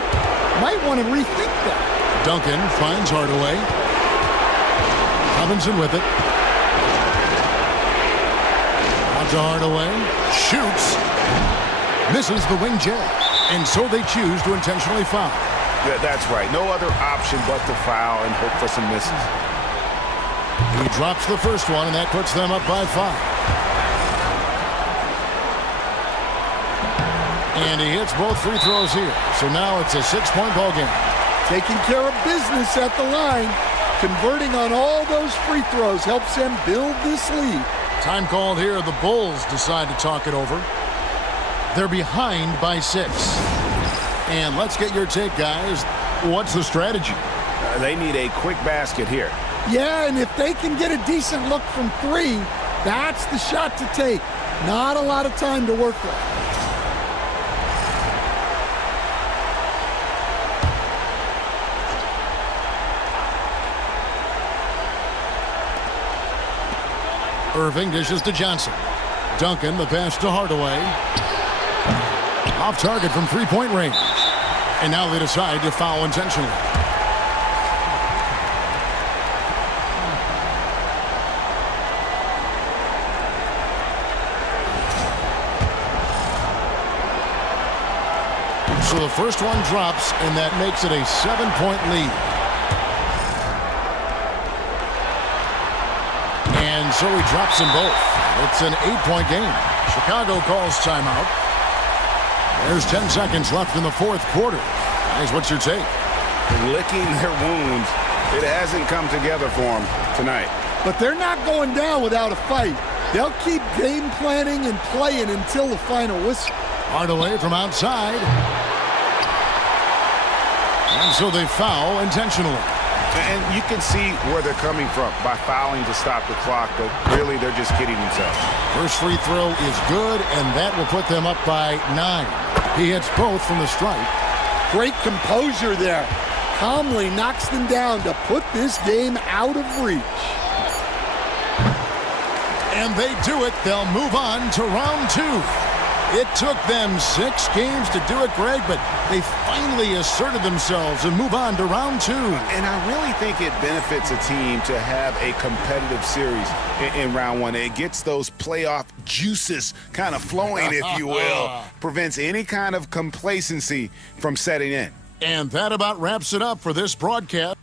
Might want to rethink that. Duncan finds Hardaway. Robinson with it. Out to Hardaway. Shoots. Misses the wing jab. And so they choose to intentionally foul. Yeah, that's right. No other option but to foul and hope for some misses. He drops the first one, and that puts them up by 5. And he hits both free throws here. So now it's a 6-point ball game. Taking care of business at the line. Converting on all those free throws helps them build this lead. Time called here. The Bulls decide to talk it over. They're behind by 6. And let's get your take, guys. What's the strategy? They need a quick basket here. Yeah, and if they can get a decent look from 3, that's the shot to take. Not a lot of time to work with. Erving dishes to Johnson. Duncan, the pass to Hardaway. Off target from 3-point range. And now they decide to foul intentionally. So the first one drops, and that makes it a 7-point lead. And so he drops them both. It's an 8-point game. Chicago calls timeout. There's 10 seconds left in the fourth quarter. Guys, what's your take? Licking their wounds. It hasn't come together for them tonight. But they're not going down without a fight. They'll keep game planning and playing until the final whistle. Hardaway from outside. And so they foul intentionally. And you can see where they're coming from by fouling to stop the clock, but really they're just kidding themselves. First free throw is good, and that will put them up by 9. He hits both from the stripe. Great composure there. Calmly knocks them down to put this game out of reach. And they do it. They'll move on to round 2. It took them 6 games to do it, Greg, but they finally asserted themselves and move on to round 2. And I really think it benefits a team to have a competitive series in round 1. It gets those playoff juices kind of flowing, if you will. Prevents any kind of complacency from setting in. And that about wraps it up for this broadcast.